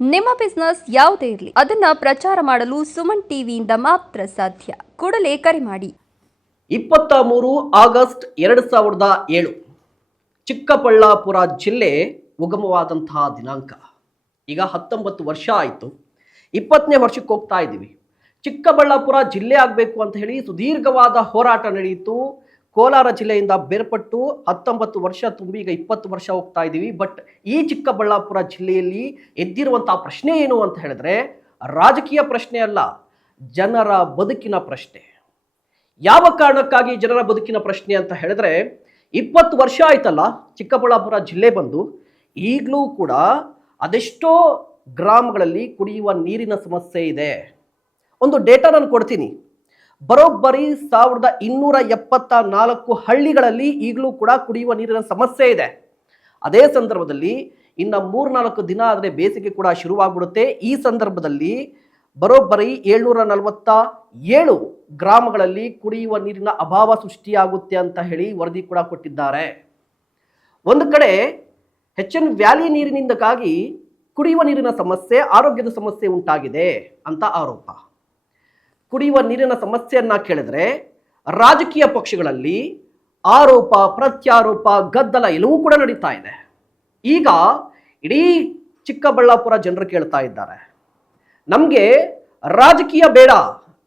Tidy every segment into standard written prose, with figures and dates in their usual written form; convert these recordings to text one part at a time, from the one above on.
ನಿಮ್ಮ ಬಿಸ್ನೆಸ್ ಯಾವುದೇ ಇರಲಿ ಅದನ್ನ ಪ್ರಚಾರ ಮಾಡಲು ಸುಮನ್ ಟಿವಿಯಿಂದ ಮಾತ್ರ ಸಾಧ್ಯ. ಕೂಡಲೇ ಕರೆ ಮಾಡಿ. 23 ಆಗಸ್ಟ್ 2007 ಚಿಕ್ಕಬಳ್ಳಾಪುರ ಜಿಲ್ಲೆ ಉಗಮವಾದಂತಹ ದಿನಾಂಕ. ಈಗ 19 ವರ್ಷ ಆಯಿತು. 20ನೇ ವರ್ಷಕ್ಕೆ ಹೋಗ್ತಾ ಇದ್ದೀವಿ. ಚಿಕ್ಕಬಳ್ಳಾಪುರ ಜಿಲ್ಲೆ ಆಗಬೇಕು ಅಂತ ಹೇಳಿ ಸುದೀರ್ಘವಾದ ಹೋರಾಟ ನಡೆಯಿತು. ಕೋಲಾರ ಜಿಲ್ಲೆಯಿಂದ ಬೇರ್ಪಟ್ಟು 19 ವರ್ಷ ತುಂಬಿ ಈಗ 20 ವರ್ಷ ಹೋಗ್ತಾ ಇದ್ದೀವಿ. ಬಟ್ ಈ ಚಿಕ್ಕಬಳ್ಳಾಪುರ ಜಿಲ್ಲೆಯಲ್ಲಿ ಎದ್ದಿರುವಂತಹ ಪ್ರಶ್ನೆ ಏನು ಅಂತ ಹೇಳಿದ್ರೆ ರಾಜಕೀಯ ಪ್ರಶ್ನೆ ಅಲ್ಲ, ಜನರ ಬದುಕಿನ ಪ್ರಶ್ನೆ. ಯಾವ ಕಾರಣಕ್ಕಾಗಿ ಜನರ ಬದುಕಿನ ಪ್ರಶ್ನೆ ಅಂತ ಹೇಳಿದ್ರೆ 20 ವರ್ಷ ಆಯ್ತಲ್ಲ ಚಿಕ್ಕಬಳ್ಳಾಪುರ ಜಿಲ್ಲೆ ಬಂದು, ಈಗಲೂ ಕೂಡ ಅದೆಷ್ಟೋ ಗ್ರಾಮಗಳಲ್ಲಿ ಕುಡಿಯುವ ನೀರಿನ ಸಮಸ್ಯೆ ಇದೆ. ಒಂದು ಡೇಟಾ ನಾನು ಕೊಡ್ತೀನಿ. ಬರೋಬ್ಬರಿ 1274 ಹಳ್ಳಿಗಳಲ್ಲಿ ಈಗಲೂ ಕೂಡ ಕುಡಿಯುವ ನೀರಿನ ಸಮಸ್ಯೆ ಇದೆ. ಅದೇ ಸಂದರ್ಭದಲ್ಲಿ ಇನ್ನು 3-4 ದಿನ ಆದರೆ ಬೇಸಿಗೆ ಕೂಡ ಶುರುವಾಗ್ಬಿಡುತ್ತೆ. ಈ ಸಂದರ್ಭದಲ್ಲಿ ಬರೋಬ್ಬರಿ 747 ಗ್ರಾಮಗಳಲ್ಲಿ ಕುಡಿಯುವ ನೀರಿನ ಅಭಾವ ಸೃಷ್ಟಿಯಾಗುತ್ತೆ ಅಂತ ಹೇಳಿ ವರದಿ ಕೂಡ ಕೊಟ್ಟಿದ್ದಾರೆ. ಒಂದು ಕಡೆ HN ವ್ಯಾಲಿ ನೀರಿನಿಂದಾಗಿ ಕುಡಿಯುವ ನೀರಿನ ಸಮಸ್ಯೆ, ಆರೋಗ್ಯದ ಸಮಸ್ಯೆ ಉಂಟಾಗಿದೆ ಅಂತ ಆರೋಪ. ಕುಡಿಯುವ ನೀರಿನ ಸಮಸ್ಯೆಯನ್ನ ಕೇಳಿದ್ರೆ ರಾಜಕೀಯ ಪಕ್ಷಗಳಲ್ಲಿ ಆರೋಪ ಪ್ರತ್ಯಾರೋಪ ಗದ್ದಲ ಎಲ್ಲವೂ ಕೂಡ ನಡೀತಾ ಇದೆ. ಈಗ ಇಡೀ ಚಿಕ್ಕಬಳ್ಳಾಪುರ ಜನರು ಕೇಳ್ತಾ ಇದ್ದಾರೆ, ನಮಗೆ ರಾಜಕೀಯ ಬೇಡ,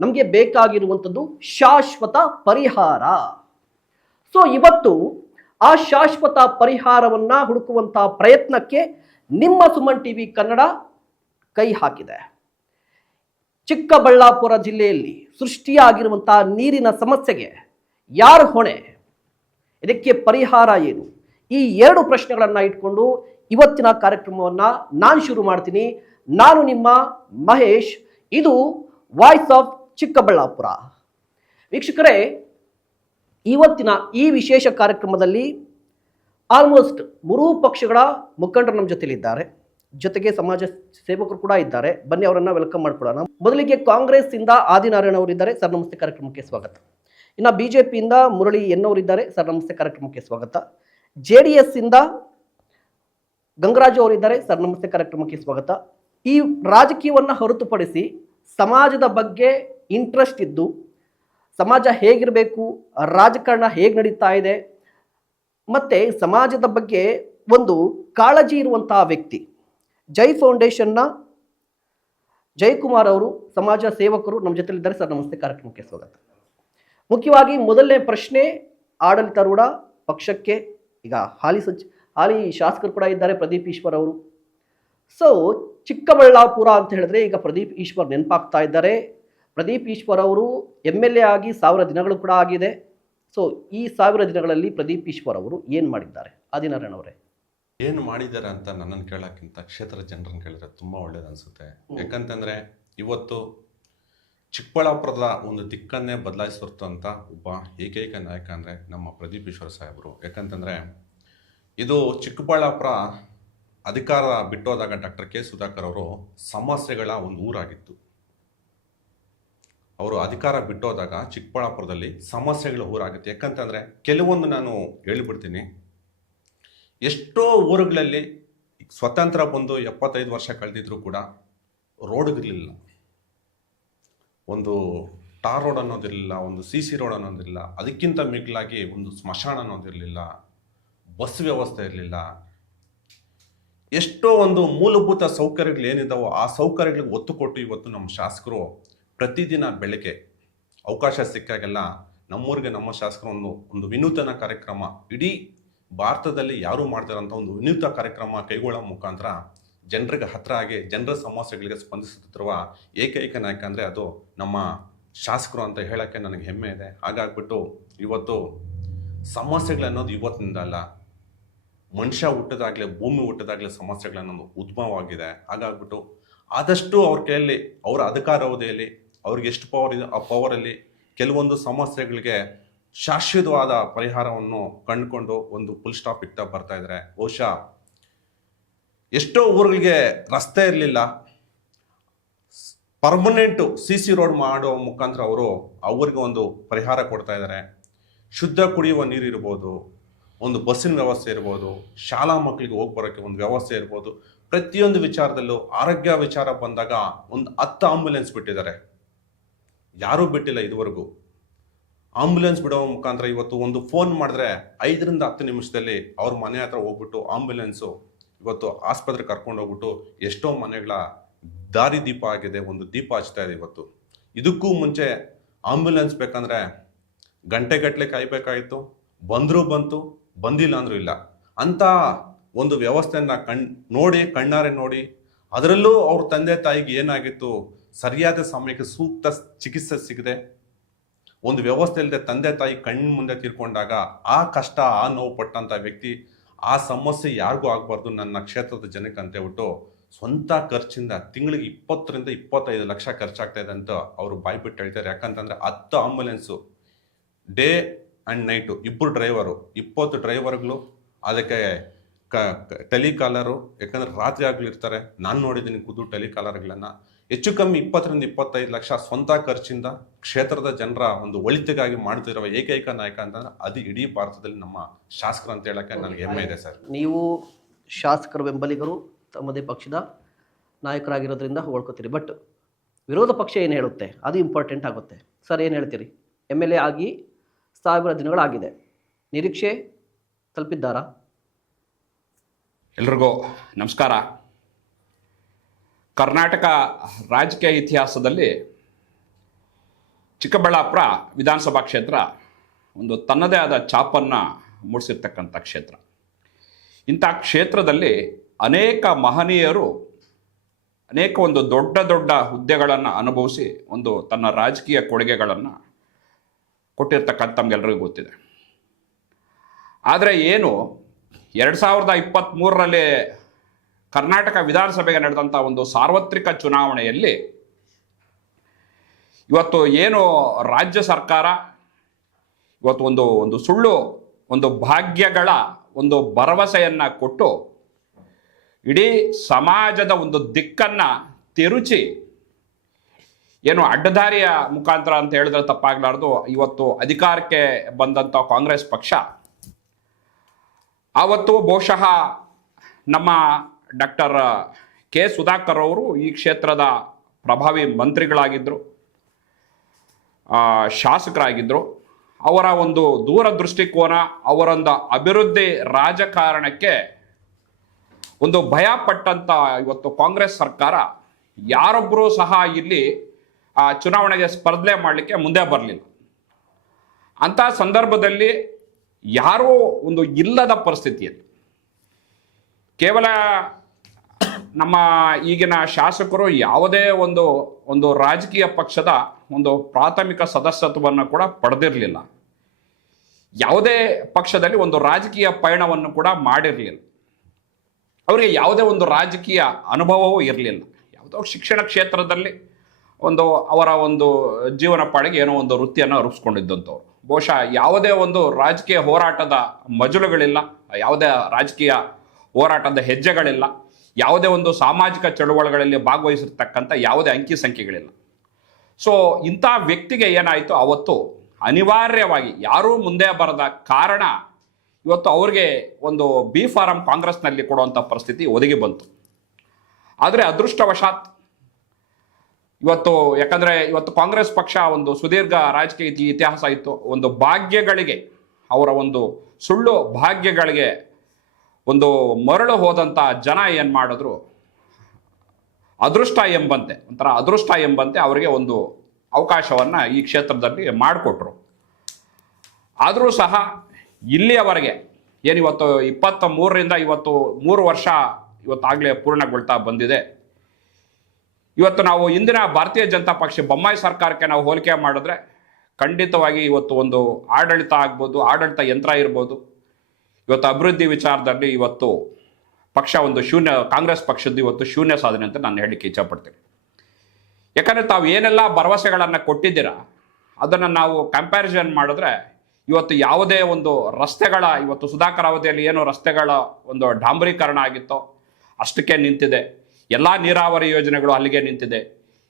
ನಮಗೆ ಬೇಕಾಗಿರುವಂಥದ್ದು ಶಾಶ್ವತ ಪರಿಹಾರ. ಸೊ ಇವತ್ತು ಆ ಶಾಶ್ವತ ಪರಿಹಾರವನ್ನ ಹುಡುಕುವಂತಹ ಪ್ರಯತ್ನಕ್ಕೆ ನಿಮ್ಮ ಸುಮನ್ ಟಿವಿ ಕನ್ನಡ ಕೈ ಹಾಕಿದೆ. ಚಿಕ್ಕಬಳ್ಳಾಪುರ ಜಿಲ್ಲೆಯಲ್ಲಿ ಸೃಷ್ಟಿಯಾಗಿರುವಂತಹ ನೀರಿನ ಸಮಸ್ಯೆಗೆ ಯಾರು ಹೊಣೆ, ಇದಕ್ಕೆ ಪರಿಹಾರ ಏನು, ಈ 2 ಪ್ರಶ್ನೆಗಳನ್ನು ಇಟ್ಕೊಂಡು ಇವತ್ತಿನ ಕಾರ್ಯಕ್ರಮವನ್ನ ನಾನು ಶುರು ಮಾಡ್ತೀನಿ. ನಾನು ನಿಮ್ಮ ಮಹೇಶ್, ಇದು ವಾಯ್ಸ್ ಆಫ್ ಚಿಕ್ಕಬಳ್ಳಾಪುರ. ವೀಕ್ಷಕರೇ, ಇವತ್ತಿನ ಈ ವಿಶೇಷ ಕಾರ್ಯಕ್ರಮದಲ್ಲಿ ಆಲ್ಮೋಸ್ಟ್ 3 ಪಕ್ಷಗಳ ಮುಖಂಡರು ನಮ್ಮ ಜೊತೆಲಿದ್ದಾರೆ, ಜೊತೆಗೆ ಸಮಾಜ ಸೇವಕರು ಕೂಡ ಇದ್ದಾರೆ. ಬನ್ನಿ ಅವರನ್ನ ವೆಲ್ಕಮ್ ಮಾಡ್ಕೊಳ್ಳೋಣ. ಮೊದಲಿಗೆ ಕಾಂಗ್ರೆಸ್ ಇಂದ ಆದಿನಾರಾಯಣ ಅವರಿದ್ದಾರೆ, ಸರ್ ನಮಸ್ತೆ, ಕಾರ್ಯಕ್ರಮಕ್ಕೆ ಸ್ವಾಗತ. ಇನ್ನು ಬಿಜೆಪಿಯಿಂದ ಮುರಳಿ ಎನ್ನವರಿದ್ದಾರೆ, ಸರ್ ನಮಸ್ತೆ, ಕಾರ್ಯಕ್ರಮಕ್ಕೆ ಸ್ವಾಗತ. JDS ಇಂದ ಗಂಗರಾಜು ಅವರಿದ್ದಾರೆ, ಸರ್ ನಮಸ್ತೆ, ಕಾರ್ಯಕ್ರಮಕ್ಕೆ ಸ್ವಾಗತ. ಈ ರಾಜಕೀಯವನ್ನ ಹೊರತುಪಡಿಸಿ ಸಮಾಜದ ಬಗ್ಗೆ ಇಂಟ್ರೆಸ್ಟ್ ಇದ್ದು, ಸಮಾಜ ಹೇಗಿರಬೇಕು, ರಾಜಕಾರಣ ಹೇಗೆ ನಡೀತಾ ಇದೆ, ಮತ್ತೆ ಸಮಾಜದ ಬಗ್ಗೆ ಒಂದು ಕಾಳಜಿ ಇರುವಂತಹ ವ್ಯಕ್ತಿ ಜೈ ಫೌಂಡೇಶನ್ನ ಜಯಕುಮಾರ್ ಅವರು, ಸಮಾಜ ಸೇವಕರು ನಮ್ಮ ಜೊತೆಲಿದ್ದಾರೆ, ಸರ್ ನಮಸ್ತೆ, ಕಾರ್ಯಕ್ರಮಕ್ಕೆ ಸ್ವಾಗತ. ಮುಖ್ಯವಾಗಿ ಮೊದಲನೇ ಪ್ರಶ್ನೆ ಆಡಳಿತಾರೂಢ ಪಕ್ಷಕ್ಕೆ, ಈಗ ಹಾಲಿ ಶಾಸಕರು ಕೂಡ ಇದ್ದಾರೆ ಪ್ರದೀಪ್ ಈಶ್ವರ್ ಅವರು. ಸೊ ಚಿಕ್ಕಬಳ್ಳಾಪುರ ಅಂತ ಹೇಳಿದ್ರೆ ಈಗ ಪ್ರದೀಪ್ ಈಶ್ವರ್ ನೆನಪಾಗ್ತಾ ಇದ್ದಾರೆ. ಪ್ರದೀಪ್ ಈಶ್ವರ್ ಅವರು MLA ಆಗಿ 1000 ದಿನಗಳು ಕೂಡ ಆಗಿದೆ. ಸೊ ಈ 1000 ದಿನಗಳಲ್ಲಿ ಪ್ರದೀಪ್ ಈಶ್ವರ್ ಅವರು ಏನು ಮಾಡಿದ್ದಾರೆ? ಆದಿನಾರಾಯಣ ಅವರೇ, ಏನು ಮಾಡಿದ್ದಾರೆ ಅಂತ ನನ್ನನ್ನು ಕೇಳೋಕ್ಕಿಂತ ಕ್ಷೇತ್ರ ಜನರನ್ನು ಕೇಳಿದ್ರೆ ತುಂಬ ಒಳ್ಳೇದು ಅನಿಸುತ್ತೆ. ಯಾಕಂತಂದರೆ ಇವತ್ತು ಚಿಕ್ಕಬಳ್ಳಾಪುರದ ಒಂದು ದಿಕ್ಕನ್ನೇ ಬದಲಾಯಿಸಿರ್ತಂಥ ಒಬ್ಬ ಏಕೈಕ ನಾಯಕ ಅಂದರೆ ನಮ್ಮ ಪ್ರದೀಪ್ ಈಶ್ವರ್ ಸಾಹೇಬರು. ಯಾಕಂತಂದರೆ ಇದು ಚಿಕ್ಕಬಳ್ಳಾಪುರ ಅಧಿಕಾರ ಬಿಟ್ಟೋದಾಗ ಡಾಕ್ಟರ್ ಕೆ ಸುಧಾಕರ್ ಅವರು ಸಮಸ್ಯೆಗಳ ಒಂದು ಊರಾಗಿತ್ತು. ಅವರು ಅಧಿಕಾರ ಬಿಟ್ಟೋದಾಗ ಚಿಕ್ಕಬಳ್ಳಾಪುರದಲ್ಲಿ ಸಮಸ್ಯೆಗಳ ಊರಾಗಿತ್ತು. ಯಾಕಂತಂದರೆ ಕೆಲವೊಂದು ನಾನು ಹೇಳಿಬಿಡ್ತೀನಿ. ಎಷ್ಟೋ ಊರುಗಳಲ್ಲಿ ಸ್ವತಂತ್ರ ಬಂದು 75 ವರ್ಷ ಕಳೆದಿದ್ರು ಕೂಡ ರೋಡ್ಗಳಿರಲಿಲ್ಲ, ಒಂದು ಟಾರ್ ರೋಡ್ ಅನ್ನೋದಿರಲಿಲ್ಲ, ಒಂದು CC ರೋಡ್ ಅನ್ನೋದಿರಲಿಲ್ಲ, ಅದಕ್ಕಿಂತ ಮಿಗಿಲಾಗಿ ಒಂದು ಸ್ಮಶಾನ ಅನ್ನೋದಿರಲಿಲ್ಲ, ಬಸ್ ವ್ಯವಸ್ಥೆ ಇರಲಿಲ್ಲ. ಎಷ್ಟೋ ಒಂದು ಮೂಲಭೂತ ಸೌಕರ್ಯಗಳು ಏನಿದ್ದಾವೋ ಆ ಸೌಕರ್ಯಗಳಿಗೆ ಒತ್ತು ಕೊಟ್ಟು ಇವತ್ತು ನಮ್ಮ ಶಾಸಕರು ಪ್ರತಿದಿನ ಬೆಳಗ್ಗೆ ಅವಕಾಶ ಸಿಕ್ಕಾಗೆಲ್ಲ ನಮ್ಮೂರಿಗೆ ನಮ್ಮ ಶಾಸಕರು ಒಂದು ವಿನೂತನ ಕಾರ್ಯಕ್ರಮ, ಇಡೀ ಭಾರತದಲ್ಲಿ ಯಾರು ಮಾಡ್ತಾರಂಥ ಒಂದು ವಿನೂತ ಕಾರ್ಯಕ್ರಮ ಕೈಗೊಳ್ಳೋ ಮುಖಾಂತರ ಜನರಿಗೆ ಹತ್ತಿರ ಆಗಿ ಜನರ ಸಮಸ್ಯೆಗಳಿಗೆ ಸ್ಪಂದಿಸುತ್ತಿರುವ ಏಕೈಕ ನಾಯಕ ಅಂದರೆ ಅದು ನಮ್ಮ ಶಾಸಕರು ಅಂತ ಹೇಳೋಕ್ಕೆ ನನಗೆ ಹೆಮ್ಮೆ ಇದೆ. ಹಾಗಾಗ್ಬಿಟ್ಟು ಇವತ್ತು ಸಮಸ್ಯೆಗಳನ್ನೋದು ಇವತ್ತಿನಿಂದ ಅಲ್ಲ, ಮನುಷ್ಯ ಹುಟ್ಟಿದಾಗಲೇ ಭೂಮಿ ಹುಟ್ಟಿದಾಗಲೇ ಸಮಸ್ಯೆಗಳನ್ನೋದು ಉದ್ಭವವಾಗಿದೆ. ಹಾಗಾಗ್ಬಿಟ್ಟು ಆದಷ್ಟು ಅವ್ರ ಕೈಯಲ್ಲಿ, ಅವರ ಅಧಿಕಾರಾವಧಿಯಲ್ಲಿ ಅವ್ರಿಗೆ ಎಷ್ಟು ಪವರ್ ಇದೆ ಆ ಪವರಲ್ಲಿ ಕೆಲವೊಂದು ಸಮಸ್ಯೆಗಳಿಗೆ ಶಾಶ್ವತವಾದ ಪರಿಹಾರವನ್ನು ಕಂಡುಕೊಂಡು ಒಂದು ಫುಲ್ ಸ್ಟಾಪ್ ಇಡ್ತಾ ಬರ್ತಾ ಇದ್ದಾರೆ. ಬಹುಶಃ ಎಷ್ಟೋ ಊರುಗಳಿಗೆ ರಸ್ತೆ ಇರಲಿಲ್ಲ, ಪರ್ಮನೆಂಟು CC ರೋಡ್ ಮಾಡೋ ಮುಖಾಂತರ ಅವರು ಆ ಊರಿಗೆ ಒಂದು ಪರಿಹಾರ ಕೊಡ್ತಾ ಇದ್ದಾರೆ. ಶುದ್ಧ ಕುಡಿಯುವ ನೀರು ಇರ್ಬೋದು, ಒಂದು ಬಸ್ಸಿನ ವ್ಯವಸ್ಥೆ ಇರ್ಬೋದು, ಶಾಲಾ ಮಕ್ಕಳಿಗೆ ಹೋಗಿ ಬರೋಕ್ಕೆ ಒಂದು ವ್ಯವಸ್ಥೆ ಇರ್ಬೋದು, ಪ್ರತಿಯೊಂದು ವಿಚಾರದಲ್ಲೂ ಆರೋಗ್ಯ ವಿಚಾರ ಬಂದಾಗ ಒಂದು 10 ಆಂಬ್ಯುಲೆನ್ಸ್ ಬಿಟ್ಟಿದ್ದಾರೆ. ಯಾರೂ ಬಿಟ್ಟಿಲ್ಲ ಇದುವರೆಗೂ. ಆಂಬ್ಯುಲೆನ್ಸ್ ಬಿಡೋ ಮುಖಾಂತರ ಇವತ್ತು ಒಂದು ಫೋನ್ ಮಾಡಿದ್ರೆ 5ರಿಂದ 10 ನಿಮಿಷದಲ್ಲಿ ಅವ್ರ ಮನೆ ಹತ್ರ ಹೋಗ್ಬಿಟ್ಟು ಆಂಬ್ಯುಲೆನ್ಸು ಇವತ್ತು ಆಸ್ಪತ್ರೆ ಕರ್ಕೊಂಡು ಹೋಗ್ಬಿಟ್ಟು ಎಷ್ಟೋ ಮನೆಗಳ ದಾರಿ ದೀಪ ಆಗಿದೆ, ಒಂದು ದೀಪ ಹಚ್ತಾ ಇದೆ ಇವತ್ತು. ಇದಕ್ಕೂ ಮುಂಚೆ ಆಂಬ್ಯುಲೆನ್ಸ್ ಬೇಕಂದ್ರೆ ಗಂಟೆಗಟ್ಟಲೆ ಕಾಯ್ಬೇಕಾಗಿತ್ತು. ಬಂದರೂ ಬಂತು, ಬಂದಿಲ್ಲ ಅಂದ್ರೂ ಇಲ್ಲ ಅಂತ ಒಂದು ವ್ಯವಸ್ಥೆಯನ್ನ ಕಣ್ಣಾರೆ ನೋಡಿ ಅದರಲ್ಲೂ ಅವ್ರ ತಂದೆ ತಾಯಿಗೆ ಏನಾಗಿತ್ತು, ಸರಿಯಾದ ಸಮಯಕ್ಕೆ ಸೂಕ್ತ ಚಿಕಿತ್ಸೆ ಸಿಗದೆ ಒಂದು ವ್ಯವಸ್ಥೆ ಇಲ್ಲದೆ ತಂದೆ ತಾಯಿ ಕಣ್ಣು ಮುಂದೆ ತೀರ್ಕೊಂಡಾಗ ಆ ಕಷ್ಟ, ಆ ನೋವು ಪಟ್ಟಂತ ವ್ಯಕ್ತಿ ಆ ಸಮಸ್ಯೆ ಯಾರಿಗೂ ಆಗಬಾರ್ದು ನನ್ನ ಕ್ಷೇತ್ರದ ಜನಕ್ಕೆ ಅಂತ ಹೇಳ್ಬಿಟ್ಟು ಸ್ವಂತ ಖರ್ಚಿಂದ ತಿಂಗಳಿಗೆ 20ರಿಂದ 25 ಲಕ್ಷ ಖರ್ಚಾಗ್ತಾ ಇದೆ ಅಂತ ಅವರು ಬಾಯ್ಬಿಟ್ಟು ಹೇಳ್ತಾರೆ. ಯಾಕಂತಂದ್ರೆ 10 ambulance day and night, 2 driver, 20 ಡ್ರೈವರ್ಗಳು, ಅದಕ್ಕೆ ಟೆಲಿಕಾಲರು, ಯಾಕಂದ್ರೆ ರಾತ್ರಿ ಆಗ್ಲಿ ಇರ್ತಾರೆ. ನಾನು ನೋಡಿದ್ದೀನಿ ಖುದ್ದು ಟೆಲಿಕಾಲರ್ಗಳನ್ನ. ಹೆಚ್ಚು ಕಮ್ಮಿ 20ರಿಂದ 25 ಲಕ್ಷ ಸ್ವಂತ ಖರ್ಚಿಂದ ಕ್ಷೇತ್ರದ ಜನರ ಒಂದು ಒಳಿತಿಗಾಗಿ ಮಾಡ್ತಿರುವ ಏಕೈಕ ನಾಯಕ ಅಂತಂದ್ರೆ ಅದು ಇಡೀ ಭಾರತದಲ್ಲಿ ನಮ್ಮ ಶಾಸಕರು ಅಂತ ಹೇಳಕ್ಕೆ ನನಗೆ ಹೆಮ್ಮೆ ಇದೆ ಸರ್. ನೀವು ಶಾಸಕರ ಬೆಂಬಲಿಗರು, ತಮ್ಮದೇ ಪಕ್ಷದ ನಾಯಕರಾಗಿರೋದ್ರಿಂದ ಹೊಗಳ್ಕೊತೀರಿ. ಬಟ್ ವಿರೋಧ ಪಕ್ಷ ಏನು ಹೇಳುತ್ತೆ ಅದು ಇಂಪಾರ್ಟೆಂಟ್ ಆಗುತ್ತೆ. ಸರ್ ಏನು ಹೇಳ್ತೀರಿ? MLA ಆಗಿ 1000 ದಿನಗಳಾಗಿದೆ, ನಿರೀಕ್ಷೆ ತಲುಪಿದ್ದಾರಾ? ಎಲ್ರಿಗೂ ನಮಸ್ಕಾರ. ಕರ್ನಾಟಕ ರಾಜಕೀಯ ಇತಿಹಾಸದಲ್ಲಿ ಚಿಕ್ಕಬಳ್ಳಾಪುರ ವಿಧಾನಸಭಾ ಕ್ಷೇತ್ರ ಒಂದು ತನ್ನದೇ ಆದ ಛಾಪನ್ನು ಮೂಡಿಸಿರ್ತಕ್ಕಂಥ ಕ್ಷೇತ್ರ. ಇಂಥ ಕ್ಷೇತ್ರದಲ್ಲಿ ಅನೇಕ ಮಹನೀಯರು ಅನೇಕ ಒಂದು ದೊಡ್ಡ ದೊಡ್ಡ ಹುದ್ದೆಗಳನ್ನು ಅನುಭವಿಸಿ ಒಂದು ತನ್ನ ರಾಜಕೀಯ ಕೊಡುಗೆಗಳನ್ನು ಕೊಟ್ಟಿರ್ತಕ್ಕಂಥ ತಮಗೆಲ್ಲರಿಗೂ ಗೊತ್ತಿದೆ. ಆದರೆ ಏನು 2023ರಲ್ಲಿ ಕರ್ನಾಟಕ ವಿಧಾನಸಭೆಗೆ ನಡೆದಂಥ ಒಂದು ಸಾರ್ವತ್ರಿಕ ಚುನಾವಣೆಯಲ್ಲಿ ಇವತ್ತು ಏನು ರಾಜ್ಯ ಸರ್ಕಾರ ಇವತ್ತು ಒಂದು ಸುಳ್ಳು ಒಂದು ಭಾಗ್ಯಗಳ ಒಂದು ಭರವಸೆಯನ್ನು ಕೊಟ್ಟು ಇಡೀ ಸಮಾಜದ ಒಂದು ದಿಕ್ಕನ್ನು ತಿರುಚಿ ಏನು ಅಡ್ಡದಾರಿಯ ಮುಖಾಂತರ ಅಂತ ಹೇಳಿದ್ರೆ ತಪ್ಪಾಗಲಾರ್ದು ಇವತ್ತು ಅಧಿಕಾರಕ್ಕೆ ಬಂದಂಥ ಕಾಂಗ್ರೆಸ್ ಪಕ್ಷ ಆವತ್ತು ಬಹುಶಃ ನಮ್ಮ ಡಾಕ್ಟರ್ ಕೆ ಸುಧಾಕರ್ ಅವರು ಈ ಕ್ಷೇತ್ರದ ಪ್ರಭಾವಿ ಮಂತ್ರಿಗಳಾಗಿದ್ದರು, ಶಾಸಕರಾಗಿದ್ದರು. ಅವರ ಒಂದು ದೂರದೃಷ್ಟಿಕೋನ, ಅವರೊಂದು ಅಭಿವೃದ್ಧಿ ರಾಜಕಾರಣಕ್ಕೆ ಒಂದು ಭಯ ಪಟ್ಟಂಥ ಇವತ್ತು ಕಾಂಗ್ರೆಸ್ ಸರ್ಕಾರ ಯಾರೊಬ್ಬರೂ ಸಹ ಇಲ್ಲಿ ಚುನಾವಣೆಗೆ ಸ್ಪರ್ಧೆ ಮಾಡಲಿಕ್ಕೆ ಮುಂದೆ ಬರಲಿಲ್ಲ. ಅಂಥ ಸಂದರ್ಭದಲ್ಲಿ ಯಾರೂ ಒಂದು ಇಲ್ಲದ ಪರಿಸ್ಥಿತಿಯಲ್ಲಿ ಕೇವಲ ನಮ್ಮ ಈಗಿನ ಶಾಸಕರು ಯಾವುದೇ ಒಂದು ರಾಜಕೀಯ ಪಕ್ಷದ ಒಂದು ಪ್ರಾಥಮಿಕ ಸದಸ್ಯತ್ವವನ್ನು ಕೂಡ ಪಡೆದಿರಲಿಲ್ಲ. ಯಾವುದೇ ಪಕ್ಷದಲ್ಲಿ ಒಂದು ರಾಜಕೀಯ ಪಯಣವನ್ನು ಕೂಡ ಮಾಡಿರಲಿಲ್ಲ. ಅವರಿಗೆ ಯಾವುದೇ ಒಂದು ರಾಜಕೀಯ ಅನುಭವವೂ ಇರಲಿಲ್ಲ. ಯಾವುದೋ ಶಿಕ್ಷಣ ಕ್ಷೇತ್ರದಲ್ಲಿ ಅವರ ಒಂದು ಜೀವನ ಪಾಡಿಗೆ ಏನೋ ಒಂದು ವೃತ್ತಿಯನ್ನು ರೂಪಿಸ್ಕೊಂಡಿದ್ದಂಥವ್ರು. ಬಹುಶಃ ಯಾವುದೇ ಒಂದು ರಾಜಕೀಯ ಹೋರಾಟದ ಮಜಲುಗಳಿಲ್ಲ, ಯಾವುದೇ ರಾಜಕೀಯ ಹೋರಾಟದ ಹೆಜ್ಜೆಗಳಿಲ್ಲ, ಯಾವುದೇ ಒಂದು ಸಾಮಾಜಿಕ ಚಳುವಳಿಗಳಲ್ಲಿ ಭಾಗವಹಿಸಿರ್ತಕ್ಕಂಥ ಯಾವುದೇ ಅಂಕಿ ಸಂಖ್ಯೆಗಳಿಲ್ಲ. ಸೊ ಇಂಥ ವ್ಯಕ್ತಿಗೆ ಏನಾಯಿತು, ಅವತ್ತು ಅನಿವಾರ್ಯವಾಗಿ ಯಾರೂ ಮುಂದೆ ಬರದ ಕಾರಣ ಇವತ್ತು ಅವ್ರಿಗೆ ಒಂದು ಬಿ ಫಾರಂ ಕಾಂಗ್ರೆಸ್ನಲ್ಲಿ ಕೊಡುವಂಥ ಪರಿಸ್ಥಿತಿ ಒದಗಿ ಬಂತು. ಆದರೆ ಅದೃಷ್ಟವಶಾತ್ ಯಾಕಂದರೆ ಇವತ್ತು ಕಾಂಗ್ರೆಸ್ ಪಕ್ಷ ಒಂದು ಸುದೀರ್ಘ ರಾಜಕೀಯ ಇತಿಹಾಸ ಇತ್ತು. ಒಂದು ಭಾಗ್ಯಗಳಿಗೆ, ಅವರ ಒಂದು ಸುಳ್ಳು ಭಾಗ್ಯಗಳಿಗೆ ಒಂದು ಮರಳು ಹೋದಂಥ ಜನ ಏನು ಮಾಡಿದ್ರು, ಅದೃಷ್ಟ ಎಂಬಂತೆ ಅವರಿಗೆ ಒಂದು ಅವಕಾಶವನ್ನು ಈ ಕ್ಷೇತ್ರದಲ್ಲಿ ಮಾಡಿಕೊಟ್ರು. ಆದರೂ ಸಹ ಇಲ್ಲಿಯವರೆಗೆ ಏನಿವತ್ತು 23ರಿಂದ 3 ವರ್ಷ ಇವತ್ತಾಗಲೇ ಪೂರ್ಣಗೊಳ್ತಾ ಬಂದಿದೆ. ಇವತ್ತು ನಾವು ಇಂದಿನ ಭಾರತೀಯ ಜನತಾ ಪಕ್ಷ ಬೊಮ್ಮಾಯಿ ಸರ್ಕಾರಕ್ಕೆ ನಾವು ಹೋಲಿಕೆ ಮಾಡಿದ್ರೆ ಖಂಡಿತವಾಗಿ ಇವತ್ತು ಒಂದು ಆಡಳಿತ ಆಗ್ಬೋದು, ಆಡಳಿತ ಯಂತ್ರ ಇರ್ಬೋದು, ಇವತ್ತು ಅಭಿವೃದ್ಧಿ ವಿಚಾರದಲ್ಲಿ ಇವತ್ತು ಪಕ್ಷ ಒಂದು ಕಾಂಗ್ರೆಸ್ ಪಕ್ಷದ್ದು ಇವತ್ತು ಶೂನ್ಯ ಸಾಧನೆ ಅಂತ ನಾನು ಹೇಳಲಿಕ್ಕೆ ಇಚ್ಛಪಡ್ತೀನಿ. ಯಾಕಂದರೆ ತಾವು ಏನೆಲ್ಲ ಭರವಸೆಗಳನ್ನು ಕೊಟ್ಟಿದ್ದೀರಾ ಅದನ್ನು ನಾವು ಕಂಪ್ಯಾರಿಸನ್ ಮಾಡಿದ್ರೆ ಇವತ್ತು ಯಾವುದೇ ಒಂದು ರಸ್ತೆಗಳ ಇವತ್ತು ಸುಧಾಕರ್ ಅವಧಿಯಲ್ಲಿ ಏನು ರಸ್ತೆಗಳ ಒಂದು ಡಾಂಬರೀಕರಣ ಆಗಿತ್ತೋ ಅಷ್ಟಕ್ಕೆ ನಿಂತಿದೆ. ಎಲ್ಲ ನೀರಾವರಿ ಯೋಜನೆಗಳು ಅಲ್ಲಿಗೆ ನಿಂತಿದೆ.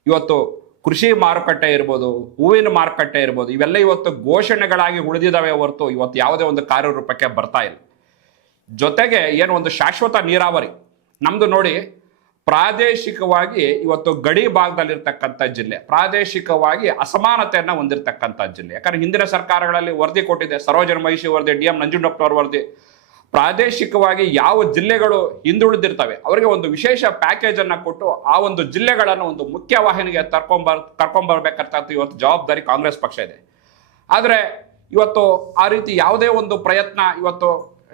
ಇವತ್ತು ಕೃಷಿ ಮಾರುಕಟ್ಟೆ ಇರ್ಬೋದು, ಹೂವಿನ ಮಾರುಕಟ್ಟೆ ಇರ್ಬೋದು, ಇವೆಲ್ಲ ಇವತ್ತು ಘೋಷಣೆಗಳಾಗಿ ಉಳಿದಿದ್ದಾವೆ ಹೊರತು ಇವತ್ತು ಯಾವುದೇ ಒಂದು ಕಾರ್ಯರೂಪಕ್ಕೆ ಬರ್ತಾ ಇಲ್ಲ. ಜೊತೆಗೆ ಏನು ಒಂದು ಶಾಶ್ವತ ನೀರಾವರಿ ನಮ್ದು ನೋಡಿ ಪ್ರಾದೇಶಿಕವಾಗಿ ಇವತ್ತು ಗಡಿ ಭಾಗದಲ್ಲಿರ್ತಕ್ಕಂಥ ಜಿಲ್ಲೆ, ಪ್ರಾದೇಶಿಕವಾಗಿ ಅಸಮಾನತೆಯನ್ನು ಹೊಂದಿರತಕ್ಕಂಥ ಜಿಲ್ಲೆ. ಯಾಕಂದ್ರೆ ಹಿಂದಿನ ಸರ್ಕಾರಗಳಲ್ಲಿ ವರದಿ ಕೊಟ್ಟಿದೆ, ಸರೋಜನ ಮಹಿಷಿ ವರದಿ, ಡಿ ಎಂ ನಂಜುಂಡಪ್ಪನವ್ರ ವರದಿ. ಪ್ರಾದೇಶಿಕವಾಗಿ ಯಾವ ಜಿಲ್ಲೆಗಳು ಹಿಂದುಳಿದಿರ್ತವೆ ಅವರಿಗೆ ಒಂದು ವಿಶೇಷ ಪ್ಯಾಕೇಜ್ ಅನ್ನ ಕೊಟ್ಟು ಆ ಒಂದು ಜಿಲ್ಲೆಗಳನ್ನು ಒಂದು ಮುಖ್ಯ ವಾಹಿನಿಗೆ ಕರ್ಕೊಂಡ್ಬರ್ಬೇಕಂತ ಇವತ್ತು ಜವಾಬ್ದಾರಿ ಕಾಂಗ್ರೆಸ್ ಪಕ್ಷ ಇದೆ. ಆದರೆ ಇವತ್ತು ಆ ರೀತಿ ಯಾವುದೇ ಒಂದು ಪ್ರಯತ್ನ ಇವತ್ತು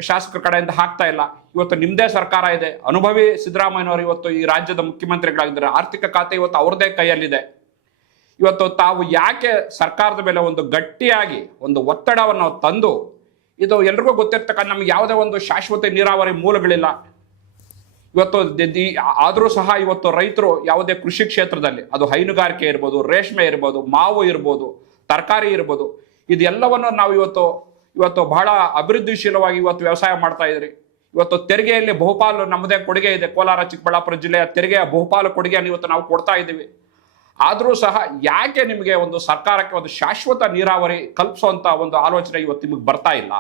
ಶಾಸಕರ ಕಡೆಯಿಂದ ಆಗ್ತಾ ಇಲ್ಲ. ಇವತ್ತು ನಿಮ್ಮದೇ ಸರ್ಕಾರ ಇದೆ, ಅನುಭವಿ ಸಿದ್ದರಾಮಯ್ಯನವರು ಇವತ್ತು ಈ ರಾಜ್ಯದ ಮುಖ್ಯಮಂತ್ರಿಗಳಾಗಿದ್ದಾರೆ, ಆರ್ಥಿಕ ಖಾತೆ ಇವತ್ತು ಅವ್ರದೇ ಕೈಯಲ್ಲಿದೆ. ಇವತ್ತು ತಾವು ಯಾಕೆ ಸರ್ಕಾರದ ಮೇಲೆ ಒಂದು ಗಟ್ಟಿಯಾಗಿ ಒಂದು ಒತ್ತಡವನ್ನು ತಂದು, ಇದು ಎಲ್ರಿಗೂ ಗೊತ್ತಿರ್ತಕ್ಕಂಥ ನಮ್ಗೆ ಯಾವುದೇ ಒಂದು ಶಾಶ್ವತ ನೀರಾವರಿ ಮೂಲಗಳಿಲ್ಲ ಇವತ್ತು. ಆದರೂ ಸಹ ಇವತ್ತು ರೈತರು ಯಾವುದೇ ಕೃಷಿ ಕ್ಷೇತ್ರದಲ್ಲಿ, ಅದು ಹೈನುಗಾರಿಕೆ ಇರ್ಬೋದು, ರೇಷ್ಮೆ ಇರ್ಬೋದು, ಮಾವು ಇರ್ಬೋದು, ತರಕಾರಿ ಇರ್ಬೋದು, ಇದೆಲ್ಲವನ್ನು ನಾವು ಇವತ್ತು ಬಹಳ ಅಭಿವೃದ್ಧಿಶೀಲವಾಗಿ ಇವತ್ತು ವ್ಯವಸಾಯ ಮಾಡ್ತಾ ಇದ್ರಿ. ಇವತ್ತು ತೆರಿಗೆಯಲ್ಲಿ ಬಹುಪಾಲು ನಮ್ಮದೇ ಕೊಡುಗೆ ಇದೆ. ಕೋಲಾರ ಚಿಕ್ಕಬಳ್ಳಾಪುರ ಜಿಲ್ಲೆಯ ತೆರಿಗೆಯ ಬಹುಪಾಲು ಕೊಡುಗೆಯನ್ನು ಇವತ್ತು ನಾವು ಕೊಡ್ತಾ ಇದ್ದೀವಿ. ಆದರೂ ಸಹ ಯಾಕೆ ನಿಮಗೆ ಒಂದು ಸರ್ಕಾರಕ್ಕೆ ಒಂದು ಶಾಶ್ವತ ನೀರಾವರಿ ಕಲ್ಪಿಸುವಂತ ಒಂದು ಆಲೋಚನೆ ಇವತ್ತು ನಿಮಗೆ ಬರ್ತಾ ಇಲ್ಲ?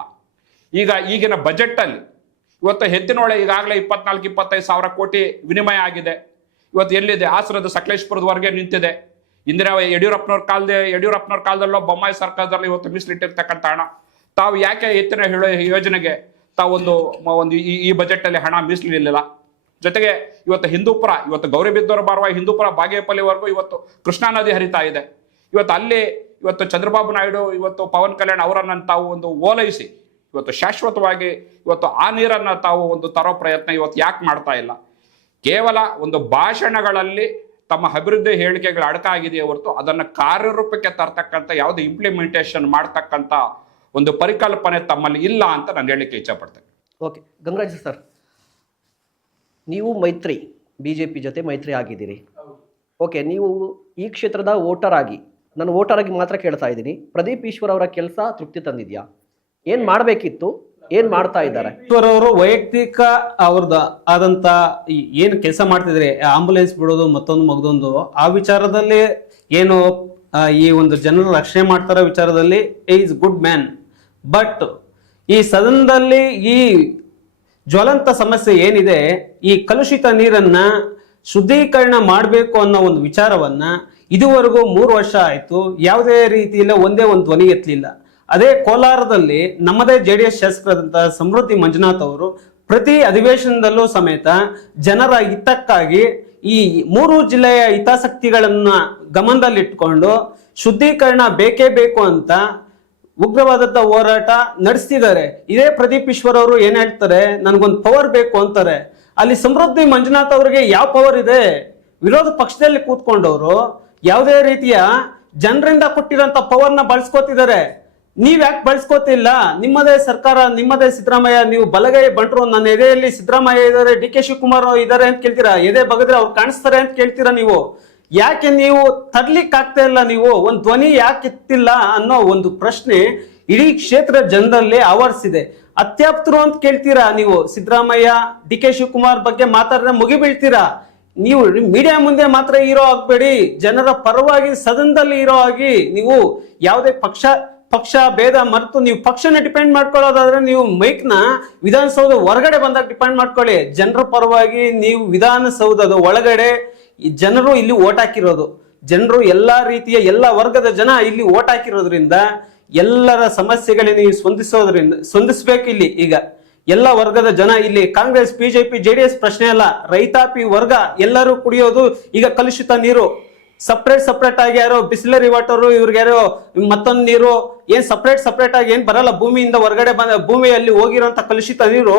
ಈಗಿನ ಬಜೆಟ್ ಅಲ್ಲಿ ಇವತ್ತು ಹೆತ್ತಿನೊಳೆ ಈಗಾಗಲೇ 24-25 ಸಾವಿರ ಕೋಟಿ ವಿನಿಮಯ ಆಗಿದೆ. ಇವತ್ತು ಎಲ್ಲಿದೆ? ಹಾಸನದ ಸಕಲೇಶ್ಪುರದವರೆಗೆ ನಿಂತಿದೆ. ಇಂದಿನ ಯಡಿಯೂರಪ್ಪನವ್ರ ಕಾಲದಲ್ಲೋ ಬೊಮ್ಮಾಯಿ ಸರ್ಕಾರದಲ್ಲಿ ಇವತ್ತು ಮೀಸಲಿಟ್ಟಿರ್ತಕ್ಕಂಥ ಹಣ ತಾವು ಯಾಕೆ ಎತ್ತಿನ ಯೋಜನೆಗೆ ತಾವು ಒಂದು ಈ ಬಜೆಟ್ ಅಲ್ಲಿ ಹಣ ಮೀಸಲಿಲ್ಲ? ಜೊತೆಗೆ ಇವತ್ತು ಹಿಂದೂಪುರ, ಇವತ್ತು ಗೌರಿಬಿದ್ದೂರು ಬಾರುವ ಹಿಂದೂಪುರ ಬಾಗೇಪಲ್ಲಿವರೆಗೂ ಇವತ್ತು ಕೃಷ್ಣಾ ನದಿ ಹರಿತಾ ಇದೆ. ಇವತ್ತು ಚಂದ್ರಬಾಬು ನಾಯ್ಡು ಇವತ್ತು ಪವನ್ ಕಲ್ಯಾಣ್ ಅವರನ್ನು ತಾವು ಒಂದು ಓಲೈಸಿ ಇವತ್ತು ಶಾಶ್ವತವಾಗಿ ಇವತ್ತು ಆ ನೀರನ್ನ ತಾವು ಒಂದು ತರೋ ಪ್ರಯತ್ನ ಇವತ್ತು ಯಾಕೆ ಮಾಡ್ತಾ ಇಲ್ಲ? ಕೇವಲ ಒಂದು ಭಾಷಣಗಳಲ್ಲಿ ತಮ್ಮ ಅಭಿವೃದ್ಧಿ ಹೇಳಿಕೆಗಳು ಅಡಕಾಗಿದೆಯೇ ಹೊರತು ಅದನ್ನ ಕಾರ್ಯರೂಪಕ್ಕೆ ತರ್ತಕ್ಕಂಥ ಯಾವುದೇ ಇಂಪ್ಲಿಮೆಂಟೇಷನ್ ಮಾಡ್ತಕ್ಕಂಥ ಒಂದು ಪರಿಕಲ್ಪನೆ ತಮ್ಮಲ್ಲಿ ಇಲ್ಲ ಅಂತ ನಾನು ಹೇಳಲಿಕ್ಕೆ ಇಚ್ಛಪಡ್ತೇನೆ. ಓಕೆ, ಗಂಗರಾಜ್ ಸರ್, ನೀವು BJP ಜೊತೆ ಮೈತ್ರಿ ಆಗಿದ್ದೀರಿ. ಓಕೆ, ನೀವು ಈ ಕ್ಷೇತ್ರದ ವೋಟರ್ ಆಗಿ, ನಾನು ವೋಟರ್ ಆಗಿ ಮಾತ್ರ ಕೇಳ್ತಾ ಇದ್ದೀನಿ, ಪ್ರದೀಪ್ ಈಶ್ವರ್ ಅವರ ಕೆಲಸ ತೃಪ್ತಿ ತಂದಿದ್ಯಾ? ಏನ್ ಮಾಡಬೇಕಿತ್ತು, ಏನ್ ಮಾಡ್ತಾ ಇದ್ದಾರೆ? ಈಶ್ವರ್ ಅವರು ವೈಯಕ್ತಿಕ ಅವ್ರದ್ದು ಆದಂತ ಏನು ಕೆಲಸ ಮಾಡ್ತಿದ್ರೆ, ಆಂಬುಲೆನ್ಸ್ ಬಿಡೋದು ಮತ್ತೊಂದು ಮಗದೊಂದು, ಆ ವಿಚಾರದಲ್ಲಿ ಏನು ಈ ಒಂದು ಜನರ ರಕ್ಷಣೆ ಮಾಡ್ತಾರೋ ವಿಚಾರದಲ್ಲಿ ಈಸ್ ಗುಡ್ ಮ್ಯಾನ್. ಬಟ್ ಈ ಸದನದಲ್ಲಿ ಈ ಜ್ವಲಂತ ಸಮಸ್ಯೆ ಏನಿದೆ, ಈ ಕಲುಷಿತ ನೀರನ್ನ ಶುದ್ಧೀಕರಣ ಮಾಡಬೇಕು ಅನ್ನೋ ಒಂದು ವಿಚಾರವನ್ನ ಇದುವರೆಗೂ 3 ವರ್ಷ ಆಯ್ತು, ಯಾವುದೇ ರೀತಿಯಿಂದ ಒಂದೇ ಒಂದು ಧ್ವನಿ ಎತ್ತಲಿಲ್ಲ. ಅದೇ ಕೋಲಾರದಲ್ಲಿ ನಮ್ಮದೇ JDS ಶಾಸಕರಾದಂತಹ ಸಮೃದ್ಧಿ ಮಂಜುನಾಥ್ ಅವರು ಪ್ರತಿ ಅಧಿವೇಶನದಲ್ಲೂ ಸಮೇತ ಜನರ ಹಿತಕ್ಕಾಗಿ ಈ 3 ಜಿಲ್ಲೆಯ ಹಿತಾಸಕ್ತಿಗಳನ್ನ ಗಮನದಲ್ಲಿಟ್ಕೊಂಡು ಶುದ್ಧೀಕರಣ ಬೇಕೇ ಬೇಕು ಅಂತ ಉಗ್ರವಾದದ ಹೋರಾಟ ನಡೆಸ್ತಿದ್ದಾರೆ. ಇದೇ ಪ್ರದೀಪ್ ಈಶ್ವರ್ ಅವರು ಏನ್ ಹೇಳ್ತಾರೆ, ನನಗೊಂದು ಪವರ್ ಬೇಕು ಅಂತಾರೆ. ಅಲ್ಲಿ ಸಮೃದ್ಧಿ ಮಂಜುನಾಥ್ ಅವರಿಗೆ ಯಾವ ಪವರ್ ಇದೆ? ವಿರೋಧ ಪಕ್ಷದಲ್ಲಿ ಕೂತ್ಕೊಂಡವರು ಯಾವುದೇ ರೀತಿಯ ಜನರಿಂದ ಕೊಟ್ಟಿರೋಂಥ ಪವರ್ನ ಬಳಸ್ಕೋತಿದ್ದಾರೆ. ನೀವ್ ಯಾಕೆ ಬಳಸ್ಕೋತಿಲ್ಲ? ನಿಮ್ಮದೇ ಸರ್ಕಾರ, ನಿಮ್ಮದೇ ಸಿದ್ದರಾಮಯ್ಯ, ನೀವು ಬಲಗೈ ಬಂಟ್ರು, ನನ್ನ ಎದೆಯಲ್ಲಿ ಸಿದ್ದರಾಮಯ್ಯ ಇದ್ದಾರೆ, DK ಶಿವಕುಮಾರ್ ಇದ್ದಾರೆ ಅಂತ ಕೇಳ್ತೀರಾ? ಎದೆ ಬಗದ್ರೆ ಅವ್ರು ಕಾಣಿಸ್ತಾರೆ ಅಂತ ಕೇಳ್ತೀರಾ? ನೀವು ಯಾಕೆ ನೀವು ತರ್ಲಿಕ್ಕೆ ಆಗ್ತಾ ಇಲ್ಲ? ನೀವು ಒಂದು ಧ್ವನಿ ಯಾಕೆ ಎತ್ತಿಲ್ಲ ಅನ್ನೋ ಒಂದು ಪ್ರಶ್ನೆ ಇಡೀ ಕ್ಷೇತ್ರ ಜನರಲ್ಲಿ ಆವರಿಸಿದೆ. ಅತ್ಯಾಪ್ತರು ಅಂತ ಕೇಳ್ತೀರಾ ನೀವು? ಸಿದ್ದರಾಮಯ್ಯ, DK ಶಿವಕುಮಾರ್ ಬಗ್ಗೆ ಮಾತಾಡಿದ್ರೆ ಮುಗಿ ಬೀಳ್ತೀರಾ? ನೀವು ಮೀಡಿಯಾ ಮುಂದೆ ಮಾತ್ರ ಹೀರೋ ಆಗ್ಬೇಡಿ, ಜನರ ಪರವಾಗಿ ಸದನದಲ್ಲಿ ಹೀರೋ ಆಗಿ ನೀವು ಯಾವುದೇ ಪಕ್ಷ ಭೇದ ಮರೆತು ನೀವು ಪಕ್ಷನ ಡಿಪೆಂಡ್ ಮಾಡ್ಕೊಳ್ಳೋದಾದ್ರೆ ನೀವು ಮೈಕ್ನ ವಿಧಾನಸೌಧ ಹೊರಗಡೆ ಬಂದಾಗ ಡಿಪೆಂಡ್ ಮಾಡ್ಕೊಳ್ಳಿ. ಜನರ ಪರವಾಗಿ ನೀವು ವಿಧಾನಸೌಧದ ಒಳಗಡೆ ಜನರು ಇಲ್ಲಿ ಓಟ್ ಹಾಕಿರೋದು, ಜನರು ಎಲ್ಲಾ ರೀತಿಯ ಎಲ್ಲ ವರ್ಗದ ಜನ ಇಲ್ಲಿ ಓಟ್ ಹಾಕಿರೋದ್ರಿಂದ ಎಲ್ಲರ ಸಮಸ್ಯೆಗಳಿಗೆ ನೀವು ಸ್ಪಂದಿಸ್ಬೇಕು. ಇಲ್ಲಿ ಈಗ ಎಲ್ಲ ವರ್ಗದ ಜನ ಇಲ್ಲಿ ಕಾಂಗ್ರೆಸ್, BJP, JDS ಪ್ರಶ್ನೆ ಅಲ್ಲ, ರೈತಾಪಿ ವರ್ಗ ಎಲ್ಲರೂ ಕುಡಿಯೋದು ಈಗ ಕಲುಷಿತ ನೀರು. ಸಪ್ರೇಟ್ ಆಗಿ ಯಾರೋ ಬಿಸ್ಲರಿ ವಾಟರ್, ಇವ್ರಿಗೆ ಯಾರೋ ಮತ್ತೊಂದು ನೀರು, ಏನ್ ಸಪ್ರೇಟ್ ಆಗಿ ಏನ್ ಬರಲ್ಲ. ಭೂಮಿಯಿಂದ ಹೊರಗಡೆ ಭೂಮಿಯಲ್ಲಿ ಹೋಗಿರೋಂಥ ಕಲುಷಿತ ನೀರು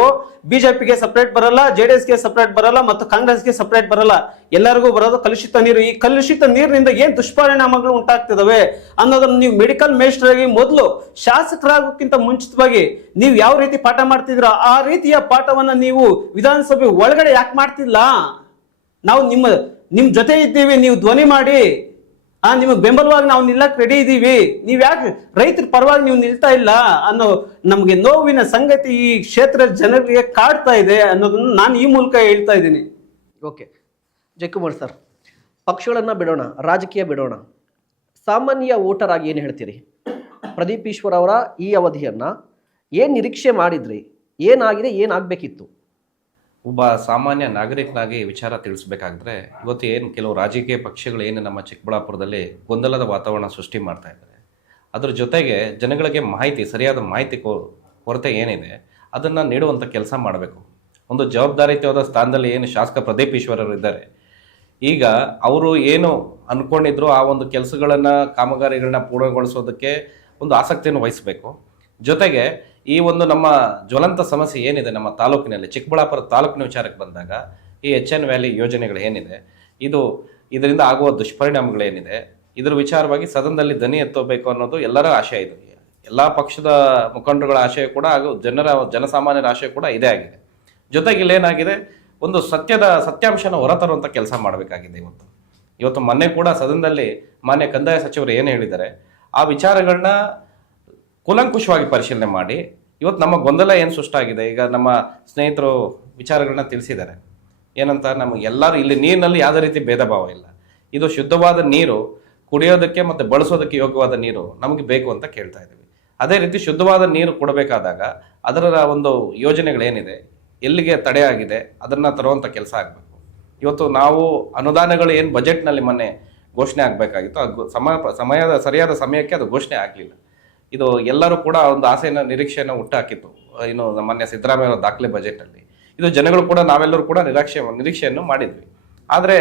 BJPಗೆ ಸಪ್ರೇಟ್ ಬರಲ್ಲ, JDSಗೆ ಸಪ್ರೇಟ್ ಬರಲ್ಲ, ಮತ್ತು ಕಾಂಗ್ರೆಸ್ಗೆ ಸಪ್ರೇಟ್ ಬರಲ್ಲ. ಎಲ್ಲರಿಗೂ ಬರೋದು ಕಲುಷಿತ ನೀರು. ಈ ಕಲುಷಿತ ನೀರಿನಿಂದ ಏನ್ ದುಷ್ಪರಿಣಾಮಗಳು ಉಂಟಾಗ್ತಿದಾವೆ ಅನ್ನೋದನ್ನ ನೀವು ಮೆಡಿಕಲ್ ಮೇಸ್ಟರ್ ಆಗಿ ಮೊದಲು ಶಾಸಕರಾಗೋಕ್ಕಿಂತ ಮುಂಚಿತವಾಗಿ ನೀವು ಯಾವ ರೀತಿ ಪಾಠ ಮಾಡ್ತಿದ್ರ ಆ ರೀತಿಯ ಪಾಠವನ್ನ ನೀವು ವಿಧಾನಸಭೆ ಒಳಗಡೆ ಯಾಕೆ ಮಾಡ್ತಿಲ್ಲ? ನಾವು ನಿಮ್ ಜೊತೆ ಇದ್ದೀವಿ, ನೀವು ಧ್ವನಿ ಮಾಡಿ, ನಿಮಗೆ ಬೆಂಬಲವಾಗಿ ನಾವು ನಿಲ್ಲಕ್ ರೆಡಿ ಇದ್ದೀವಿ, ನೀವ್ ಯಾಕೆ ರೈತರ ಪರವಾಗಿ ನೀವು ನಿಲ್ತಾ ಇಲ್ಲ ಅನ್ನೋ ನಮ್ಗೆ ನೋವಿನ ಸಂಗತಿ ಈ ಕ್ಷೇತ್ರದ ಜನರಿಗೆ ಕಾಡ್ತಾ ಇದೆ ಅನ್ನೋದನ್ನ ನಾನು ಈ ಮೂಲಕ ಹೇಳ್ತಾ ಇದ್ದೀನಿ. ಓಕೆ, ಜಯಕುಮಾರ್ ಸರ್, ಪಕ್ಷಗಳನ್ನ ಬಿಡೋಣ, ರಾಜಕೀಯ ಬಿಡೋಣ, ಸಾಮಾನ್ಯ ವೋಟರ್ ಆಗಿ ಏನು ಹೇಳ್ತೀರಿ? ಪ್ರದೀಪ್ ಈಶ್ವರ್ ಅವರ ಈ ಅವಧಿಯನ್ನ ಏನ್ ನಿರೀಕ್ಷೆ ಮಾಡಿದ್ರಿ? ಏನಾಗಿದೆ, ಏನಾಗಬೇಕಿತ್ತು? ಒಬ್ಬ ಸಾಮಾನ್ಯ ನಾಗರಿಕನಾಗಿ ವಿಚಾರ ತಿಳಿಸ್ಬೇಕಾದ್ರೆ ಇವತ್ತು ಏನು ಕೆಲವು ರಾಜಕೀಯ ಪಕ್ಷಗಳು ಏನು ನಮ್ಮ ಚಿಕ್ಕಬಳ್ಳಾಪುರದಲ್ಲಿ ಗೊಂದಲದ ವಾತಾವರಣ ಸೃಷ್ಟಿ ಮಾಡ್ತಾ ಇದ್ದಾರೆ, ಅದ್ರ ಜೊತೆಗೆ ಜನಗಳಿಗೆ ಮಾಹಿತಿ, ಸರಿಯಾದ ಮಾಹಿತಿ ಕೊರತೆ ಏನಿದೆ ಅದನ್ನು ನೀಡುವಂಥ ಕೆಲಸ ಮಾಡಬೇಕು. ಒಂದು ಜವಾಬ್ದಾರಿಯುತವಾದ ಸ್ಥಾನದಲ್ಲಿ ಏನು ಶಾಸಕ ಪ್ರದೀಪ್ ಈಶ್ವರರು ಇದ್ದಾರೆ, ಈಗ ಅವರು ಏನು ಅಂದ್ಕೊಂಡಿದ್ರು ಆ ಒಂದು ಕೆಲಸಗಳನ್ನು, ಕಾಮಗಾರಿಗಳನ್ನ ಪೂರ್ಣಗೊಳಿಸೋದಕ್ಕೆ ಒಂದು ಆಸಕ್ತಿಯನ್ನು ವಹಿಸಬೇಕು. ಜೊತೆಗೆ ಈ ಒಂದು ನಮ್ಮ ಜ್ವಲಂತ ಸಮಸ್ಯೆ ಏನಿದೆ ನಮ್ಮ ತಾಲೂಕಿನಲ್ಲಿ, ಚಿಕ್ಕಬಳ್ಳಾಪುರ ತಾಲೂಕಿನ ವಿಚಾರಕ್ಕೆ ಬಂದಾಗ ಈ HN ವ್ಯಾಲಿ ಯೋಜನೆಗಳು ಏನಿದೆ, ಇದರಿಂದ ಆಗುವ ದುಷ್ಪರಿಣಾಮಗಳೇನಿದೆ, ಇದರ ವಿಚಾರವಾಗಿ ಸದನದಲ್ಲಿ ಧ್ವನಿ ಎತ್ತಬೇಕು ಅನ್ನೋದು ಎಲ್ಲರ ಆಶಯ ಇದೆ. ಎಲ್ಲ ಪಕ್ಷದ ಮುಖಂಡರುಗಳ ಆಶಯ ಕೂಡ ಹಾಗೂ ಜನಸಾಮಾನ್ಯರ ಆಶಯ ಕೂಡ ಇದೇ ಆಗಿದೆ. ಜೊತೆಗೆ ಇಲ್ಲೇನಾಗಿದೆ, ಒಂದು ಸತ್ಯಾಂಶನ ಹೊರತರುವಂಥ ಕೆಲಸ ಮಾಡಬೇಕಾಗಿದೆ. ಇವತ್ತು ಮೊನ್ನೆ ಕೂಡ ಸದನದಲ್ಲಿ ಮಾನ್ಯ ಕಂದಾಯ ಸಚಿವರು ಏನು ಹೇಳಿದ್ದಾರೆ ಆ ವಿಚಾರಗಳನ್ನ ಕೂಲಂಕುಷವಾಗಿ ಪರಿಶೀಲನೆ ಮಾಡಿ ಇವತ್ತು ನಮ್ಮ ಗೊಂದಲ ಏನು ಸೃಷ್ಟಾಗಿದೆ, ಈಗ ನಮ್ಮ ಸ್ನೇಹಿತರು ವಿಚಾರಗಳನ್ನ ತಿಳಿಸಿದ್ದಾರೆ. ಏನಂತ, ನಮಗೆಲ್ಲರೂ ಇಲ್ಲಿ ನೀರಿನಲ್ಲಿ ಯಾವುದೇ ರೀತಿ ಭೇದ ಭಾವ ಇಲ್ಲ, ಇದು ಶುದ್ಧವಾದ ನೀರು ಕುಡಿಯೋದಕ್ಕೆ ಮತ್ತು ಬಳಸೋದಕ್ಕೆ ಯೋಗ್ಯವಾದ ನೀರು ನಮಗೆ ಬೇಕು ಅಂತ ಕೇಳ್ತಾ ಇದ್ದೀವಿ. ಅದೇ ರೀತಿ ಶುದ್ಧವಾದ ನೀರು ಕೊಡಬೇಕಾದಾಗ ಅದರ ಒಂದು ಯೋಜನೆಗಳೇನಿದೆ, ಎಲ್ಲಿಗೆ ತಡೆಯಾಗಿದೆ ಅದನ್ನು ತರುವಂಥ ಕೆಲಸ ಆಗಬೇಕು. ಇವತ್ತು ನಾವು ಅನುದಾನಗಳು ಏನು ಬಜೆಟ್ನಲ್ಲಿ ಮೊನ್ನೆ ಘೋಷಣೆ ಆಗಬೇಕಾಗಿತ್ತು, ಸರಿಯಾದ ಸಮಯಕ್ಕೆ ಅದು ಘೋಷಣೆ ಆಗಲಿಲ್ಲ. ಇದು ಎಲ್ಲರೂ ಕೂಡ ಒಂದು ಆಸೆಯನ್ನು, ನಿರೀಕ್ಷೆಯನ್ನು ಹುಟ್ಟಾಕಿತ್ತು. ಇನ್ನು ಮೊನ್ನೆ ಸಿದ್ದರಾಮಯ್ಯ ಅವರ ದಾಖಲೆ ಬಜೆಟಲ್ಲಿ ಇದು ಜನಗಳು ಕೂಡ, ನಾವೆಲ್ಲರೂ ಕೂಡ ನಿರೀಕ್ಷೆಯನ್ನು ಮಾಡಿದ್ವಿ. ಆದರೆ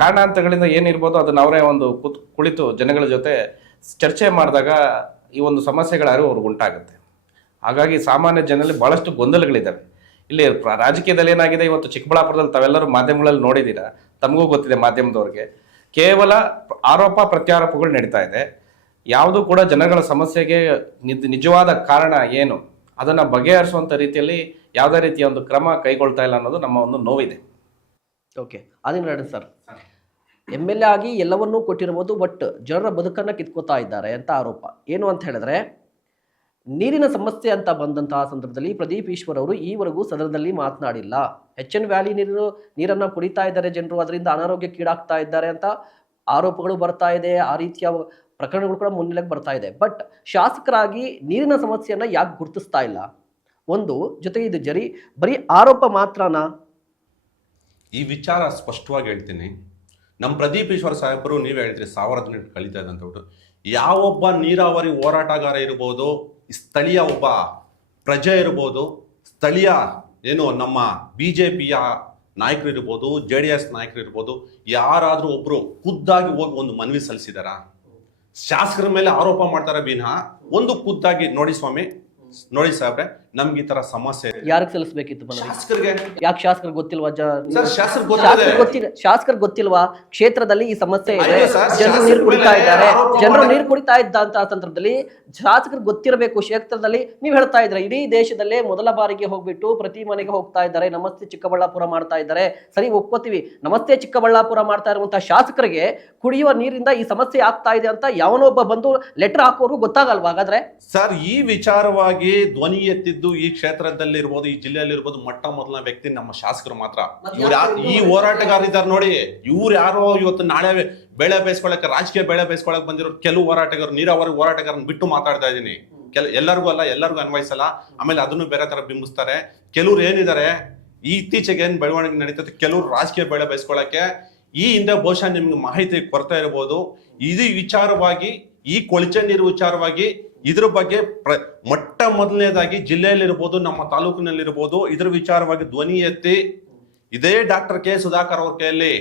ಕಾರಣಾಂತರಗಳಿಂದ ಏನಿರ್ಬೋದು ಅದನ್ನು ಅವರೇ ಒಂದು ಕುಳಿತು ಜನಗಳ ಜೊತೆ ಚರ್ಚೆ ಮಾಡಿದಾಗ ಈ ಒಂದು ಸಮಸ್ಯೆಗಳ ಅರಿವು ಅವ್ರಿಗೆ ಉಂಟಾಗುತ್ತೆ. ಹಾಗಾಗಿ ಸಾಮಾನ್ಯ ಜನರಲ್ಲಿ ಬಹಳಷ್ಟು ಗೊಂದಲಗಳಿದ್ದಾವೆ. ಇಲ್ಲಿ ರಾಜಕೀಯದಲ್ಲಿ ಏನಾಗಿದೆ, ಇವತ್ತು ಚಿಕ್ಕಬಳ್ಳಾಪುರದಲ್ಲಿ ತಾವೆಲ್ಲರೂ ಮಾಧ್ಯಮಗಳಲ್ಲಿ ನೋಡಿದ್ದೀರಾ, ತಮಗೂ ಗೊತ್ತಿದೆ ಮಾಧ್ಯಮದವ್ರಿಗೆ, ಕೇವಲ ಆರೋಪ ಪ್ರತ್ಯಾರೋಪಗಳು ನಡೀತಾ ಇದೆ. ಯಾವುದೂ ಕೂಡ ಜನಗಳ ಸಮಸ್ಯೆಗೆ ನಿಜವಾದ ಕಾರಣ ಏನು ಅದನ್ನು ಬಗೆಹರಿಸುವಂಥ ರೀತಿಯಲ್ಲಿ ಯಾವುದೇ ರೀತಿಯ ಒಂದು ಕ್ರಮ ಕೈಗೊಳ್ತಾ ಇಲ್ಲ ಅನ್ನೋದು ನಮ್ಮ ಒಂದು ನೋವಿದೆ. ಓಕೆ, ಅದೇನು ಸರ್, MLA ಆಗಿ ಎಲ್ಲವನ್ನೂ ಕೊಟ್ಟಿರ್ಬೋದು, ಬಟ್ ಜನರ ಬದುಕನ್ನು ಕಿತ್ಕೋತಾ ಇದ್ದಾರೆ ಅಂತ ಆರೋಪ. ಏನು ಅಂತ ಹೇಳಿದ್ರೆ, ನೀರಿನ ಸಮಸ್ಯೆ ಅಂತ ಬಂದಂತಹ ಸಂದರ್ಭದಲ್ಲಿ ಪ್ರದೀಪ್ ಈಶ್ವರ್ ಅವರು ಈವರೆಗೂ ಸದನದಲ್ಲಿ ಮಾತನಾಡಿಲ್ಲ. HN ವ್ಯಾಲಿ ನೀರನ್ನು ಕುಡಿತಾ ಇದ್ದಾರೆ ಜನರು, ಅದರಿಂದ ಅನಾರೋಗ್ಯಕ್ಕೀಡಾಗ್ತಾ ಇದ್ದಾರೆ ಅಂತ ಆರೋಪಗಳು ಬರ್ತಾ ಇದೆ. ಆ ರೀತಿಯ ಪ್ರಕರಣಗಳು ಕೂಡ ಮುನ್ನೆಲೆಗೆ ಬರ್ತಾ ಇದೆ. ಬಟ್ ಶಾಸಕರಾಗಿ ನೀರಿನ ಸಮಸ್ಯೆಯನ್ನ ಯಾಕೆ ಗುರುತಿಸ್ತಾ ಇಲ್ಲ? ಒಂದು ಜೊತೆಗೆ ಇದು ಬರೀ ಆರೋಪ ಮಾತ್ರನಾ? ಈ ವಿಚಾರ ಸ್ಪಷ್ಟವಾಗಿ ಹೇಳ್ತೀನಿ. ನಮ್ಮ ಪ್ರದೀಪ್ ಈಶ್ವರ್ ಸಾಹೇಬರು ನೀವೇ ಹೇಳ್ತೀರಿ 1000 ದಿನ ಕಳೀತಾ ಇದೆ ಅಂತ ಬಿಟ್ಟು, ಯಾವೊಬ್ಬ ನೀರಾವರಿ ಹೋರಾಟಗಾರ ಇರ್ಬೋದು, ಸ್ಥಳೀಯ ಒಬ್ಬ ಪ್ರಜೆ ಇರ್ಬೋದು, ಸ್ಥಳೀಯ ಏನು ನಮ್ಮ BJPಯ ನಾಯಕರು ಇರ್ಬೋದು, JDS ನಾಯಕರು ಇರ್ಬೋದು, ಯಾರಾದರೂ ಒಬ್ರು ಖುದ್ದಾಗಿ ಹೋಗಿ ಒಂದು ಮನವಿ ಸಲ್ಲಿಸಿದಾರ? ಶಾಸಕರ ಮೇಲೆ ಆರೋಪ ಮಾಡ್ತಾರೆ ವಿನಃ ಒಂದು ಖುದ್ದಾಗಿ ನೋಡಿ ಸ್ವಾಮಿ, ನೋಡಿ ಸಾಹೇಬ್ರೆ, ನಮ್ಗೆ ಈ ತರ ಸಮಸ್ಯೆ ಯಾರಿಗೆ ಸಲ್ಲಿಸಬೇಕಿತ್ತು? ಶಾಸಕರಿಗೆ. ಯಾಕೆ ಶಾಸಕರಿಗೆ ಗೊತ್ತಿಲ್ವಾ? ಶಾಸಕರಿಗೆ ಗೊತ್ತಿಲ್ವಾ ಕ್ಷೇತ್ರದಲ್ಲಿ ಈ ಸಮಸ್ಯೆ ಇದೆ, ಜನರು ನೀರು ಕುಡಿತಾ ಇದ್ದಾರೆ, ಜನರು ನೀರು ಕುಡಿತಾ ಇದ್ದಂತ ಸಂದರ್ಭದಲ್ಲಿ ಶಾಸಕರಿಗೆ ಗೊತ್ತಿರಬೇಕು. ಕ್ಷೇತ್ರದಲ್ಲಿ ನೀವು ಹೇಳ್ತಾ ಇದ್ರೆ ಇಡೀ ದೇಶದಲ್ಲೇ ಮೊದಲ ಬಾರಿಗೆ ಹೋಗ್ಬಿಟ್ಟು ಪ್ರತಿ ಮನೆಗೆ ಹೋಗ್ತಾ ಇದ್ದಾರೆ, ನಮಸ್ತೆ ಚಿಕ್ಕಬಳ್ಳಾಪುರ ಮಾಡ್ತಾ ಇದ್ದಾರೆ. ಸರಿ, ಒಪ್ಕೋತೀವಿ, ನಮಸ್ತೆ ಚಿಕ್ಕಬಳ್ಳಾಪುರ ಮಾಡ್ತಾ ಇರುವಂತಹ ಶಾಸಕರಿಗೆ ಕುಡಿಯುವ ನೀರಿಂದ ಈ ಸಮಸ್ಯೆ ಆಗ್ತಾ ಇದೆ ಅಂತ ಯಾವನೊಬ್ಬ ಬಂದು ಲೆಟರ್ ಹಾಕೋರು ಗೊತ್ತಾಗಲ್ವಾ? ಹಾಗಾದ್ರೆ ಸರ್, ಈ ವಿಚಾರವಾಗಿ ಧ್ವನಿ ಎತ್ತಿದ್ದು ಈ ಕ್ಷೇತ್ರದಲ್ಲಿ ಇರ್ಬೋದು, ಈ ಜಿಲ್ಲೆಯಲ್ಲಿ ಇರ್ಬೋದು, ಮೊಟ್ಟ ಮೊದಲ ವ್ಯಕ್ತಿ ನಮ್ಮ ಶಾಸಕರು ಮಾತ್ರ. ಈ ಹೋರಾಟಗಾರ ಇದ್ದಾರೆ ನೋಡಿ, ಇವ್ರು ಯಾರೋ ಇವತ್ತು ನಾಳೆ ಬೆಳೆ ಬೇಯಿಸ್ಕೊಳಕ್ಕೆ, ರಾಜಕೀಯ ಬೆಳೆ ಬೇಯಿಸ್ಕೊಳಕ್ ಬಂದಿರೋ ಕೆಲವು ಹೋರಾಟಗಾರರು, ನೀರಾವರಿ ಹೋರಾಟಗಾರನ ಬಿಟ್ಟು ಮಾತಾಡ್ತಾ ಇದ್ದೀನಿ. ಎಲ್ಲರಿಗೂ ಅಲ್ಲ, ಎಲ್ಲರಿಗೂ ಅನ್ವಯಿಸಲ್ಲ. ಆಮೇಲೆ ಅದನ್ನು ಬೇರೆ ತರ ಬಿಂಬಿಸ್ತಾರೆ. ಕೆಲವ್ರು ಏನಿದ್ದಾರೆ, ಈ ಇತ್ತೀಚೆಗೆ ಏನ್ ಬೆಳವಣಿಗೆ ನಡೀತದೆ, ಕೆಲವರು ರಾಜಕೀಯ ಬೆಳೆ ಬೇಯಿಸ್ಕೊಳಕ್ಕೆ ಈ ಹಿಂದೆ ಬಹುಶಃ ನಿಮ್ಗೆ ಮಾಹಿತಿ ಕೊರತೆ ಇರ್ಬೋದು. ಇದು ವಿಚಾರವಾಗಿ, ಈ ಕೊಳಚೆ ನೀರು ವಿಚಾರವಾಗಿ ಇದ್ರ ಬಗ್ಗೆ ಮೊಟ್ಟ ಮೊದಲನೇದಾಗಿ ಜಿಲ್ಲೆಯಲ್ಲಿರ್ಬೋದು, ನಮ್ಮ ತಾಲೂಕಿನಲ್ಲಿರ್ಬೋದು, ಇದ್ರ ವಿಚಾರವಾಗಿ ಧ್ವನಿ ಎತ್ತಿ ಇದೇ ಡಾಕ್ಟರ್ ಕೆ ಸುಧಾಕರ್ ಅವ್ರ ಕೈಯಲ್ಲಿ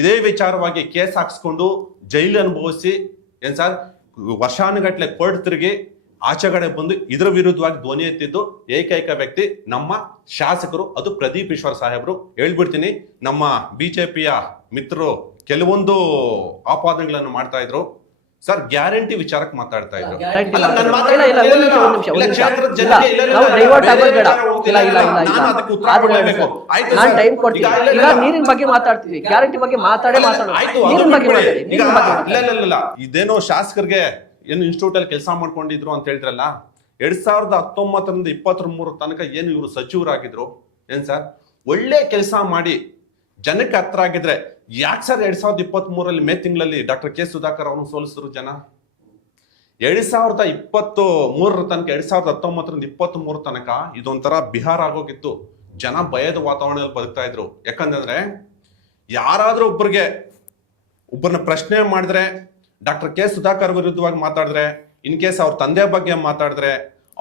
ಇದೇ ವಿಚಾರವಾಗಿ ಕೇಸ್ ಹಾಕ್ಸ್ಕೊಂಡು ಜೈಲು ಅನುಭವಿಸಿ ಏನ್ ಸರ್ ವರ್ಷಾನುಗಟ್ಲೆ ಕೋರ್ಟ್ ತಿರುಗಿ ಆಚೆಗಡೆ ಬಂದು ಇದ್ರ ವಿರುದ್ಧವಾಗಿ ಧ್ವನಿ ಎತ್ತಿದ್ದು ಏಕೈಕ ವ್ಯಕ್ತಿ ನಮ್ಮ ಶಾಸಕರು, ಅದು ಪ್ರದೀಪ್ ಈಶ್ವರ್ ಸಾಹೇಬ್ರು. ಹೇಳ್ಬಿಡ್ತೀನಿ, ನಮ್ಮ BJPಯ ಮಿತ್ರರು ಕೆಲವೊಂದು ಆಪಾದನೆಗಳನ್ನು ಮಾಡ್ತಾ ಇದ್ರು ಸರ್, ಗ್ಯಾರಂಟಿ ವಿಚಾರಕ್ಕೆ ಮಾತಾಡ್ತಾ ಇದ್ರು. ಇದೇನೋ ಶಾಸಕರಿಗೆ ಏನು ಇನ್ಸ್ಟಿಟ್ಯೂಟ್ ಅಲ್ಲಿ ಕೆಲಸ ಮಾಡ್ಕೊಂಡಿದ್ರು ಅಂತ ಹೇಳಿದ್ರಲ್ಲ, 2019ರಿಂದ 23 ತನಕ ಏನು ಇವರು ಸಚಿವರಾಗಿದ್ರು ಏನ್ ಸರ್, ಒಳ್ಳೆ ಕೆಲಸ ಮಾಡಿ ಜನಕ್ಕೆ ಹತ್ರ ಆಗಿದ್ರೆ ಯಾಕೆ ಸರ್ 2023ರಲ್ಲಿ ಮೇ ತಿಂಗಳಲ್ಲಿ ಡಾಕ್ಟರ್ ಕೆ ಸುಧಾಕರ್ ಅವನು ಸೋಲಿಸಿದ್ರು ಜನ? 2023 ತನಕ, 2019ರಿಂದ 23 ತನಕ ಇದೊಂಥರ ಬಿಹಾರ ಆಗೋಗಿತ್ತು. ಜನ ಭಯದ ವಾತಾವರಣದಲ್ಲಿ ಬದುಕ್ತಾ ಇದ್ರು. ಯಾಕಂತಂದ್ರೆ ಯಾರಾದ್ರೂ ಒಬ್ಬರನ್ನ ಪ್ರಶ್ನೆ ಮಾಡಿದ್ರೆ, ಡಾಕ್ಟರ್ ಕೆ ಸುಧಾಕರ್ ವಿರುದ್ಧವಾಗಿ ಮಾತಾಡಿದ್ರೆ, ಇನ್ ಕೇಸ್ ಅವ್ರ ತಂದೆ ಬಗ್ಗೆ ಮಾತಾಡಿದ್ರೆ,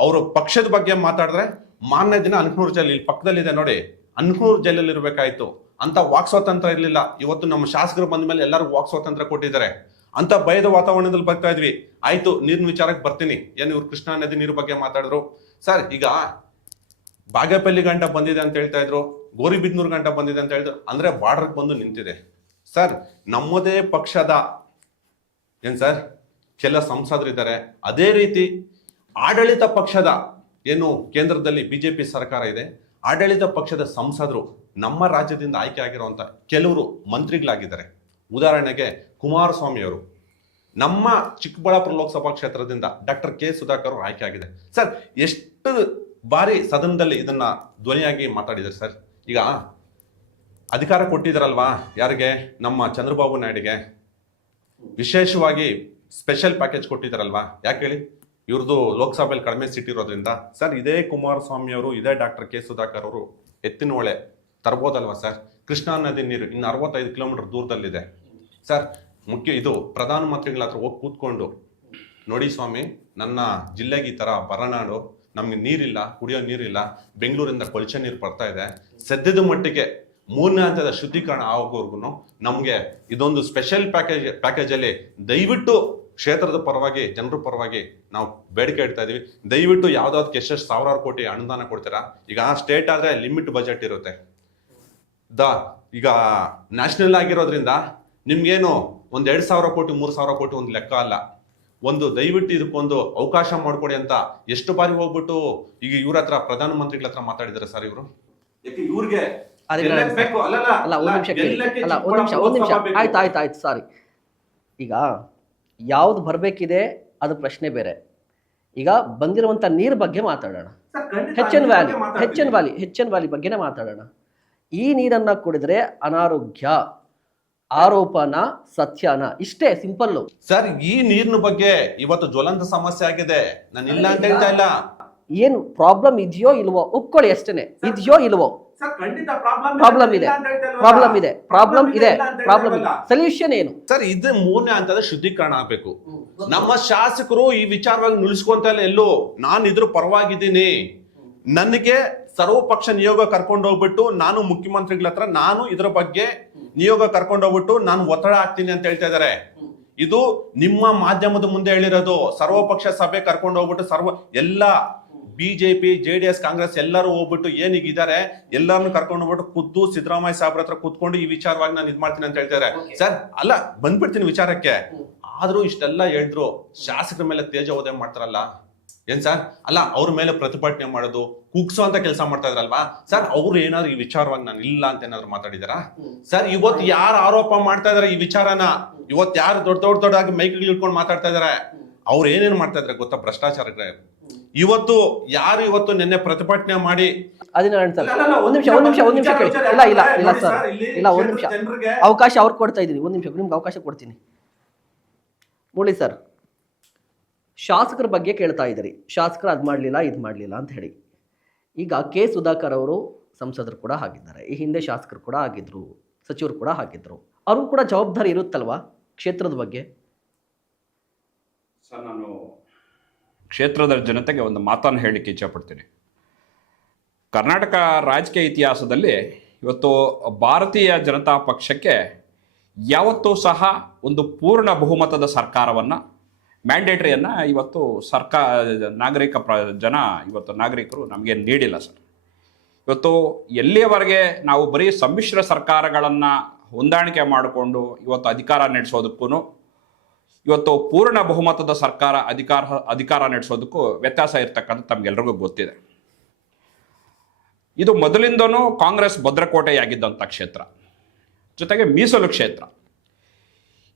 ಅವ್ರ ಪಕ್ಷದ ಬಗ್ಗೆ ಮಾತಾಡಿದ್ರೆ, ಮಾರನೇ ದಿನ ಅನ್ಕನೂರು ಜೈಲ್ ಇಲ್ಲಿ ಪಕ್ಕದಲ್ಲಿದೆ ನೋಡಿ, ಅನ್ಕನೂರು ಜೈಲಲ್ಲಿ ಇರ್ಬೇಕಾಯ್ತು. ಅಂತ ವಾಕ್ ಸ್ವಾತಂತ್ರ್ಯ ಇರ್ಲಿಲ್ಲ. ಇವತ್ತು ನಮ್ಮ ಶಾಸಕರು ಬಂದ ಮೇಲೆ ಎಲ್ಲರೂ ವಾಕ್ ಸ್ವಾತಂತ್ರ್ಯ ಕೊಟ್ಟಿದ್ದಾರೆ. ಅಂತ ಭಯದ ವಾತಾವರಣದಲ್ಲಿ ಬರ್ತಾ ಇದ್ವಿ. ಆಯ್ತು, ನೀರಿನ ವಿಚಾರಕ್ಕೆ ಬರ್ತೀನಿ. ಏನು ಇವ್ರು ಕೃಷ್ಣಾ ನದಿ ನೀರು ಬಗ್ಗೆ ಮಾತಾಡಿದ್ರು. ಸರ್, ಈಗ ಬಾಗೇಪಲ್ಲಿ ಗಂಟ ಬಂದಿದೆ ಅಂತ ಹೇಳ್ತಾ ಇದ್ರು, ಗೋರಿಬಿದ್ನೂರು ಗಂಟ ಬಂದಿದೆ ಅಂತ ಹೇಳಿದ್ರು. ಅಂದ್ರೆ ಬಾರ್ಡರ್ಗೆ ಬಂದು ನಿಂತಿದೆ. ಸರ್, ನಮ್ಮದೇ ಪಕ್ಷದ ಏನ್ ಸರ್ ಕೆಲ ಸಂಸದರಿದ್ದಾರೆ. ಅದೇ ರೀತಿ ಆಡಳಿತ ಪಕ್ಷದ ಏನು ಕೇಂದ್ರದಲ್ಲಿ ಬಿಜೆಪಿ ಸರ್ಕಾರ ಇದೆ, ಆಡಳಿತ ಪಕ್ಷದ ಸಂಸದರು ನಮ್ಮ ರಾಜ್ಯದಿಂದ ಆಯ್ಕೆ ಆಗಿರುವಂತ ಕೆಲವರು ಮಂತ್ರಿಗಳಾಗಿದ್ದಾರೆ. ಉದಾಹರಣೆಗೆ ಕುಮಾರಸ್ವಾಮಿ ಅವರು ನಮ್ಮ ಚಿಕ್ಕಬಳ್ಳಾಪುರ ಲೋಕಸಭಾ ಕ್ಷೇತ್ರದಿಂದ ಡಾಕ್ಟರ್ ಕೆ ಸುಧಾಕರ್ ಆಯ್ಕೆ ಆಗಿದೆ. ಸರ್, ಎಷ್ಟು ಬಾರಿ ಸದನದಲ್ಲಿ ಇದನ್ನ ಧ್ವನಿಯಾಗಿ ಮಾತಾಡಿದ್ದಾರೆ. ಸರ್, ಈಗ ಅಧಿಕಾರ ಕೊಟ್ಟಿದ್ದಾರಲ್ವಾ ಯಾರಿಗೆ, ನಮ್ಮ ಚಂದ್ರಬಾಬು ನಾಯ್ಡಿಗೆ ವಿಶೇಷವಾಗಿ ಸ್ಪೆಷಲ್ ಪ್ಯಾಕೇಜ್ ಕೊಟ್ಟಿದ್ದಾರಲ್ವಾ. ಯಾಕೆ ಹೇಳಿ? ಇವ್ರದ್ದು ಲೋಕಸಭೆಯಲ್ಲಿ ಕಡಿಮೆ ಸೀಟ್ ಇರೋದ್ರಿಂದ. ಸರ್, ಇದೇ ಕುಮಾರಸ್ವಾಮಿ ಅವರು, ಇದೇ ಡಾಕ್ಟರ್ ಕೆ ಸುಧಾಕರ್ ಅವರು ಎತ್ತಿನ ಹೊಳೆ ತರ್ಬೋದಲ್ವಾ ಸರ್? ಕೃಷ್ಣಾ ನದಿ ನೀರು ಇನ್ನು 65 ಕಿಲೋಮೀಟರ್ ದೂರದಲ್ಲಿದೆ. ಸರ್, ಇದು ಪ್ರಧಾನಮಂತ್ರಿಗಳ ಹತ್ರ ಹೋಗಿ ಕೂತ್ಕೊಂಡು, ನೋಡಿ ಸ್ವಾಮಿ, ನನ್ನ ಜಿಲ್ಲೆಗೆ ಈ ತರ ಬರನಾಡು, ನಮ್ಗೆ ನೀರಿಲ್ಲ, ಕುಡಿಯೋ ನೀರಿಲ್ಲ, ಬೆಂಗಳೂರಿಂದ ಕೊಳಚೆ ನೀರು ಬರ್ತಾ ಇದೆ, ಸದ್ಯದ ಮಟ್ಟಿಗೆ 3ನೇ ಹಂತದ ಶುದ್ಧೀಕರಣ ಆಗೋವರೆಗೂ ನಮ್ಗೆ ಇದೊಂದು ಸ್ಪೆಷಲ್ ಪ್ಯಾಕೇಜ್ ಅಲ್ಲಿ ದಯವಿಟ್ಟು ಕ್ಷೇತ್ರದ ಪರವಾಗಿ, ಜನರ ಪರವಾಗಿ ನಾವು ಬೇಡಿಕೆ ಇಡ್ತಾ ಇದೀವಿ. ದಯವಿಟ್ಟು ಯಾವ್ದಾವ್ದಕ್ಕೆ ಎಷ್ಟೆಷ್ಟು ಸಾವಿರಾರು ಕೋಟಿ ಅನುದಾನ ಕೊಡ್ತೀರಾ. ಈಗ ಸ್ಟೇಟ್ ಆದ್ರೆ ಲಿಮಿಟ್ ಬಜೆಟ್ ಇರುತ್ತೆ. ಈಗ ನ್ಯಾಷನಲ್ ಆಗಿರೋದ್ರಿಂದ ನಿಮ್ಗೇನು 1,2,000 ಕೋಟಿ 3,000 ಕೋಟಿ ಒಂದು ಲೆಕ್ಕ ಅಲ್ಲ. ಒಂದು ದಯವಿಟ್ಟು ಇದಕ್ಕೊಂದು ಅವಕಾಶ ಮಾಡ್ಕೊಡಿ ಅಂತ ಎಷ್ಟು ಬಾರಿ ಹೋಗ್ಬಿಟ್ಟು ಈಗ ಇವ್ರ ಹತ್ರ ಪ್ರಧಾನಮಂತ್ರಿಗಳ ಹತ್ರ ಮಾತಾಡಿದಾರೆ ಸರ್ ಇವರು. ಇವ್ರಿಗೆ ಒಂದ್ ನಿಮಿಷ ಆಯ್ತು ಸಾರಿ. ಈಗ ಯಾವ್ದು ಬರ್ಬೇಕಿದೆ ಅದು ಪ್ರಶ್ನೆ ಬೇರೆ. ಈಗ ಬಂದಿರುವಂತ ನೀರ್ ಬಗ್ಗೆ ಮಾತಾಡೋಣ. ಹೆಚ್ ಎನ್ ವ್ಯಾಲಿ ಬಗ್ಗೆನೇ ಮಾತಾಡೋಣ. ಈ ನೀರನ್ನ ಕುಡಿದ್ರೆ ಅನಾರೋಗ್ಯ, ಆರೋಪನ ಸತ್ಯನ, ಇಷ್ಟೇ ಸಿಂಪಲ್. ಸರ್, ಈ ನೀರಿನ ಬಗ್ಗೆ ಇವತ್ತು ಜ್ವಲಂತ ಸಮಸ್ಯೆ ಆಗಿದೆ. ನಾನು ಇಲ್ಲ ಅಂತ ಹೇಳ್ತಾ ಇಲ್ಲ. ಏನ್ ಪ್ರಾಬ್ಲಮ್ ಇದೆಯೋ ಇಲ್ವೋ ಒಪ್ಕೊಳ್ಳಿ ಅಷ್ಟೇನೆ. ಇದೆಯೋ ಇಲ್ವೋ ಪ್ರಾಬ್ಲಮ್ ಇದೆ. ಸೊಲ್ಯೂಷನ್ ಏನು ಸರ್? ಇದು 3ನೇ ಹಂತದ ಶುದ್ಧೀಕರಣ ಆಗ್ಬೇಕು. ನಮ್ಮ ಶಾಸಕರು ಈ ವಿಚಾರವಾಗಿ ನಿಲ್ಲಿಸ್ಕೊಂತ ಇಲ್ಲ ಎಲ್ಲೂ. ನಾನು ಇದ್ರ ಪರವಾಗಿದ್ದೀನಿ, ನನಗೆ ಸರ್ವಪಕ್ಷ ನಿಯೋಗ ಕರ್ಕೊಂಡು ಹೋಗ್ಬಿಟ್ಟು ನಾನು ಮುಖ್ಯಮಂತ್ರಿಗಳ ಹತ್ರ ನಾನು ಇದ್ರ ಬಗ್ಗೆ ನಿಯೋಗ ಕರ್ಕೊಂಡು ಹೋಗ್ಬಿಟ್ಟು ನಾನು ಒತ್ತಡ ಹಾಕ್ತೀನಿ ಅಂತ ಹೇಳ್ತಾ ಇದಾರೆ. ಇದು ನಿಮ್ಮ ಮಾಧ್ಯಮದ ಮುಂದೆ ಹೇಳಿರೋದು. ಸರ್ವಪಕ್ಷ ಸಭೆ ಕರ್ಕೊಂಡು ಹೋಗ್ಬಿಟ್ಟು ಎಲ್ಲ ಬಿಜೆಪಿ, JDS, ಕಾಂಗ್ರೆಸ್ ಎಲ್ಲರೂ ಹೋಗ್ಬಿಟ್ಟು ಏನೀಗಿದ್ದಾರೆ ಎಲ್ಲರನ್ನು ಕರ್ಕೊಂಡು ಹೋಗ್ಬಿಟ್ಟು ಖುದ್ದು ಸಿದ್ದರಾಮಯ್ಯ ಸಾಹೇಬ್ರ ಹತ್ರ ಕೂತ್ಕೊಂಡು ಈ ವಿಚಾರವಾಗಿ ನಾನು ಇದ್ ಮಾಡ್ತೀನಿ ಅಂತ ಹೇಳ್ತಾರೆ. ಸರ್, ಅಲ್ಲ ಬಂದ್ಬಿಡ್ತೀನಿ ವಿಚಾರಕ್ಕೆ. ಆದ್ರೂ ಇಷ್ಟೆಲ್ಲ ಹೇಳಿದ್ರು ಶಾಸಕರ ಮೇಲೆ ತೇಜೋವಧೆ ಮಾಡ್ತಾರಲ್ಲ ಏನ್ ಸರ್? ಅಲ್ಲ, ಅವ್ರ ಮೇಲೆ ಪ್ರತಿಭಟನೆ ಮಾಡೋದು, ಕುಗ್ಸೋ ಅಂತ ಕೆಲಸ ಮಾಡ್ತಾ ಇದ್ರಲ್ವಾ ಸರ್? ಅವ್ರು ಏನಾದ್ರು ಈ ವಿಚಾರವಾಗಿ ನಾನು ಇಲ್ಲ ಅಂತ ಏನಾದ್ರು ಮಾತಾಡಿದಾರ ಸರ್? ಇವತ್ತು ಯಾರು ಆರೋಪ ಮಾಡ್ತಾ ಇದಾರೆ ಈ ವಿಚಾರನ, ಇವತ್ತು ಯಾರು ದೊಡ್ಡದಾಗಿ ಮೈಕ್ಗಳು ಇಟ್ಕೊಂಡು ಮಾತಾಡ್ತಾ ಇದಾರೆ, ಅವ್ರು ಏನೇನು ಮಾಡ್ತಾ ಇದಾರೆ ಗೊತ್ತಾ? ಭ್ರಷ್ಟಾಚಾರಗಳೇ. ಇವತ್ತು ನಿನ್ನೆ ಪ್ರತಿಭಟನೆ ಮಾಡಿ ಒಂದ್ ನಿಮಿಷ ಕೇಳಿ. ಇಲ್ಲ ಸರ್, ಒಂದ್ ನಿಮಿಷ ಅವಕಾಶ ಅವ್ರಿಗೆ ಕೊಡ್ತಾ ಇದೀನಿ. ಒಂದ್ ನಿಮಿಷ ನಿಮ್ಗೆ ಅವಕಾಶ ಕೊಡ್ತೀನಿ. ನೋಡಿ ಸರ್, ಶಾಸಕರ ಬಗ್ಗೆ ಕೇಳ್ತಾ ಇದ್ದೀರಿ. ಶಾಸಕರು ಅದ್ ಮಾಡ್ಲಿಲ್ಲ ಇದ್ ಮಾಡ್ಲಿಲ್ಲ ಅಂತ ಹೇಳಿ. ಈಗ ಕೆ ಸುಧಾಕರ್ ಅವರು ಸಂಸದರು ಕೂಡ ಆಗಿದ್ದಾರೆ, ಈ ಹಿಂದೆ ಶಾಸಕರು ಕೂಡ ಆಗಿದ್ರು, ಸಚಿವರು ಕೂಡ ಆಗಿದ್ರು. ಅವ್ರಿಗೂ ಕೂಡ ಜವಾಬ್ದಾರಿ ಇರುತ್ತಲ್ವಾ ಕ್ಷೇತ್ರದ ಬಗ್ಗೆ? ಸರ್, ನಾನು ಕ್ಷೇತ್ರದ ಜನತೆಗೆ ಒಂದು ಮಾತನ್ನು ಹೇಳಲಿಕ್ಕೆ ಇಚ್ಛಪಡ್ತೀನಿ. ಕರ್ನಾಟಕ ರಾಜಕೀಯ ಇತಿಹಾಸದಲ್ಲಿ ಇವತ್ತು ಭಾರತೀಯ ಜನತಾ ಪಕ್ಷಕ್ಕೆ ಯಾವತ್ತೂ ಸಹ ಒಂದು ಪೂರ್ಣ ಬಹುಮತದ ಸರ್ಕಾರವನ್ನು, ಮ್ಯಾಂಡೇಟ್ರಿಯನ್ನು ಇವತ್ತು ನಾಗರಿಕರು ನಮಗೆ ನೀಡಿಲ್ಲ ಸರ್. ಇವತ್ತು ಎಲ್ಲಿಯವರೆಗೆ ನಾವು ಬರೀ ಸಮ್ಮಿಶ್ರ ಸರ್ಕಾರಗಳನ್ನು ಹೊಂದಾಣಿಕೆ ಮಾಡಿಕೊಂಡು ಇವತ್ತು ಅಧಿಕಾರ ನಡೆಸೋದಕ್ಕೂ ಇವತ್ತು ಪೂರ್ಣ ಬಹುಮತದ ಸರ್ಕಾರ ಅಧಿಕಾರ ನಡೆಸೋದಕ್ಕೂ ವ್ಯತ್ಯಾಸ ಇರ್ತಕ್ಕಂಥ ತಮಗೆಲ್ರಿಗೂ ಗೊತ್ತಿದೆ. ಇದು ಮೊದಲಿಂದನೂ ಕಾಂಗ್ರೆಸ್ ಭದ್ರಕೋಟೆಯಾಗಿದ್ದಂಥ ಕ್ಷೇತ್ರ, ಜೊತೆಗೆ ಮೀಸಲು ಕ್ಷೇತ್ರ.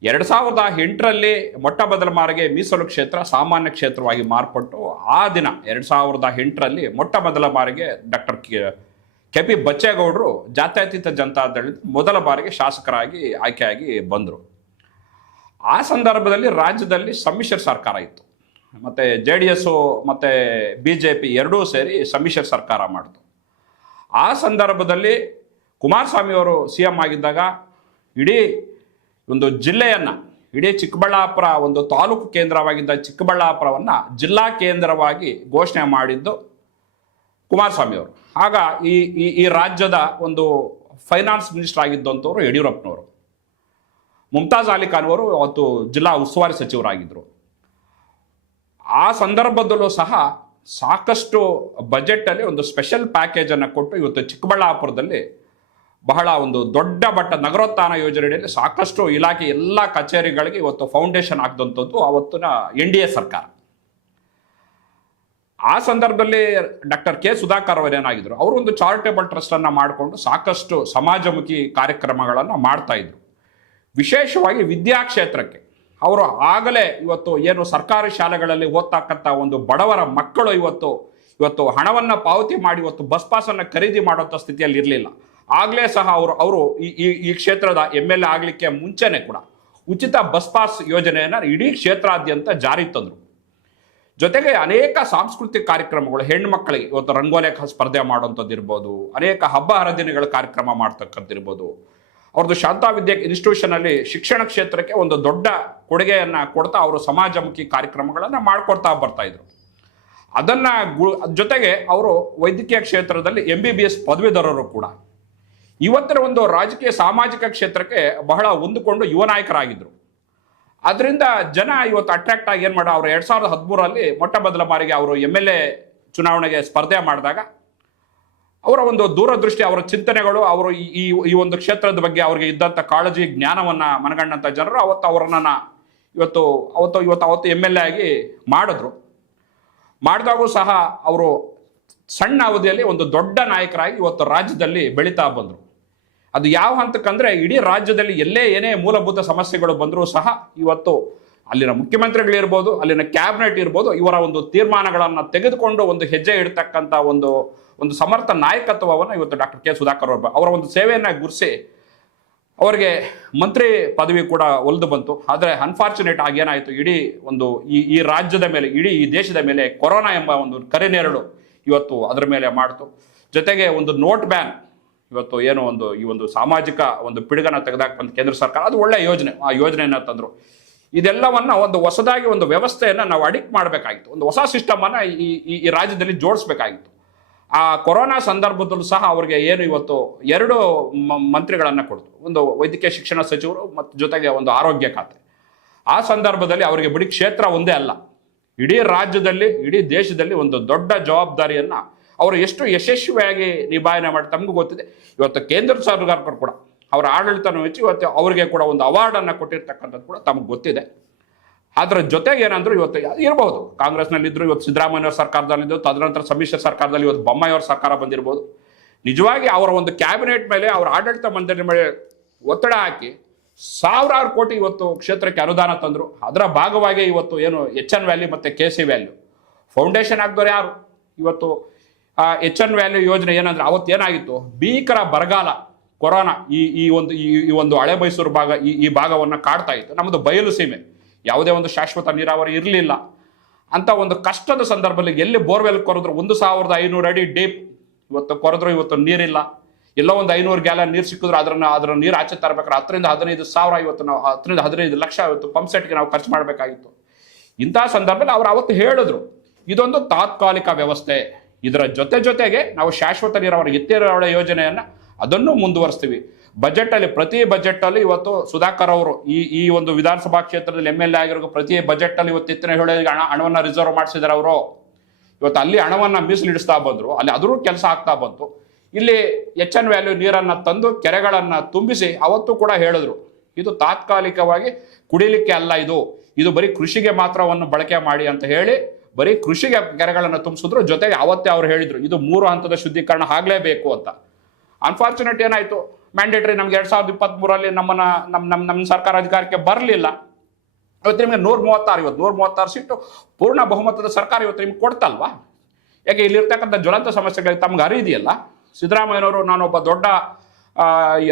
2008ರಲ್ಲಿ ಮೊಟ್ಟ ಮೊದಲ ಬಾರಿಗೆ ಮೀಸಲು ಕ್ಷೇತ್ರ ಸಾಮಾನ್ಯ ಕ್ಷೇತ್ರವಾಗಿ ಮಾರ್ಪಟ್ಟು ಆ ದಿನ 2008ರಲ್ಲಿ ಮೊಟ್ಟ ಮೊದಲ ಬಾರಿಗೆ ಡಾಕ್ಟರ್ KP ಬಚ್ಚೇಗೌಡರು ಜಾತ್ಯತೀತ ಜನತಾದಳ ಮೊದಲ ಬಾರಿಗೆ ಶಾಸಕರಾಗಿ ಆಯ್ಕೆಯಾಗಿ ಬಂದರು. ಆ ಸಂದರ್ಭದಲ್ಲಿ ರಾಜ್ಯದಲ್ಲಿ ಸಮ್ಮಿಶ್ರ ಸರ್ಕಾರ ಇತ್ತು. ಮತ್ತು JDS ಮತ್ತು BJP ಎರಡೂ ಸೇರಿ ಸಮ್ಮಿಶ್ರ ಸರ್ಕಾರ ಮಾಡಿತು. ಆ ಸಂದರ್ಭದಲ್ಲಿ ಕುಮಾರಸ್ವಾಮಿ ಅವರು CM ಆಗಿದ್ದಾಗ ಇಡೀ ಒಂದು ಜಿಲ್ಲೆಯನ್ನು, ಇಡೀ ಚಿಕ್ಕಬಳ್ಳಾಪುರ ಒಂದು ತಾಲೂಕು ಕೇಂದ್ರವಾಗಿದ್ದ ಚಿಕ್ಕಬಳ್ಳಾಪುರವನ್ನು ಜಿಲ್ಲಾ ಕೇಂದ್ರವಾಗಿ ಘೋಷಣೆ ಮಾಡಿದ್ದು ಕುಮಾರಸ್ವಾಮಿ ಅವರು. ಆಗ ಈ ರಾಜ್ಯದ ಒಂದು ಫೈನಾನ್ಸ್ ಮಿನಿಸ್ಟರ್ ಆಗಿದ್ದಂಥವ್ರು ಯಡಿಯೂರಪ್ಪನವರು. ಮುಮ್ತಾಜ್ ಅಲಿ ಖಾನ್ ಅವರು ಅವತ್ತು ಜಿಲ್ಲಾ ಉಸ್ತುವಾರಿ ಸಚಿವರಾಗಿದ್ದರು. ಆ ಸಂದರ್ಭದಲ್ಲೂ ಸಹ ಸಾಕಷ್ಟು ಬಜೆಟಲ್ಲಿ ಒಂದು ಸ್ಪೆಷಲ್ ಪ್ಯಾಕೇಜನ್ನು ಕೊಟ್ಟು ಇವತ್ತು ಚಿಕ್ಕಬಳ್ಳಾಪುರದಲ್ಲಿ ಬಹಳ ಒಂದು ದೊಡ್ಡ ಮಟ್ಟ ನಗರೋತ್ಥಾನ ಯೋಜನೆಯಲ್ಲಿ ಸಾಕಷ್ಟು ಇಲಾಖೆ ಎಲ್ಲ ಕಚೇರಿಗಳಿಗೆ ಇವತ್ತು ಫೌಂಡೇಶನ್ ಹಾಕಿದಂಥದ್ದು ಅವತ್ತಿನ NDA ಸರ್ಕಾರ. ಆ ಸಂದರ್ಭದಲ್ಲಿ ಡಾಕ್ಟರ್ ಕೆ ಸುಧಾಕರ್ ಅವರೇನಾಗಿದ್ರು, ಅವರು ಒಂದು ಚಾರಿಟೇಬಲ್ ಟ್ರಸ್ಟನ್ನು ಮಾಡಿಕೊಂಡು ಸಾಕಷ್ಟು ಸಮಾಜಮುಖಿ ಕಾರ್ಯಕ್ರಮಗಳನ್ನು ಮಾಡ್ತಾ ಇದ್ರು. ವಿಶೇಷವಾಗಿ ವಿದ್ಯಾಕ್ಷೇತ್ರಕ್ಕೆ ಅವರು ಆಗಲೇ ಇವತ್ತು ಏನು ಸರ್ಕಾರಿ ಶಾಲೆಗಳಲ್ಲಿ ಓದ್ತಕ್ಕಂಥ ಒಂದು ಬಡವರ ಮಕ್ಕಳು ಇವತ್ತು ಹಣವನ್ನು ಪಾವತಿ ಮಾಡಿ ಇವತ್ತು ಬಸ್ ಪಾಸನ್ನು ಖರೀದಿ ಮಾಡುವಂಥ ಸ್ಥಿತಿಯಲ್ಲಿ ಇರಲಿಲ್ಲ. ಆಗಲೇ ಸಹ ಅವರು ಈ ಕ್ಷೇತ್ರದ MLA ಆಗಲಿಕ್ಕೆ ಮುಂಚೆನೆ ಕೂಡ ಉಚಿತ ಬಸ್ ಪಾಸ್ ಯೋಜನೆಯನ್ನು ಇಡೀ ಕ್ಷೇತ್ರಾದ್ಯಂತ ಜಾರಿ ತಂದರು. ಜೊತೆಗೆ ಅನೇಕ ಸಾಂಸ್ಕೃತಿಕ ಕಾರ್ಯಕ್ರಮಗಳು, ಹೆಣ್ಣು ಮಕ್ಕಳಿಗೆ ಇವತ್ತು ರಂಗೋಲೇಖ ಸ್ಪರ್ಧೆ ಮಾಡುವಂಥದ್ದು ಇರ್ಬೋದು, ಅನೇಕ ಹಬ್ಬ ಹರಿದಿನಗಳ ಕಾರ್ಯಕ್ರಮ ಮಾಡ್ತಕ್ಕಂಥದ್ದಿರ್ಬೋದು. ಅವ್ರದ್ದು ಶಾಂತಾ ವಿದ್ಯಾ ಇನ್ಸ್ಟಿಟ್ಯೂಷನ್ ಅಲ್ಲಿ ಶಿಕ್ಷಣ ಕ್ಷೇತ್ರಕ್ಕೆ ಒಂದು ದೊಡ್ಡ ಕೊಡುಗೆಯನ್ನು ಕೊಡ್ತಾ ಅವರು ಸಮಾಜಮುಖಿ ಕಾರ್ಯಕ್ರಮಗಳನ್ನು ಮಾಡ್ಕೊಡ್ತಾ ಬರ್ತಾ ಇದ್ರು. ಅದನ್ನ ಜೊತೆಗೆ ಅವರು ವೈದ್ಯಕೀಯ ಕ್ಷೇತ್ರದಲ್ಲಿ MBBS ಪದವೀಧರರು ಕೂಡ ಇವತ್ತಿನ ಒಂದು ರಾಜಕೀಯ ಸಾಮಾಜಿಕ ಕ್ಷೇತ್ರಕ್ಕೆ ಬಹಳ ಹೊಂದಿಕೊಂಡು ಯುವ ನಾಯಕರಾಗಿದ್ದರು. ಅದರಿಂದ ಜನ ಇವತ್ತು ಅಟ್ರಾಕ್ಟ್ ಆಗಿ ಏನು ಮಾಡ ಅವರು 2013 ಮೊಟ್ಟ ಮೊದಲ ಬಾರಿಗೆ ಅವರು MLA ಚುನಾವಣೆಗೆ ಸ್ಪರ್ಧೆ ಮಾಡಿದಾಗ ಅವರ ಒಂದು ದೂರದೃಷ್ಟಿ, ಅವರ ಚಿಂತನೆಗಳು, ಅವರು ಈ ಒಂದು ಕ್ಷೇತ್ರದ ಬಗ್ಗೆ ಅವರಿಗೆ ಇದ್ದಂಥ ಕಾಳಜಿ, ಜ್ಞಾನವನ್ನು ಮನಗಂಡಂಥ ಜನರು ಅವರನ್ನ ಇವತ್ತು MLA ಆಗಿ ಮಾಡಿದಾಗೂ ಸಹ ಅವರು ಸಣ್ಣ ಅವಧಿಯಲ್ಲಿ ಒಂದು ದೊಡ್ಡ ನಾಯಕರಾಗಿ ಇವತ್ತು ರಾಜ್ಯದಲ್ಲಿ ಬೆಳೀತಾ ಬಂದರು. ಅದು ಯಾವ ಹಂತಕ್ಕಂದ್ರೆ ಇಡೀ ರಾಜ್ಯದಲ್ಲಿ ಏನೇ ಮೂಲಭೂತ ಸಮಸ್ಯೆಗಳು ಬಂದರೂ ಸಹ ಇವತ್ತು ಅಲ್ಲಿನ ಮುಖ್ಯಮಂತ್ರಿಗಳಿರ್ಬೋದು, ಅಲ್ಲಿನ ಕ್ಯಾಬಿನೆಟ್ ಇರ್ಬೋದು, ಇವರ ಒಂದು ತೀರ್ಮಾನಗಳನ್ನು ತೆಗೆದುಕೊಂಡು ಒಂದು ಹೆಜ್ಜೆ ಇಡ್ತಕ್ಕಂಥ ಒಂದು ಸಮರ್ಥ ನಾಯಕತ್ವವನ್ನು ಇವತ್ತು ಡಾಕ್ಟರ್ ಕೆ ಸುಧಾಕರ್ ಅವರ ಒಂದು ಸೇವೆಯನ್ನು ಗುರುಸಿ ಅವರಿಗೆ ಮಂತ್ರಿ ಪದವಿ ಕೂಡ ಒಲಿದು ಬಂತು. ಆದರೆ ಅನ್ಫಾರ್ಚುನೇಟ್ ಆಗಿ ಏನಾಯಿತು, ಇಡೀ ಒಂದು ಈ ರಾಜ್ಯದ ಮೇಲೆ, ಇಡೀ ಈ ದೇಶದ ಮೇಲೆ ಕೊರೋನಾ ಎಂಬ ಒಂದು ಕರೆನೇರಳು ಇವತ್ತು ಅದರ ಮೇಲೆ ಮಾಡ್ತು. ಜೊತೆಗೆ ಒಂದು ನೋಟ್ ಬ್ಯಾನ್, ಇವತ್ತು ಏನೋ ಈ ಒಂದು ಸಾಮಾಜಿಕ ಒಂದು ಪಿಡುಗನ್ನು ತೆಗೆದಾಕಂತ ಕೇಂದ್ರ ಸರ್ಕಾರ, ಅದು ಒಳ್ಳೆಯ ಯೋಜನೆ, ಆ ಯೋಜನೆಯನ್ನು ತಂದರು. ಇದೆಲ್ಲವನ್ನ ಒಂದು ಹೊಸದಾಗಿ ಒಂದು ವ್ಯವಸ್ಥೆಯನ್ನು ನಾವು ಅಡಿಕ್ಟ್ ಮಾಡಬೇಕಾಗಿತ್ತು, ಒಂದು ಹೊಸ ಸಿಸ್ಟಮನ್ನು ಈ ರಾಜ್ಯದಲ್ಲಿ ಜೋಡಿಸ್ಬೇಕಾಗಿತ್ತು. ಆ ಕೊರೋನಾ ಸಂದರ್ಭದಲ್ಲೂ ಸಹ ಅವರಿಗೆ ಏನು ಇವತ್ತು 2 ಮಂತ್ರಿಗಳನ್ನು ಕೊಡ್ತು, ಒಂದು ವೈದ್ಯಕೀಯ ಶಿಕ್ಷಣ ಸಚಿವರು ಮತ್ತು ಜೊತೆಗೆ ಒಂದು ಆರೋಗ್ಯ ಖಾತೆ. ಆ ಸಂದರ್ಭದಲ್ಲಿ ಅವರಿಗೆ ಬರೀ ಕ್ಷೇತ್ರ ಒಂದೇ ಅಲ್ಲ, ಇಡೀ ರಾಜ್ಯದಲ್ಲಿ, ಇಡೀ ದೇಶದಲ್ಲಿ ಒಂದು ದೊಡ್ಡ ಜವಾಬ್ದಾರಿಯನ್ನು ಅವರು ಎಷ್ಟು ಯಶಸ್ವಿಯಾಗಿ ನಿಭಾಯನೆ ಮಾಡಿ ತಮಗೂ ಗೊತ್ತಿದೆ. ಇವತ್ತು ಕೇಂದ್ರ ಸರ್ಕಾರ ಕೂಡ ಅವರ ಆಡಳಿತನ ಮೆಚ್ಚಿ ಇವತ್ತು ಅವರಿಗೆ ಕೂಡ ಒಂದು ಅವಾರ್ಡನ್ನು ಕೊಟ್ಟಿರ್ತಕ್ಕಂಥದ್ದು ಕೂಡ ತಮಗೆ ಗೊತ್ತಿದೆ. ಅದರ ಜೊತೆಗೆ ಏನಂದ್ರು ಇವತ್ತು ಇರಬಹುದು, ಕಾಂಗ್ರೆಸ್ನಲ್ಲಿದ್ದರು, ಇವತ್ತು ಸಿದ್ದರಾಮಯ್ಯ ಸರ್ಕಾರದಲ್ಲಿದ್ದು, ತದನಂತರ ಸಮ್ಮಿಶ್ರ ಸರ್ಕಾರದಲ್ಲಿ ಇವತ್ತು ಬೊಮ್ಮಾಯಿ ಅವರ ಸರ್ಕಾರ ಬಂದಿರ್ಬೋದು. ನಿಜವಾಗಿ ಅವರ ಒಂದು ಕ್ಯಾಬಿನೆಟ್ ಮೇಲೆ, ಅವರ ಆಡಳಿತ ಮಂಡಳಿ ಮೇಲೆ ಒತ್ತಡ ಹಾಕಿ ಸಾವಿರಾರು ಕೋಟಿ ಇವತ್ತು ಕ್ಷೇತ್ರಕ್ಕೆ ಅನುದಾನ ತಂದರು. ಅದರ ಭಾಗವಾಗಿ ಇವತ್ತು ಏನು HN ವ್ಯಾಲಿ ಮತ್ತು KC ವ್ಯಾಲ್ಯೂ ಫೌಂಡೇಶನ್ ಹಾಕಿದವರು ಯಾರು? ಇವತ್ತು HN ವ್ಯಾಲ್ಯೂ ಯೋಜನೆ ಏನಂದ್ರೆ ಅವತ್ತು ಏನಾಗಿತ್ತು, ಭೀಕರ ಬರಗಾಲ, ಕೊರೋನಾ ಈ ಒಂದು ಹಳೆ ಮೈಸೂರು ಭಾಗ, ಈ ಭಾಗವನ್ನು ಕಾಡ್ತಾ ಇತ್ತು. ನಮ್ಮದು ಬಯಲು ಸೀಮೆ, ಯಾವುದೇ ಒಂದು ಶಾಶ್ವತ ನೀರಾವರಿ ಇರಲಿಲ್ಲ. ಅಂತ ಒಂದು ಕಷ್ಟದ ಸಂದರ್ಭದಲ್ಲಿ ಎಲ್ಲಿ ಬೋರ್ವೆಲ್ ಕೊರೆದ್ರು 1500 ಅಡಿ ಡೀಪ್ ಇವತ್ತು ಕೊರೆದ್ರು, ಇವತ್ತು ನೀರಿಲ್ಲ. ಎಲ್ಲೋ ಒಂದು 500 ಗ್ಯಾಲನ್ ನೀರು ಸಿಕ್ಕಿದ್ರು ಅದರ ನೀರು ಆಚೆ ತರಬೇಕಾದ್ರೆ 10 ರಿಂದ 15 ಸಾವಿರ, ಇವತ್ತು ನಾವು 10 ರಿಂದ 15 ಲಕ್ಷ ಇವತ್ತು ಪಂಪ್ ಸೆಟ್ಗೆ ನಾವು ಖರ್ಚು ಮಾಡಬೇಕಾಗಿತ್ತು. ಇಂತಹ ಸಂದರ್ಭದಲ್ಲಿ ಅವರು ಅವತ್ತು ಹೇಳಿದ್ರು, ಇದೊಂದು ತಾತ್ಕಾಲಿಕ ವ್ಯವಸ್ಥೆ, ಇದರ ಜೊತೆಗೆ ನಾವು ಶಾಶ್ವತ ನೀರಾವರಿ ಎತ್ತಿನ ಯೋಜನೆಯನ್ನು ಅದನ್ನು ಮುಂದುವರಿಸ್ತೀವಿ. ಬಜೆಟಲ್ಲಿ, ಪ್ರತಿ ಬಜೆಟಲ್ಲಿ ಇವತ್ತು ಸುಧಾಕರ್ ಅವರು ಈ ಒಂದು ವಿಧಾನಸಭಾ ಕ್ಷೇತ್ರದಲ್ಲಿ MLA ಆಗಿರೋ ಪ್ರತಿ ಬಜೆಟಲ್ಲಿ ಇವತ್ತು ಎತ್ತಿನ ಹೊಳೆಗೆ ಹಣವನ್ನು ರಿಸರ್ವ್ ಮಾಡಿಸಿದ್ದಾರೆ ಅವರು. ಇವತ್ತು ಅಲ್ಲಿ ಹಣವನ್ನು ಮೀಸಲಿಡಿಸ್ತಾ ಬಂದರು, ಅಲ್ಲಿ ಅದರೂ ಕೆಲಸ ಆಗ್ತಾ ಬಂತು. ಇಲ್ಲಿ HN ವ್ಯಾಲ್ಯೂ ನೀರನ್ನು ತಂದು ಕೆರೆಗಳನ್ನು ತುಂಬಿಸಿ ಅವತ್ತು ಕೂಡ ಹೇಳಿದ್ರು, ಇದು ತಾತ್ಕಾಲಿಕವಾಗಿ ಕುಡಿಲಿಕ್ಕೆ ಅಲ್ಲ, ಇದು ಬರೀ ಕೃಷಿಗೆ ಮಾತ್ರವನ್ನು ಬಳಕೆ ಮಾಡಿ ಅಂತ ಹೇಳಿ ಬರೀ ಕೃಷಿಗೆ ಕೆರೆಗಳನ್ನು ತುಂಬಿಸಿದ್ರು. ಜೊತೆಗೆ ಅವತ್ತೇ ಅವ್ರು ಹೇಳಿದ್ರು, ಇದು 3 ಹಂತದ ಶುದ್ಧೀಕರಣ ಆಗಲೇಬೇಕು ಅಂತ. ಅನ್ಫಾರ್ಚುನೇಟ್ ಏನಾಯಿತು, ಮ್ಯಾಂಡೇಟರಿ ನಮ್ಗೆ 2023 ನಮ್ಮ ಸರ್ಕಾರ ಅಧಿಕಾರಕ್ಕೆ ಬರಲಿಲ್ಲ. ಇವತ್ತು ನಿಮಗೆ 136 ಸೀಟು ಪೂರ್ಣ ಬಹುಮತದ ಸರ್ಕಾರ ಇವತ್ತು ನಿಮ್ಗೆ ಕೊಡ್ತಲ್ವಾ? ಯಾಕೆ ಇಲ್ಲಿರ್ತಕ್ಕಂಥ ಜ್ವಲಂತ ಸಮಸ್ಯೆಗಳಿಗೆ ತಮ್ಗೆ ಅರಿದಿಯಲ್ಲ. ಸಿದ್ದರಾಮಯ್ಯನವರು ನಾನೊಬ್ಬ ದೊಡ್ಡ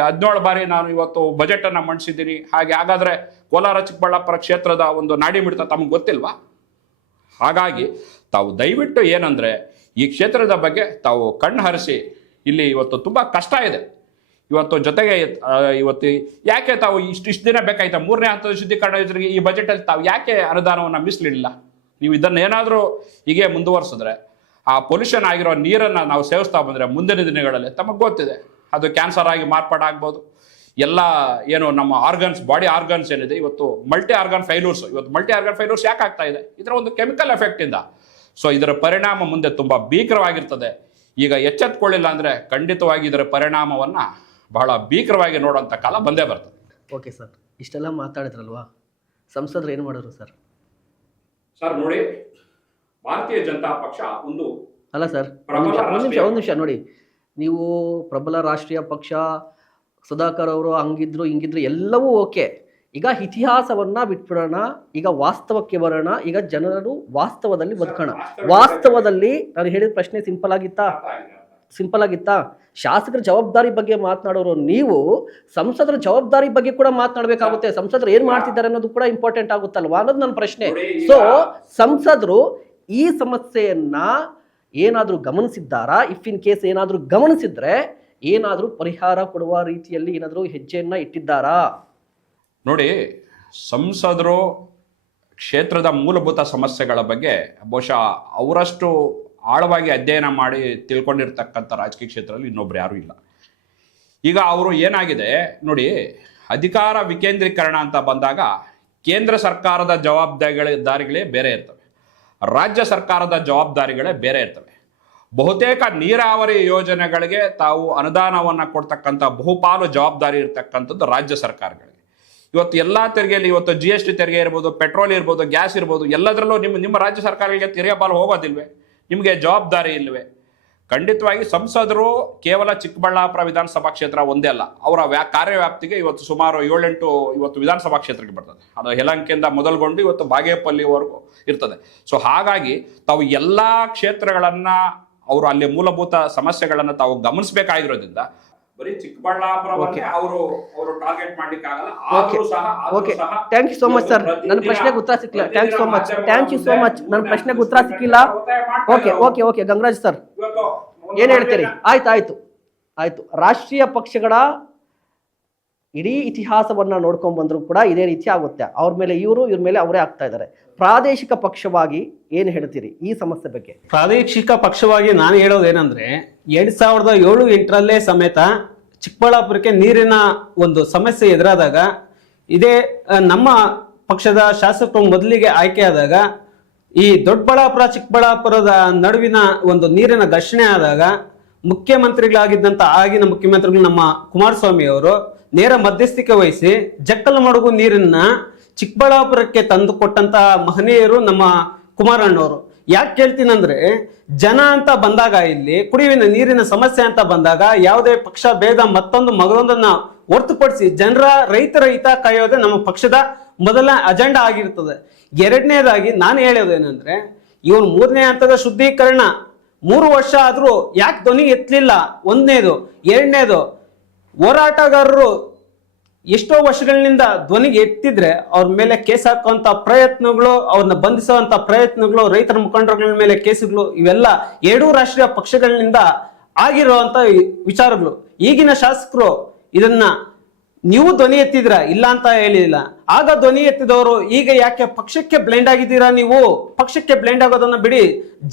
17 ಬಾರಿ ನಾನು ಇವತ್ತು ಬಜೆಟನ್ನು ಮಂಡಿಸಿದ್ದೀನಿ, ಹಾಗಾದರೆ ಕೋಲಾರ ಚಿಕ್ಕಬಳ್ಳಾಪುರ ಕ್ಷೇತ್ರದ ಒಂದು ನಾಡಿ ಮಿಡಿತ ತಮಗೆ ಗೊತ್ತಿಲ್ವಾ? ಹಾಗಾಗಿ ತಾವು ದಯವಿಟ್ಟು ಏನಂದರೆ ಈ ಕ್ಷೇತ್ರದ ಬಗ್ಗೆ ತಾವು ಕಣ್ಣು ಹರಿಸಿ ಇಲ್ಲಿ ಇವತ್ತು ತುಂಬ ಕಷ್ಟ ಇದೆ. ಇವತ್ತು ಜೊತೆಗೆ ಇವತ್ತು ಯಾಕೆ ತಾವು ಇಷ್ಟು ದಿನ ಬೇಕಾಯ್ತಾ 3ನೇ ಹಂತದ ಶುದ್ಧೀಕರಣ ಯೋಜನೆಗೆ ಈ ಬಜೆಟಲ್ಲಿ ತಾವು ಯಾಕೆ ಅನುದಾನವನ್ನು ಮೀಸಲಿಡಲಿಲ್ಲ? ನೀವು ಇದನ್ನು ಏನಾದರೂ ಹೀಗೆ ಮುಂದುವರಿಸಿದ್ರೆ ಆ ಪೊಲ್ಯೂಷನ್ ಆಗಿರೋ ನೀರನ್ನು ನಾವು ಸೇವಿಸ್ತಾ ಬಂದರೆ ಮುಂದಿನ ದಿನಗಳಲ್ಲಿ ತಮಗೆ ಗೊತ್ತಿದೆ ಅದು ಕ್ಯಾನ್ಸರ್ ಆಗಿ ಮಾರ್ಪಾಡಾಗ್ಬೋದು. ಎಲ್ಲ ಏನು ನಮ್ಮ ಆರ್ಗನ್ಸ್, ಬಾಡಿ ಆರ್ಗನ್ಸ್ ಏನಿದೆ ಇವತ್ತು ಮಲ್ಟಿ ಆರ್ಗನ್ ಫೈಲ್ಯೂರ್ಸ್, ಇವತ್ತು ಮಲ್ಟಿ ಆರ್ಗನ್ ಫೈಲ್ಯೂರ್ಸ್ ಯಾಕೆ ಆಗ್ತಾ ಇದೆ? ಇದರ ಒಂದು ಕೆಮಿಕಲ್ ಎಫೆಕ್ಟಿಂದ. ಸೊ ಇದರ ಪರಿಣಾಮ ಮುಂದೆ ತುಂಬ ಭೀಕರವಾಗಿರ್ತದೆ. ಈಗ ಎಚ್ಚೆತ್ಕೊಳ್ಳಿಲ್ಲ ಅಂದರೆ ಖಂಡಿತವಾಗಿ ಇದರ ಪರಿಣಾಮವನ್ನು ಬಹಳ ಭೀಕರವಾಗಿ ನೋಡುವಂಥ ಕಾಲ ಬಂದೇ ಬರ್ತದೆ. ಓಕೆ ಸರ್, ಇಷ್ಟೆಲ್ಲ ಮಾತಾಡಿದ್ರಲ್ವಾ, ಸಂಸದರು ಏನು ಮಾಡೋರು ಸರ್? ಸರ್ ನೋಡಿ, ಭಾರತೀಯ ಜನತಾ ಪಕ್ಷ ಒಂದು ಅಲ್ಲ ಸರ್, ಒಂದು ನಿಮಿಷ ನೋಡಿ, ನೀವು ಪ್ರಬಲ ರಾಷ್ಟ್ರೀಯ ಪಕ್ಷ, ಸುಧಾಕರ್ ಅವರು ಹಂಗಿದ್ರು ಹಿಂಗಿದ್ರು ಎಲ್ಲವೂ ಓಕೆ. ಈಗ ಇತಿಹಾಸವನ್ನ ಬಿಟ್ಬಿಡೋಣ, ಈಗ ವಾಸ್ತವಕ್ಕೆ ಬರೋಣ. ಈಗ ಜನರು ವಾಸ್ತವದಲ್ಲಿ ಬದುಕೋಣ. ವಾಸ್ತವದಲ್ಲಿ ನಾನು ಹೇಳಿದ ಪ್ರಶ್ನೆ ಸಿಂಪಲ್ ಆಗಿತ್ತಾ? ಶಾಸಕರ ಜವಾಬ್ದಾರಿ ಬಗ್ಗೆ ಮಾತನಾಡೋರು ನೀವು ಸಂಸದರ ಜವಾಬ್ದಾರಿ ಬಗ್ಗೆ ಕೂಡ ಮಾತನಾಡಬೇಕಾಗುತ್ತೆ. ಸಂಸದರು ಏನ್ ಮಾಡ್ತಿದ್ದಾರೆ ಅನ್ನೋದು ಕೂಡ ಇಂಪಾರ್ಟೆಂಟ್ ಆಗುತ್ತಲ್ವಾ ಅನ್ನೋದು ನನ್ನ ಪ್ರಶ್ನೆ. ಸೊ ಸಂಸದರು ಈ ಸಮಸ್ಯೆಯನ್ನ ಏನಾದರೂ ಗಮನಿಸಿದ್ದಾರಾ? ಇಫ್ ಇನ್ ಕೇಸ್ ಏನಾದರೂ ಗಮನಿಸಿದ್ರೆ ಏನಾದರೂ ಪರಿಹಾರ ಕೊಡುವ ರೀತಿಯಲ್ಲಿ ಏನಾದರೂ ಹೆಜ್ಜೆಯನ್ನ ಇಟ್ಟಿದ್ದಾರಾ? ನೋಡಿ, ಸಂಸದರು ಕ್ಷೇತ್ರದ ಮೂಲಭೂತ ಸಮಸ್ಯೆಗಳ ಬಗ್ಗೆ ಬಹುಶಃ ಅವರಷ್ಟು ಆಳವಾಗಿ ಅಧ್ಯಯನ ಮಾಡಿ ತಿಳ್ಕೊಂಡಿರ್ತಕ್ಕಂಥ ರಾಜಕೀಯ ಕ್ಷೇತ್ರದಲ್ಲಿ ಇನ್ನೊಬ್ರು ಯಾರೂ ಇಲ್ಲ. ಈಗ ಅವರು ಏನಾಗಿದೆ ನೋಡಿ, ಅಧಿಕಾರ ವಿಕೇಂದ್ರೀಕರಣ ಅಂತ ಬಂದಾಗ ಕೇಂದ್ರ ಸರ್ಕಾರದ ಜವಾಬ್ದಾರಿಗಳೇ ಬೇರೆ ಇರ್ತವೆ, ರಾಜ್ಯ ಸರ್ಕಾರದ ಜವಾಬ್ದಾರಿಗಳೇ ಬೇರೆ ಇರ್ತವೆ. ಬಹುತೇಕ ನೀರಾವರಿ ಯೋಜನೆಗಳಿಗೆ ತಾವು ಅನುದಾನವನ್ನು ಕೊಡ್ತಕ್ಕಂಥ ಬಹುಪಾಲು ಜವಾಬ್ದಾರಿ ಇರ್ತಕ್ಕಂಥದ್ದು ರಾಜ್ಯ ಸರ್ಕಾರಗಳಿಗೆ. ಇವತ್ತು ಎಲ್ಲ ತೆರಿಗೆಯಲ್ಲಿ ಇವತ್ತು GST ತೆರಿಗೆ ಇರ್ಬೋದು, ಪೆಟ್ರೋಲ್ ಇರ್ಬೋದು, ಗ್ಯಾಸ್ ಇರ್ಬೋದು, ಎಲ್ಲದರಲ್ಲೂ ನಿಮ್ಮ ರಾಜ್ಯ ಸರ್ಕಾರಗಳಿಗೆ ತೆರಿಗೆ ಪಾಲು ಹೋಗೋದಿಲ್ವೇ? ನಿಮಗೆ ಜವಾಬ್ದಾರಿ ಇಲ್ವೇ? ಖಂಡಿತವಾಗಿ ಸಂಸದರು ಕೇವಲ ಚಿಕ್ಕಬಳ್ಳಾಪುರ ವಿಧಾನಸಭಾ ಕ್ಷೇತ್ರ ಒಂದೇ ಅಲ್ಲ, ಅವರ ಕಾರ್ಯವ್ಯಾಪ್ತಿಗೆ ಇವತ್ತು ಸುಮಾರು 7-8 ಇವತ್ತು ವಿಧಾನಸಭಾ ಕ್ಷೇತ್ರಕ್ಕೆ ಬರ್ತದೆ. ಅದು ಯಲಹಂಕಿಯಿಂದ ಮೊದಲುಗೊಂಡು ಇವತ್ತು ಬಾಗೇಪಲ್ಲಿವರೆಗೂ ಇರ್ತದೆ. ಸೊ ಹಾಗಾಗಿ ತಾವು ಎಲ್ಲ ಕ್ಷೇತ್ರಗಳನ್ನು ಅವರು ಅಲ್ಲಿ ಮೂಲಭೂತ ಸಮಸ್ಯೆಗಳನ್ನು ತಾವು ಗಮನಿಸಬೇಕಾಗಿರೋದ್ರಿಂದ ಬರೀ ಚಿಕ್ಕಬಳ್ಳಾಪುರವನ್ನೇ ಅವರು ಟಾರ್ಗೆಟ್ ಮಾಡ್ಲಿಕ್ಕೆ ಆಗಲ್ಲ. Okay, thank you so much sir. ನನ್ನ ಪ್ರಶ್ನೆಗೆ ಉತ್ತರ ಸಿಕ್ಕಿಲ್ಲ. Thank you so much. ನನ್ನ ಪ್ರಶ್ನೆಗೆ ಉತ್ತರ ಸಿಕ್ಕಿಲ್ಲ. ಓಕೆ ಗಂಗರಾಜ್ ಸರ್ ಏನ್ ಹೇಳ್ತೀರಿ? ಆಯ್ತು. ರಾಷ್ಟ್ರೀಯ ಪಕ್ಷಗಳ ಇಡೀ ಇತಿಹಾಸವನ್ನ ನೋಡ್ಕೊಂಡ್ ಬಂದ್ರು ಕೂಡ ಇದೇ ರೀತಿ ಆಗುತ್ತೆ. ಅವ್ರ ಮೇಲೆ ಇವ್ರ ಮೇಲೆ ಅವರೇ ಆಗ್ತಾ ಇದ್ದಾರೆ. ಪ್ರಾದೇಶಿಕ ಪಕ್ಷವಾಗಿ ಏನ್ ಹೇಳ್ತೀರಿ ಈ ಸಮಸ್ಯೆ ಬಗ್ಗೆ? ಪ್ರಾದೇಶಿಕ ಪಕ್ಷವಾಗಿ ನಾನು ಹೇಳೋದೇನಂದ್ರೆ 2007-8ರಲ್ಲೇ ಸಮೇತ ಚಿಕ್ಕಬಳ್ಳಾಪುರಕ್ಕೆ ನೀರಿನ ಒಂದು ಸಮಸ್ಯೆ ಎದುರಾದಾಗ ಇದೇ ನಮ್ಮ ಪಕ್ಷದ ಶಾಸಕರು ಮೊದಲಿಗೆ ಆಯ್ಕೆಯಾದಾಗ ಈ ದೊಡ್ಡಬಳ್ಳಾಪುರ ಚಿಕ್ಕಬಳ್ಳಾಪುರದ ನಡುವಿನ ಒಂದು ನೀರಿನ ಘರ್ಷಣೆ ಆದಾಗ ಮುಖ್ಯಮಂತ್ರಿಗಳಾಗಿದ್ದಂತ ಆಗಿನ ಮುಖ್ಯಮಂತ್ರಿಗಳು ನಮ್ಮ ಕುಮಾರಸ್ವಾಮಿ ಅವರು ನೇರ ಮಧ್ಯಸ್ಥಿಕೆ ವಹಿಸಿ ಜಕ್ಕಲಮಡುಗು ನೀರನ್ನ ಚಿಕ್ಕಬಳ್ಳಾಪುರಕ್ಕೆ ತಂದು ಕೊಟ್ಟಂತ ಮಹನೀಯರು ನಮ್ಮ ಕುಮಾರಣ್ಣವರು. ಯಾಕೆ ಕೇಳ್ತೀನಂದ್ರೆ, ಜನ ಅಂತ ಬಂದಾಗ, ಇಲ್ಲಿ ಕುಡಿಯುವ ನೀರಿನ ಸಮಸ್ಯೆ ಅಂತ ಬಂದಾಗ ಯಾವುದೇ ಪಕ್ಷ ಭೇದ ಮಗದೊಂದನ್ನ ಹೊರತುಪಡಿಸಿ ರೈತರ ಹಿತ ಕಾಯೋದೇ ನಮ್ಮ ಪಕ್ಷದ ಮೊದಲ ಅಜೆಂಡಾ ಆಗಿರ್ತದೆ. ಎರಡನೇದಾಗಿ ನಾನು ಹೇಳೋದೇನಂದ್ರೆ, ಇವನು 3ನೇ ಹಂತದ ಶುದ್ಧೀಕರಣ 3 ವರ್ಷ ಆದ್ರೂ ಯಾಕೆ ಧ್ವನಿ ಎತ್ತಲಿಲ್ಲ? ಒಂದನೇದು. ಎರಡನೇದು, ಹೋರಾಟಗಾರರು ಎಷ್ಟೋ ವರ್ಷಗಳಿಂದ ಧ್ವನಿಗೆ ಎತ್ತಿದ್ರೆ ಅವ್ರ ಮೇಲೆ ಕೇಸ್ ಹಾಕುವಂತ ಪ್ರಯತ್ನಗಳು, ಅವ್ರನ್ನ ಬಂಧಿಸುವಂತ ಪ್ರಯತ್ನಗಳು, ರೈತರ ಮುಖಂಡರುಗಳ ಮೇಲೆ ಕೇಸುಗಳು, ಇವೆಲ್ಲ 2 ರಾಷ್ಟ್ರೀಯ ಪಕ್ಷಗಳಿಂದ ಆಗಿರುವಂತ ವಿಚಾರಗಳು. ಈಗಿನ ಶಾಸಕರು ಇದನ್ನ ನೀವು ಧ್ವನಿ ಎತ್ತಿದ್ರ, ಇಲ್ಲ ಅಂತ ಹೇಳಿಲ್ಲ. ಆಗ ಧ್ವನಿ ಎತ್ತಿದವರು ಈಗ ಯಾಕೆ ಪಕ್ಷಕ್ಕೆ ಬ್ಲೈಂಡ್ ಆಗಿದ್ದೀರಾ? ನೀವು ಪಕ್ಷಕ್ಕೆ ಬ್ಲೈಂಡ್ ಆಗೋದನ್ನ ಬಿಡಿ,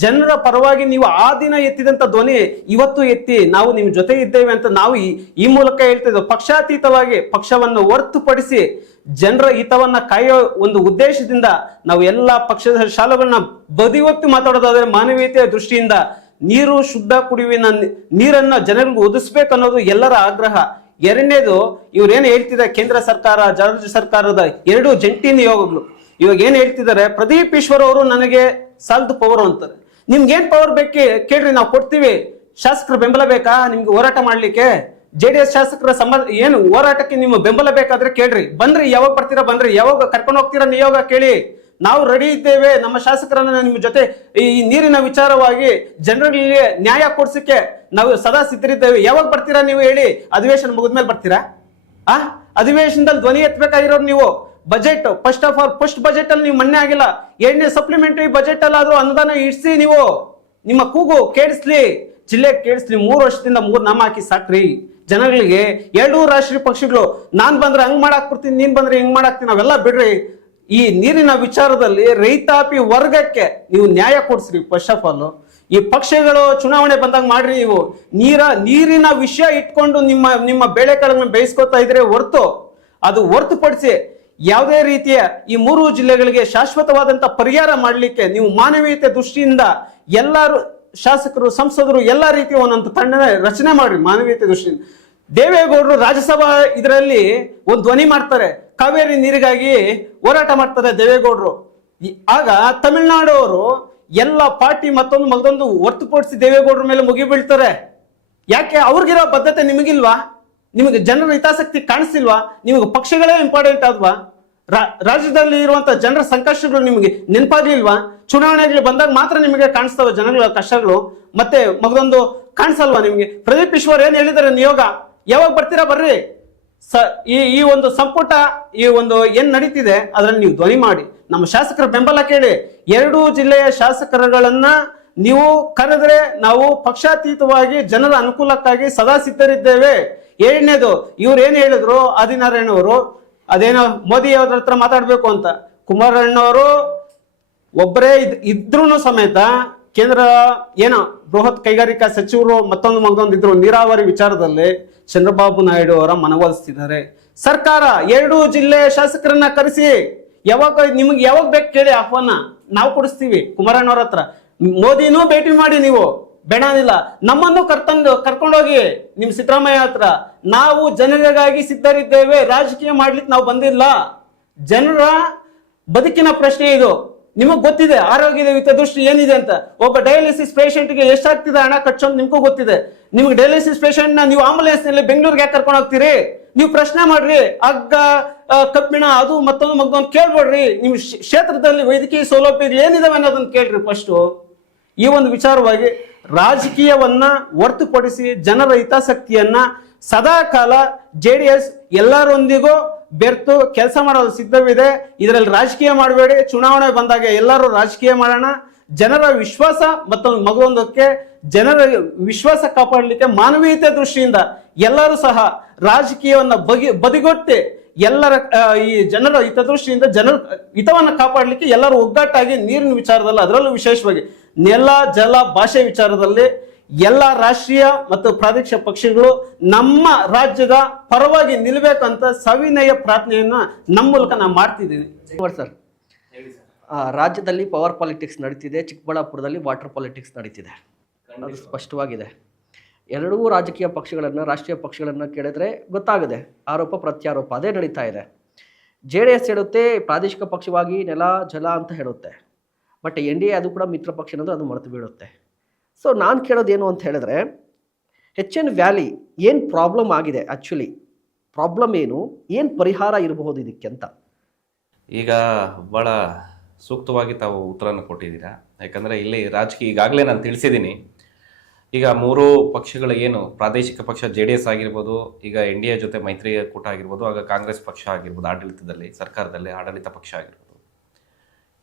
ಜನರ ಪರವಾಗಿ ನೀವು ಆ ದಿನ ಎತ್ತಿದಂತ ಧ್ವನಿ ಇವತ್ತು ಎತ್ತಿ, ನಾವು ನಿಮ್ ಜೊತೆ ಇದ್ದೇವೆ ಅಂತ ನಾವು ಈ ಮೂಲಕ ಹೇಳ್ತಿದ್ವಿ. ಪಕ್ಷಾತೀತವಾಗಿ ಪಕ್ಷವನ್ನು ಹೊರತುಪಡಿಸಿ ಜನರ ಹಿತವನ್ನ ಕಾಯೋ ಒಂದು ಉದ್ದೇಶದಿಂದ ನಾವು ಎಲ್ಲ ಪಕ್ಷದ ಶಾಲೆಗಳನ್ನ ಬದಿವತ್ತು ಮಾತಾಡೋದಾದ್ರೆ ಮಾನವೀಯತೆಯ ದೃಷ್ಟಿಯಿಂದ ನೀರು, ಶುದ್ಧ ಕುಡಿಯುವ ನೀರನ್ನ ಜನರಿಗೆ ಒದಗಿಸ್ಬೇಕು ಅನ್ನೋದು ಎಲ್ಲರ ಆಗ್ರಹ. ಎರಡನೇದು, ಇವ್ರೇನು ಹೇಳ್ತಿದ್ದಾರೆ, ಕೇಂದ್ರ ಸರ್ಕಾರ ರಾಜ್ಯ ಸರ್ಕಾರದ 2 ಜಂಟಿ ನಿಯೋಗಗಳು ಇವಾಗ ಏನ್ ಹೇಳ್ತಿದ್ದಾರೆ, ಪ್ರದೀಪ್ ಈಶ್ವರ್ ಅವರು ನನಗೆ ಸಾಲ್ದು ಪವರ್ ಅಂತಾರೆ. ನಿಮ್ಗೇನ್ ಪವರ್ ಬೇಕೇ ಕೇಳ್ರಿ, ನಾವು ಕೊಡ್ತೀವಿ. ಶಾಸಕರ ಬೆಂಬಲ ಬೇಕಾ ನಿಮ್ಗೆ ಹೋರಾಟ ಮಾಡ್ಲಿಕ್ಕೆ? JDS ಶಾಸಕರ ಏನು ಹೋರಾಟಕ್ಕೆ ನಿಮ್ಮ ಬೆಂಬಲ ಬೇಕಾದ್ರೆ ಕೇಳ್ರಿ, ಬನ್ರಿ. ಯಾವಾಗ ಬರ್ತೀರಾ ಬನ್ರಿ, ಯಾವಾಗ ಕರ್ಕೊಂಡು ಹೋಗ್ತೀರಾ ನಿಯೋಗ ಕೇಳಿ. ನಾವು ರೆಡಿ ಇದ್ದೇವೆ, ನಮ್ಮ ಶಾಸಕರನ್ನ ನಿಮ್ಮ ಜೊತೆ ಈ ನೀರಿನ ವಿಚಾರವಾಗಿ ಜನರಿಗೆ ನ್ಯಾಯ ಕೊಡ್ಸಕ್ಕೆ ನಾವು ಸದಾ ಸಿದ್ಧರಿದ್ದೇವೆ. ಯಾವಾಗ ಬರ್ತೀರಾ ನೀವು ಹೇಳಿ? ಅಧಿವೇಶನ ಮುಗಿದ್ಮೇಲೆ ಬರ್ತೀರಾ? ಅಧಿವೇಶನದಲ್ಲಿ ಧ್ವನಿ ಎತ್ತಬೇಕಾಗಿರೋರು ನೀವು. ಬಜೆಟ್ ಫಸ್ಟ್ ಬಜೆಟ್ ಅಲ್ಲಿ ನೀವು ಮನ್ನೆ ಆಗಿಲ್ಲ, 2ನೇ ಸಪ್ಲಿಮೆಂಟರಿ ಬಜೆಟ್ ಅಲ್ಲಾದ್ರೂ ಅನುದಾನ ಇಡಿಸಿ, ನೀವು ನಿಮ್ಮ ಕೂಗು ಕೇಳಿಸ್ಲಿ. ಜಿಲ್ಲೆ ಕೇಳಿಸ್ರಿ, 3 ವರ್ಷದಿಂದ 3 ನಾಮ ಹಾಕಿ ಸಾಕ್ರಿ ಜನಗಳಿಗೆ. 2 ರಾಷ್ಟ್ರೀಯ ಪಕ್ಷಗಳು ನಾನ್ ಬಂದ್ರೆ ಹಂಗ್ ಮಾಡಾಕ್ಬಿಡ್ತೀನಿ, ನೀನ್ ಬಂದ್ರೆ ಹಿಂಗ್ ಮಾಡಾಕ್ತೀನಿ, ಅವೆಲ್ಲ ಬಿಡ್ರಿ. ಈ ನೀರಿನ ವಿಚಾರದಲ್ಲಿ ರೈತಾಪಿ ವರ್ಗಕ್ಕೆ ನೀವು ನ್ಯಾಯ ಕೊಡ್ಸ್ರಿ. ಫಸ್ಟ್ ಆಫ್ ಆಲ್ ಈ ಪಕ್ಷಗಳು ಚುನಾವಣೆ ಬಂದಾಗ ಮಾಡ್ರಿ. ನೀವು ನೀರಿನ ವಿಷಯ ಇಟ್ಕೊಂಡು ನಿಮ್ಮ ಬೆಳೆಗಳನ್ನು ಬೇಯಿಸ್ಕೊತಾ ಇದ್ರೆ ಅದು ಹೊರತುಪಡಿಸಿ ಯಾವುದೇ ರೀತಿಯ ಈ 3 ಜಿಲ್ಲೆಗಳಿಗೆ ಶಾಶ್ವತವಾದಂತ ಪರಿಹಾರ ಮಾಡಲಿಕ್ಕೆ ನೀವು ಮಾನವೀಯತೆ ದೃಷ್ಟಿಯಿಂದ ಎಲ್ಲರೂ ಶಾಸಕರು, ಸಂಸದರು ಎಲ್ಲ ರೀತಿಯ ಒಂದೊಂದು ತಂಡ ರಚನೆ ಮಾಡ್ರಿ ಮಾನವೀಯತೆ ದೃಷ್ಟಿಯಿಂದ. ದೇವೇಗೌಡರು ರಾಜ್ಯಸಭಾ ಇದರಲ್ಲಿ ಒಂದು ಧ್ವನಿ ಮಾಡ್ತಾರೆ, ಕಾವೇರಿ ನೀರಿಗಾಗಿ ಹೋರಾಟ ಮಾಡ್ತಾರೆ ದೇವೇಗೌಡರು. ಆಗ ತಮಿಳುನಾಡು ಅವರು ಎಲ್ಲ ಪಾರ್ಟಿ ಮಗದೊಂದು ಹೊರತುಪಡಿಸಿ ದೇವೇಗೌಡರ ಮೇಲೆ ಮುಗಿ ಬೀಳ್ತಾರೆ. ಯಾಕೆ? ಅವ್ರಿಗಿರೋ ಬದ್ಧತೆ ನಿಮಗಿಲ್ವಾ? ನಿಮಗೆ ಜನರ ಹಿತಾಸಕ್ತಿ ಕಾಣಿಸ್ತಿಲ್ವಾ? ನಿಮಗೆ ಪಕ್ಷಗಳೇ ಇಂಪಾರ್ಟೆಂಟ್ ಆದ್ವಾ? ರಾಜ್ಯದಲ್ಲಿ ಇರುವಂತ ಜನರ ಸಂಕಷ್ಟಗಳು ನಿಮಗೆ ನೆನಪಾಗ್ಲಿಲ್ವಾ? ಚುನಾವಣೆಗಳು ಬಂದಾಗ ಮಾತ್ರ ನಿಮಗೆ ಕಾಣಿಸ್ತವೆ ಜನಗಳ ಕಷ್ಟಗಳು, ಮತ್ತೆ ಮಗದೊಂದು ಕಾಣಿಸಲ್ವಾ ನಿಮ್ಗೆ? ಪ್ರದೀಪ್ ಈಶ್ವರ್ ಏನ್ ಹೇಳಿದಾರೆ, ನಿಯೋಗ ಯಾವಾಗ ಬರ್ತೀರಾ ಬರ್ರಿ. ಈ ಒಂದು ಸಂಪುಟ ಈ ಒಂದು ಏನ್ ನಡೀತಿದೆ ಅದ್ರಲ್ಲಿ ನೀವು ಧ್ವನಿ ಮಾಡಿ, ನಮ್ಮ ಶಾಸಕರ ಬೆಂಬಲ ಕೇಳಿ. 2 ಜಿಲ್ಲೆಯ ಶಾಸಕರುಗಳನ್ನ ನೀವು ಕರೆದ್ರೆ ನಾವು ಪಕ್ಷಾತೀತವಾಗಿ ಜನರ ಅನುಕೂಲಕ್ಕಾಗಿ ಸದಾ ಸಿದ್ಧರಿದ್ದೇವೆ. 7ನೇದು ಇವ್ರು ಏನ್ ಹೇಳಿದ್ರು ಆದಿನಾರಾಯಣ ಅವರು, ಅದೇನೋ ಮೋದಿ ಅವ್ರ ಹತ್ರ ಮಾತಾಡ್ಬೇಕು ಅಂತ. ಕುಮಾರಣ್ಣವರು ಒಬ್ಬರೇ ಇದ್ರೂ ಸಮೇತ ಕೇಂದ್ರ ಏನೋ ಬೃಹತ್ ಕೈಗಾರಿಕಾ ಸಚಿವರು ಮತ್ತೊಂದು ಇದ್ರು ನೀರಾವರಿ ವಿಚಾರದಲ್ಲಿ ಚಂದ್ರಬಾಬು ನಾಯ್ಡು ಅವರ ಮನವೊಲಿಸ್ತಿದ್ದಾರೆ. ಸರ್ಕಾರ 2 ಜಿಲ್ಲೆಯ ಶಾಸಕರನ್ನ ಕರೆಸಿ, ನಿಮ್ಗೆ ಯಾವಾಗ ಬೇಕು ಕೇಳಿ ಆಹ್ವಾನ, ನಾವು ಕೊಡಿಸ್ತೀವಿ ಕುಮಾರಣ್ಣವ್ರ ಹತ್ರ. ಮೋದಿನೂ ಭೇಟಿ ಮಾಡಿ, ನೀವು ಬೇಡಾನಿಲ್ಲ. ನಮ್ಮನ್ನು ಕರ್ಕೊಂಡೋಗಿ ನಿಮ್ ಸಿದ್ದರಾಮಯ್ಯ ಹತ್ರ. ನಾವು ಜನರಿಗಾಗಿ ಸಿದ್ಧರಿದ್ದೇವೆ, ರಾಜಕೀಯ ಮಾಡ್ಲಿಕ್ಕೆ ನಾವು ಬಂದಿಲ್ಲ. ಜನರ ಬದುಕಿನ ಪ್ರಶ್ನೆ ಇದು. ನಿಮಗ್ ಗೊತ್ತಿದೆ ಆರೋಗ್ಯದ ಹಿತದೃಷ್ಟಿ ಏನಿದೆ ಅಂತ. ಒಬ್ಬ ಡಯಾಲಿಸಿಸ್ ಪೇಷಂಟ್ಗೆ ಎಷ್ಟಾಗ್ತಿದೆ ಹಣ ಖರ್ಚು ನಿಮ್ಗೂ ಗೊತ್ತಿದೆ. ನಿಮ್ಗೆ ಡಯಾಲಿಸಿಸ್ ಪೇಷಂಟ್ ನ ನೀವು ಆಂಬುಲೆನ್ಸ್ ನಲ್ಲಿ ಬೆಂಗಳೂರಿಗೆ ಯಾಕೆ ಕರ್ಕೊಂಡು ಹೋಗ್ತೀರಿ? ನೀವು ಪ್ರಶ್ನೆ ಮಾಡ್ರಿ. ಹಗ್ಗ ಕಬ್ಬಿಣ ಅದು ಮತ್ತೊಂದು ಕೇಳ್ಬೇಡ್ರಿ. ನಿಮ್ ಕ್ಷೇತ್ರದಲ್ಲಿ ವೈದ್ಯಕೀಯ ಸೌಲಭ್ಯಗಳು ಏನಿದಾವೆ ಅನ್ನೋದನ್ನ ಕೇಳ್ರಿ ಫಸ್ಟ್. ಈ ಒಂದು ವಿಚಾರವಾಗಿ ರಾಜಕೀಯವನ್ನ ಹೊರತುಪಡಿಸಿ ಜನರ ಹಿತಾಸಕ್ತಿಯನ್ನ ಸದಾ ಕಾಲ JDS ಎಲ್ಲರೊಂದಿಗೂ ಬೆರ್ತು ಕೆಲಸ ಮಾಡಲು ಸಿದ್ಧವಿದೆ. ಇದರಲ್ಲಿ ರಾಜಕೀಯ ಮಾಡಬೇಡಿ. ಚುನಾವಣೆ ಬಂದಾಗ ಎಲ್ಲರೂ ರಾಜಕೀಯ ಮಾಡೋಣ. ಜನರ ವಿಶ್ವಾಸ ಮತ್ತೊಂದಕ್ಕೆ ಜನರ ವಿಶ್ವಾಸ ಕಾಪಾಡಲಿಕ್ಕೆ ಮಾನವೀಯತೆ ದೃಷ್ಟಿಯಿಂದ ಎಲ್ಲರೂ ಸಹ ರಾಜಕೀಯವನ್ನ ಬದಿಗೊತ್ತಿ ಎಲ್ಲರ ಈ ಜನರ ಹಿತದೃಷ್ಟಿಯಿಂದ ಜನರ ಹಿತವನ್ನ ಕಾಪಾಡಲಿಕ್ಕೆ ಎಲ್ಲರೂ ಒಗ್ಗಟ್ಟಾಗಿ ನೀರಿನ ವಿಚಾರದಲ್ಲಿ, ಅದರಲ್ಲೂ ವಿಶೇಷವಾಗಿ ನೆಲ ಜಲ ಭಾಷೆ ವಿಚಾರದಲ್ಲಿ ಎಲ್ಲ ರಾಷ್ಟ್ರೀಯ ಮತ್ತು ಪ್ರಾದೇಶಿಕ ಪಕ್ಷಗಳು ನಮ್ಮ ರಾಜ್ಯದ ಪರವಾಗಿ ನಿಲ್ಬೇಕಂತ ಸವಿನಯ ಪ್ರಾರ್ಥನೆಯನ್ನ ನಮ್ಮ ಮೂಲಕ ನಾವು ಮಾಡ್ತಿದ್ದೀವಿ. ಸರ್, ರಾಜ್ಯದಲ್ಲಿ ಪವರ್ ಪಾಲಿಟಿಕ್ಸ್ ನಡೀತಿದೆ, ಚಿಕ್ಕಬಳ್ಳಾಪುರದಲ್ಲಿ ವಾಟರ್ ಪಾಲಿಟಿಕ್ಸ್ ನಡೀತಿದೆ, ಅದು ಸ್ಪಷ್ಟವಾಗಿದೆ. 2 ರಾಜಕೀಯ ಪಕ್ಷಗಳನ್ನು, ರಾಷ್ಟ್ರೀಯ ಪಕ್ಷಗಳನ್ನು ಕೇಳಿದ್ರೆ ಗೊತ್ತಾಗಿದೆ. ಆರೋಪ ಪ್ರತ್ಯಾರೋಪ ಅದೇ ನಡೀತಾ ಇದೆ. JDS ಹೇಳುತ್ತೆ ಪ್ರಾದೇಶಿಕ ಪಕ್ಷವಾಗಿ ನೆಲ ಜಲ ಅಂತ ಹೇಳುತ್ತೆ, ಬಟ್ NDA ಅದು ಕೂಡ ಮಿತ್ರ ಪಕ್ಷ ಅನ್ನೋದು ಅದು ಮರೆತು ಬೀಳುತ್ತೆ. ಸೊ ನಾನು ಕೇಳೋದೇನು ಅಂತ ಹೇಳಿದ್ರೆ, HN ವ್ಯಾಲಿ ಏನು ಪ್ರಾಬ್ಲಮ್ ಆಗಿದೆ, ಆ್ಯಕ್ಚುಲಿ ಪ್ರಾಬ್ಲಮ್ ಏನು ಪರಿಹಾರ ಇರಬಹುದು ಇದಕ್ಕೆ ಅಂತ? ಈಗ ಭಾಳ ಸೂಕ್ತವಾಗಿ ತಾವು ಉತ್ತರನ ಕೊಟ್ಟಿದ್ದೀರಾ. ಯಾಕಂದರೆ ಇಲ್ಲಿ ರಾಜಕೀಯ ಈಗಾಗಲೇ ನಾನು ತಿಳಿಸಿದ್ದೀನಿ. ಈಗ 3 ಪಕ್ಷಗಳ ಏನು ಪ್ರಾದೇಶಿಕ ಪಕ್ಷ JDS ಆಗಿರ್ಬೋದು, ಈಗ NDA ಜೊತೆ ಮೈತ್ರಿಕೂಟ ಆಗಿರ್ಬೋದು, ಆಗ ಕಾಂಗ್ರೆಸ್ ಪಕ್ಷ ಆಗಿರ್ಬೋದು, ಆಡಳಿತದಲ್ಲಿ ಸರ್ಕಾರದಲ್ಲಿ ಆಡಳಿತ ಪಕ್ಷ ಆಗಿರ್ಬೋದು,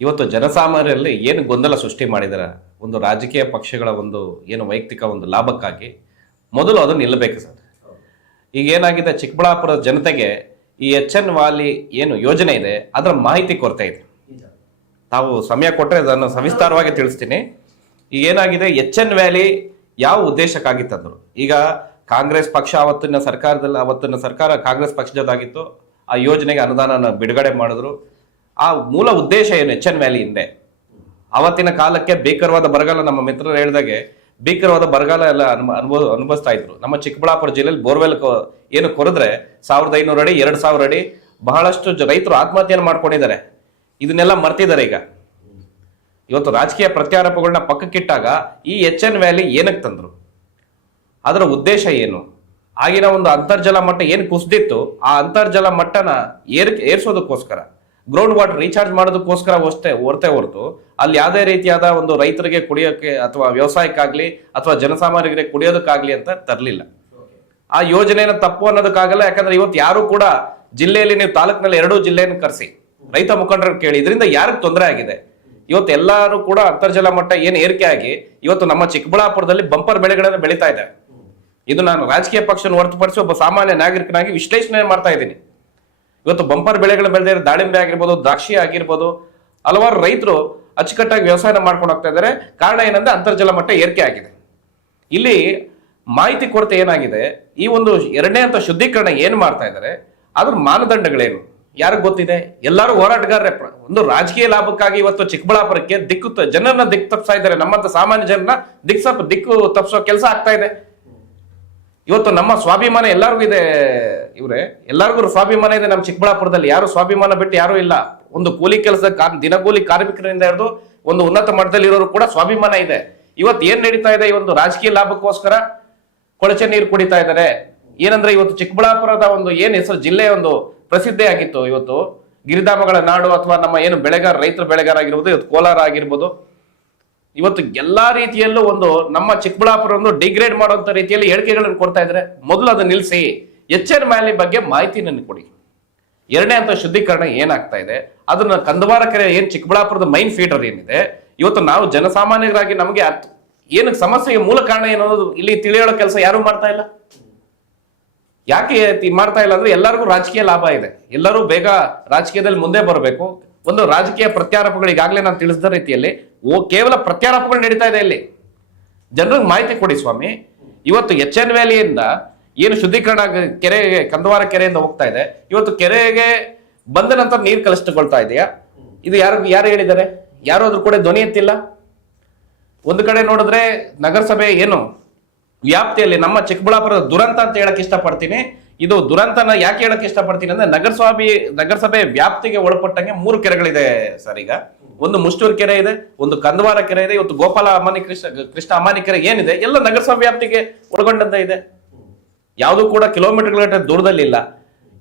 ಇವತ್ತು ಜನಸಾಮಾನ್ಯರಲ್ಲಿ ಏನು ಗೊಂದಲ ಸೃಷ್ಟಿ ಮಾಡಿದಾರೆ, ಒಂದು ರಾಜಕೀಯ ಪಕ್ಷಗಳ ಒಂದು ಏನು ವೈಯಕ್ತಿಕ ಒಂದು ಲಾಭಕ್ಕಾಗಿ ಮೊದಲು ಅದು ನಿಲ್ಲಬೇಕು ಸರ್. ಈಗ ಏನಾಗಿದೆ, ಚಿಕ್ಕಬಳ್ಳಾಪುರದ ಜನತೆಗೆ ಈ HN ವ್ಯಾಲಿ ಏನು ಯೋಜನೆ ಇದೆ ಅದರ ಮಾಹಿತಿ ಕೊರತೆ ಇದೆ. ತಾವು ಸಮಯ ಕೊಟ್ಟರೆ ಅದನ್ನು ಸವಿಸ್ತಾರವಾಗಿ ತಿಳಿಸ್ತೀನಿ. ಈಗ ಏನಾಗಿದೆ, HN ವ್ಯಾಲಿ ಯಾವ ಉದ್ದೇಶಕ್ಕಾಗಿತ್ತಂದ್ರು, ಈಗ ಕಾಂಗ್ರೆಸ್ ಪಕ್ಷ ಅವತ್ತಿನ ಸರ್ಕಾರ ಕಾಂಗ್ರೆಸ್ ಪಕ್ಷದಾಗಿತ್ತು. ಆ ಯೋಜನೆಗೆ ಅನುದಾನ ಬಿಡುಗಡೆ ಮಾಡಿದ್ರು. ಆ ಮೂಲ ಉದ್ದೇಶ ಏನು HN ವ್ಯಾಲಿ ಹಿಂದೆ, ಅವತ್ತಿನ ಕಾಲಕ್ಕೆ ಭೀಕರವಾದ ಬರಗಾಲ, ನಮ್ಮ ಮಿತ್ರರು ಹೇಳಿದಾಗೆ ಭೀಕರವಾದ ಬರಗಾಲ ಎಲ್ಲ ಅನುಭವಿಸ್ತಾ ಇದ್ರು. ನಮ್ಮ ಚಿಕ್ಕಬಳ್ಳಾಪುರ ಜಿಲ್ಲೆಯಲ್ಲಿ ಬೋರ್ವೆಲ್ ಏನು ಕೊರೆದ್ರೆ 1500 ಅಡಿ 2000 ಅಡಿ ಬಹಳಷ್ಟು ರೈತರು ಆತ್ಮಹತ್ಯೆಯನ್ನು ಮಾಡ್ಕೊಂಡಿದ್ದಾರೆ. ಇದನ್ನೆಲ್ಲ ಮರ್ತಿದ್ದಾರೆ. ಈಗ ಇವತ್ತು ರಾಜಕೀಯ ಪ್ರತ್ಯಾರೋಪಗಳನ್ನ ಪಕ್ಕಕ್ಕಿಟ್ಟಾಗ ಈ HN ವ್ಯಾಲಿ ಏನಕ್ಕೆ ತಂದ್ರು, ಅದರ ಉದ್ದೇಶ ಏನು, ಆಗಿನ ಒಂದು ಅಂತರ್ಜಲ ಮಟ್ಟ ಏನು ಕುಸಿದಿತ್ತು ಆ ಅಂತರ್ಜಲ ಮಟ್ಟನ ಏರ್ಸೋದಕ್ಕೋಸ್ಕರ, ಗ್ರೌಂಡ್ ವಾಟರ್ ರೀಚಾರ್ಜ್ ಮಾಡೋದಕ್ಕೋಸ್ಕರ ಹೊರತು ಅಲ್ಲಿ ಯಾವುದೇ ರೀತಿಯಾದ ಒಂದು ರೈತರಿಗೆ ಕುಡಿಯೋಕೆ ಅಥವಾ ವ್ಯವಸಾಯಕ್ಕಾಗ್ಲಿ ಅಥವಾ ಜನಸಾಮಾನ್ಯರಿಗೆ ಕುಡಿಯೋದಕ್ಕಾಗ್ಲಿ ಅಂತ ತರಲಿಲ್ಲ. ಆ ಯೋಜನೆಯನ್ನು ತಪ್ಪು ಅನ್ನೋದಕ್ಕಾಗಲ್ಲ. ಯಾಕಂದ್ರೆ ಇವತ್ತು ಯಾರು ಕೂಡ ಜಿಲ್ಲೆಯಲ್ಲಿ ನೀವು ತಾಲೂಕಿನಲ್ಲಿ 2 ಜಿಲ್ಲೆಯನ್ನು ಕರೆಸಿ ರೈತ ಮುಖಂಡರನ್ನು ಕೇಳಿ, ಇದರಿಂದ ಯಾರಿಗೆ ತೊಂದರೆ ಆಗಿದೆ, ಇವತ್ತು ಎಲ್ಲರೂ ಕೂಡ ಅಂತರ್ಜಲ ಮಟ್ಟ ಏನು ಏರಿಕೆ ಆಗಿ ಇವತ್ತು ನಮ್ಮ ಚಿಕ್ಕಬಳ್ಳಾಪುರದಲ್ಲಿ ಬಂಪರ್ ಬೆಳೆಗಳನ್ನು ಬೆಳೀತಾ ಇದೆ. ಇದು ನಾನು ರಾಜಕೀಯ ಪಕ್ಷನ ಹೊರತುಪಡಿಸಿ ಒಬ್ಬ ಸಾಮಾನ್ಯ ನಾಗರಿಕನಾಗಿ ವಿಶ್ಲೇಷಣೆ ಮಾಡ್ತಾ ಇದ್ದೀನಿ. ಇವತ್ತು ಬಂಪರ್ ಬೆಳೆಗಳು ಬೆಳೆದಿರೋ ದಾಳಿಂಬೆ ಆಗಿರ್ಬೋದು, ದ್ರಾಕ್ಷಿ ಆಗಿರ್ಬೋದು, ಹಲವಾರು ರೈತರು ಅಚ್ಚುಕಟ್ಟಾಗಿ ವ್ಯವಸಾಯ ಮಾಡ್ಕೊಂಡು ಹೋಗ್ತಾ ಇದ್ದಾರೆ. ಕಾರಣ ಏನಂದ್ರೆ ಅಂತರ್ಜಲ ಮಟ್ಟ ಏರಿಕೆ ಆಗಿದೆ. ಇಲ್ಲಿ ಮಾಹಿತಿ ಕೊರತೆ ಏನಾಗಿದೆ, ಈ ಒಂದು 2ನೇ ಹಂತ ಶುದ್ಧೀಕರಣ ಏನ್ ಮಾಡ್ತಾ ಇದ್ದಾರೆ, ಅದ್ರ ಮಾನದಂಡಗಳೇನು ಯಾರಿಗ್ ಗೊತ್ತಿದೆ? ಎಲ್ಲರೂ ಹೋರಾಟಗಾರರೇ. ಒಂದು ರಾಜಕೀಯ ಲಾಭಕ್ಕಾಗಿ ಇವತ್ತು ಚಿಕ್ಕಬಳ್ಳಾಪುರಕ್ಕೆ ಜನರನ್ನ ದಿಕ್ಕು ತಪ್ಪಿಸ್ತಾ ಇದ್ದಾರೆ. ನಮ್ಮಂತ ಸಾಮಾನ್ಯ ಜನರನ್ನ ದಿಕ್ಕು ತಪ್ಪಿಸೋ ಕೆಲಸ ಆಗ್ತಾ ಇದೆ. ಇವತ್ತು ನಮ್ಮ ಸ್ವಾಭಿಮಾನ ಎಲ್ಲರಿಗೂ ಇದೆ ಎಲ್ಲರಿಗೂ ಸ್ವಾಭಿಮಾನ ಇದೆ ನಮ್ಮ ಚಿಕ್ಕಬಳ್ಳಾಪುರದಲ್ಲಿ. ಯಾರು ಸ್ವಾಭಿಮಾನ ಬಿಟ್ಟು ಯಾರು ಇಲ್ಲ. ಒಂದು ಕೂಲಿ ಕೆಲಸದ ದಿನಗೂಲಿ ಕಾರ್ಮಿಕರಿಂದ ಹಿಡಿದು ಒಂದು ಉನ್ನತ ಮಟ್ಟದಲ್ಲಿ ಇರೋರು ಕೂಡ ಸ್ವಾಭಿಮಾನ ಇದೆ. ಇವತ್ತು ಏನ್ ನಡೀತಾ ಇದೆ, ಈ ಒಂದು ರಾಜಕೀಯ ಲಾಭಕ್ಕೋಸ್ಕರ ಕೊಳಚೆ ನೀರು ಕುಡಿತಾ ಇದ್ದಾರೆ. ಏನಂದ್ರೆ ಇವತ್ತು ಚಿಕ್ಕಬಳ್ಳಾಪುರದ ಒಂದು ಏನ್ ಹೆಸರು ಜಿಲ್ಲೆ ಒಂದು ಪ್ರಸಿದ್ಧಿ ಆಗಿತ್ತು, ಇವತ್ತು ಗಿರಿಧಾಮಗಳ ನಾಡು ಅಥವಾ ನಮ್ಮ ಏನು ರೈತರ ಬೆಳೆಗಾರ ಆಗಿರ್ಬೋದು, ಇವತ್ತು ಕೋಲಾರ ಆಗಿರ್ಬೋದು, ಇವತ್ತು ಎಲ್ಲಾ ರೀತಿಯಲ್ಲೂ ಒಂದು ನಮ್ಮ ಚಿಕ್ಕಬಳ್ಳಾಪುರ ಒಂದು ಡಿಗ್ರೇಡ್ ಮಾಡುವಂತ ರೀತಿಯಲ್ಲಿ ಹೇಳಿಕೆಗಳನ್ನು ಕೊಡ್ತಾ ಇದ್ದಾರೆ. ಮೊದಲು ಅದನ್ನ ನಿಲ್ಲಿಸಿ ಎಚ್ಎನ್ ವ್ಯಾಲಿ ಬಗ್ಗೆ ಮಾಹಿತಿ ನನಗೆ ಕೊಡಿ. 2ನೇ ಹಂತ ಶುದ್ಧೀಕರಣ ಏನಾಗ್ತಾ ಇದೆ, ಅದನ್ನ ಕಂದವಾರ ಕೆರೆ ಏನ್ ಚಿಕ್ಕಬಳ್ಳಾಪುರದ ಮೈನ್ ಫೀಡರ್ ಏನಿದೆ, ಇವತ್ತು ನಾವು ಜನಸಾಮಾನ್ಯರಾಗಿ ನಮಗೆ ಏನಕ್ಕೆ ಸಮಸ್ಯೆಗೆ ಮೂಲ ಕಾರಣ ಏನು ಅನ್ನೋದು ಇಲ್ಲಿ ತಿಳಿಯೋ ಕೆಲಸ ಯಾರು ಮಾಡ್ತಾ ಇಲ್ಲ. ಯಾಕೆ ಮಾಡ್ತಾ ಇಲ್ಲ ಅಂದ್ರೆ ಎಲ್ಲರಿಗೂ ರಾಜಕೀಯ ಲಾಭ ಇದೆ. ಎಲ್ಲರೂ ಬೇಗ ರಾಜಕೀಯದಲ್ಲಿ ಮುಂದೆ ಬರಬೇಕು. ಒಂದು ರಾಜಕೀಯ ಪ್ರತ್ಯಾರೋಪಗಳು ಈಗಾಗಲೇ ನಾನು ತಿಳಿಸಿದ ರೀತಿಯಲ್ಲಿ ಕೇವಲ ಪ್ರತ್ಯಾರೋಪಗಳು ನಡೀತಾ ಇದೆ. ಇಲ್ಲಿ ಜನರಿಗೆ ಮಾಹಿತಿ ಕೊಡಿ ಸ್ವಾಮಿ. ಇವತ್ತು ಎಚ್ಎನ್ ವ್ಯಾಲಿಯಿಂದ ಏನು ಶುದ್ಧೀಕರಣ ಕೆರೆಗೆ ಕಂದವಾರ ಕೆರೆಯಿಂದ ಹೋಗ್ತಾ ಇದೆ, ಇವತ್ತು ಕೆರೆಗೆ ಬಂದ ನಂತರ ನೀರು ಕಲುಷಿತಗೊಳ್ತಾ ಇದೆಯಾ? ಇದು ಯಾರು ಹೇಳಿದ್ದಾರೆ? ಯಾರು ಅದ್ರ ಕೂಡ ಧ್ವನಿ ಎತ್ತಿಲ್ಲ. ಒಂದು ಕಡೆ ನೋಡಿದ್ರೆ ನಗರಸಭೆ ಏನು ವ್ಯಾಪ್ತಿಯಲ್ಲಿ ನಮ್ಮ ಚಿಕ್ಕಬಳ್ಳಾಪುರದ ದುರಂತ ಅಂತ ಹೇಳಕ್ ಇಷ್ಟಪಡ್ತೀನಿ. ಇದು ದುರಂತನ ಯಾಕೆ ಹೇಳಕ್ ಇಷ್ಟಪಡ್ತೀನಿ ಅಂದ್ರೆ ನಗರಸಭೆ ವ್ಯಾಪ್ತಿಗೆ ಒಳಪಟ್ಟಂಗೆ 3 ಕೆರೆಗಳಿದೆ ಸರ್. ಈಗ ಒಂದು ಮುಷ್ಟೂರು ಕೆರೆ ಇದೆ, ಒಂದು ಕಂದವಾರ ಕೆರೆ ಇದೆ, ಇವತ್ತು ಗೋಪಾಲ ಅಮಾನಿ ಕೃಷ್ಣ ಅಮಾನಿ ಕೆರೆ ಏನಿದೆ ಎಲ್ಲ ನಗರಸಭೆ ವ್ಯಾಪ್ತಿಗೆ ಒಳಗೊಂಡಂತ ಇದೆ. ಯಾವುದು ಕೂಡ ಕಿಲೋಮೀಟರ್ಗಳ ದೂರದಲ್ಲಿ ಇಲ್ಲ.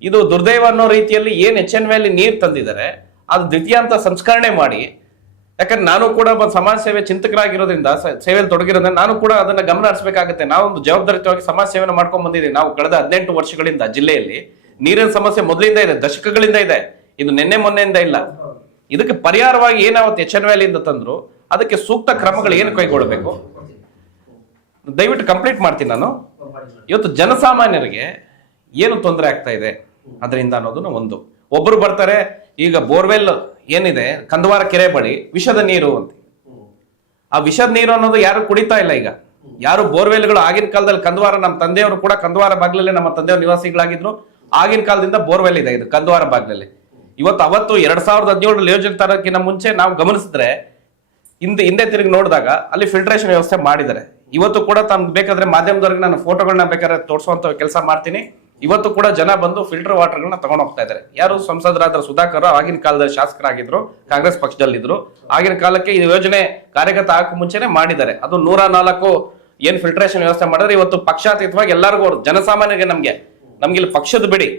ಇದು ದುರ್ದೈವ ಅನ್ನೋ ರೀತಿಯಲ್ಲಿ ಏನ್ ಎಚ್ಎನ್ ವ್ಯಾಲಿ ನೀರು ತಂದಿದ್ದಾರೆ ಅದು ದ್ವಿತೀಯಾಂತ ಸಂಸ್ಕರಣೆ ಮಾಡಿ, ಯಾಕಂದ್ರೆ ನಾನು ಕೂಡ ಒಂದು ಸಮಾಜ ಸೇವೆ ಚಿಂತಕರಾಗಿರೋದ್ರಿಂದ ಸೇವೆಯಲ್ಲಿ ತೊಡಗಿರೋದ್ರಿಂದ ನಾನು ಕೂಡ ಅದನ್ನ ಗಮನ ಹರಿಸಬೇಕಾಗುತ್ತೆ. ನಾವೊಂದು ಜವಾಬ್ದಾರಿತವಾಗಿ ಸಮಾಜ ಸೇವೆನ ಮಾಡ್ಕೊಂಡ್ ಬಂದಿದ್ದೀವಿ. ನಾವು ಕಳೆದ 18 ವರ್ಷಗಳಿಂದ ಜಿಲ್ಲೆಯಲ್ಲಿ ನೀರಿನ ಸಮಸ್ಯೆ ಮೊದಲಿಂದ ಇದೆ, ದಶಕಗಳಿಂದ ಇದೆ. ಇದು ನಿನ್ನೆ ಮೊನ್ನೆಯಿಂದ ಇಲ್ಲ. ಇದಕ್ಕೆ ಪರಿಹಾರವಾಗಿ ಏನಾವತ್ತು ಎಚ್ಎನ್ ವ್ಯಾಲಿಯಿಂದ ತಂದ್ರು ಅದಕ್ಕೆ ಸೂಕ್ತ ಕ್ರಮಗಳು ಏನು ಕೈಗೊಳ್ಳಬೇಕು, ದಯವಿಟ್ಟು ಕಂಪ್ಲೀಟ್ ಮಾಡ್ತೀನಿ ನಾನು. ಇವತ್ತು ಜನಸಾಮಾನ್ಯರಿಗೆ ಏನು ತೊಂದರೆ ಆಗ್ತಾ ಇದೆ ಅದರಿಂದ ಅನ್ನೋದನ್ನ ಒಂದು. ಒಬ್ರು ಬರ್ತಾರೆ, ಈಗ ಬೋರ್ವೆಲ್ ಏನಿದೆ ಕಂದವಾರ ಕೆರೆ ಬಳಿ ವಿಷದ ನೀರು ಅಂತ. ಆ ವಿಷದ ನೀರು ಅನ್ನೋದು ಯಾರು ಕುಡಿತಾ ಇಲ್ಲ. ಈಗ ಯಾರು ಬೋರ್ವೆಲ್ಗಳು ಆಗಿನ ಕಾಲದಲ್ಲಿ ಕಂದವಾರ, ನಮ್ಮ ತಂದೆಯವರು ಕೂಡ ಕಂದವಾರ ಬಾಗ್ಲಲ್ಲಿ ನಮ್ಮ ತಂದೆಯವರು ನಿವಾಸಿಗಳಾಗಿದ್ರು. ಆಗಿನ ಕಾಲದಿಂದ ಬೋರ್ವೆಲ್ ಇದೆ ಇದು ಕಂದವಾರ ಬಾಗ್ಲಲ್ಲಿ. ಅವತ್ತು 2017 ಯೋಜನೆ ತರಕ್ಕಿಂತ ಮುಂಚೆ ನಾವು ಗಮನಿಸಿದ್ರೆ ಹಿಂದೆ ತಿರುಗಿ ನೋಡಿದಾಗ ಅಲ್ಲಿ ಫಿಲ್ಟ್ರೇಷನ್ ವ್ಯವಸ್ಥೆ ಮಾಡಿದ್ದಾರೆ. ಇವತ್ತು ಕೂಡ ತಮ್ಗೆ ಬೇಕಾದ್ರೆ ಮಾಧ್ಯಮದವರಿಗೆ ನಾನು ಫೋಟೋಗಳನ್ನ ಬೇಕಾದ್ರೆ ತೋರಿಸುವಂತ ಕೆಲಸ ಮಾಡ್ತೀನಿ. ಇವತ್ತು ಕೂಡ ಜನ ಬಂದು ಫಿಲ್ಟರ್ ವಾಟರ್ಗಳನ್ನ ತಗೊಂಡು ಹೋಗ್ತಾ ಇದ್ದಾರೆ. ಯಾರು ಸಂಸದರಾದ ಸುಧಾಕರ್ ಆಗಿನ ಕಾಲದಲ್ಲಿ ಶಾಸಕರಾಗಿದ್ರು, ಕಾಂಗ್ರೆಸ್ ಪಕ್ಷದಲ್ಲಿದ್ರು. ಆಗಿನ ಕಾಲಕ್ಕೆ ಈ ಯೋಜನೆ ಕಾರ್ಯಗತ ಆಗಕ್ಕೆ ಮುಂಚೆನೆ ಮಾಡಿದ್ದಾರೆ. ಅದು 104 ಏನ್ ಫಿಲ್ಟ್ರೇಷನ್ ವ್ಯವಸ್ಥೆ ಮಾಡಿದ್ರೆ ಇವತ್ತು ಪಕ್ಷಾತೀತವಾಗಿ ಎಲ್ಲರಿಗೂ ಜನಸಾಮಾನ್ಯರಿಗೆ ನಮ್ಗೆ ಇಲ್ಲಿ ಪಕ್ಷದ ಬಿಡಿ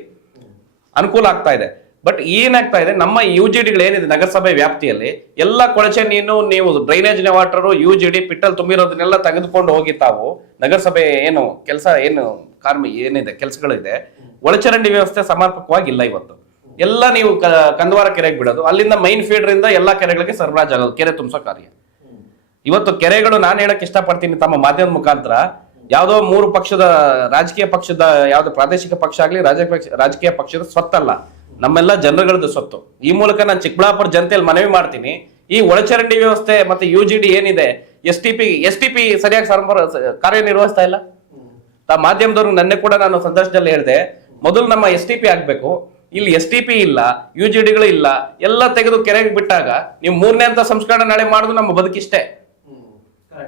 ಅನುಕೂಲ ಆಗ್ತಾ ಇದೆ. ಬಟ್ ಏನಾಗ್ತಾ ಇದೆ, ನಮ್ಮ ಯುಜಿಡಿಗಳು ಏನಿದೆ ನಗರಸಭೆ ವ್ಯಾಪ್ತಿಯಲ್ಲಿ ಎಲ್ಲ ಕೊಳಚೆ ನೀರು, ನೀವು ಡ್ರೈನೇಜ್ ವಾಟರ್ ಯುಜಿಡಿ ಪಿಟ್ಟಲ್ ತುಂಬಿರೋದನ್ನೆಲ್ಲ ತೆಗೆದುಕೊಂಡು ಹೋಗಿ ತಾವು ನಗರಸಭೆ ಏನು ಕೆಲಸ ಏನಿದೆ ಕೆಲಸಗಳಿದೆ, ಒಳಚರಂಡಿ ವ್ಯವಸ್ಥೆ ಸಮರ್ಪಕವಾಗಿಲ್ಲ. ಇವತ್ತು ಎಲ್ಲ ನೀವು ಕಂದವಾರ ಕೆರೆಗೆ ಬಿಡೋದು, ಅಲ್ಲಿಂದ ಮೈನ್ ಫೀಡರ್ ಇಂದ ಎಲ್ಲಾ ಕೆರೆಗಳಿಗೆ ಸರಬರಾಜು ಆಗೋದು ಕೆರೆ ತುಂಬಿಸೋ ಕಾರ್ಯ. ಇವತ್ತು ಕೆರೆಗಳು ನಾನು ಹೇಳಕ್ ಇಷ್ಟಪಡ್ತೀನಿ ತಮ್ಮ ಮಾಧ್ಯಮದ ಮುಖಾಂತರ, ಯಾವುದೋ 3 ಪಕ್ಷದ ರಾಜಕೀಯ ಪಕ್ಷದ ಯಾವ್ದೋ ಪ್ರಾದೇಶಿಕ ಪಕ್ಷ ಆಗ್ಲಿ ರಾಜಕೀಯ ಪಕ್ಷದ ಸ್ವತ್ತಲ್ಲ, ನಮ್ಮೆಲ್ಲ ಜನರುಗಳದ್ದು ಸ್ವತ್ತು. ಈ ಮೂಲಕ ನಾನು ಚಿಕ್ಕಬಳ್ಳಾಪುರ ಜನತೆಯಲ್ಲಿ ಮನವಿ ಮಾಡ್ತೀನಿ, ಈ ಒಳಚರಂಡಿ ವ್ಯವಸ್ಥೆ ಮತ್ತೆ ಯುಜಿಡಿ ಏನಿದೆ, ಎಸ್ ಟಿ ಪಿ ಸರಿಯಾಗಿ ಕಾರ್ಯನಿರ್ವಹಿಸ್ತಾ ಇಲ್ಲ. ಮಾಧ್ಯಮದವ್ರಿಗೆ ನನ್ನೆ ಕೂಡ ನಾನು ಸಂದರ್ಶನದಲ್ಲಿ ಹೇಳಿದೆ, ಮೊದಲು ನಮ್ಮ STP ಆಗ್ಬೇಕು. ಇಲ್ಲಿ STP ಇಲ್ಲ, ಯುಜಿಡಿಗಳು ಇಲ್ಲ, ಎಲ್ಲ ತೆಗೆದು ಕೆರೆಗೆ ಬಿಟ್ಟಾಗ ನೀವು 3ನೇ ಹಂತ ಸಂಸ್ಕರಣೆ ನಾಳೆ ಮಾಡುದು ನಮ್ಮ ಬದುಕಿಷ್ಟೇ.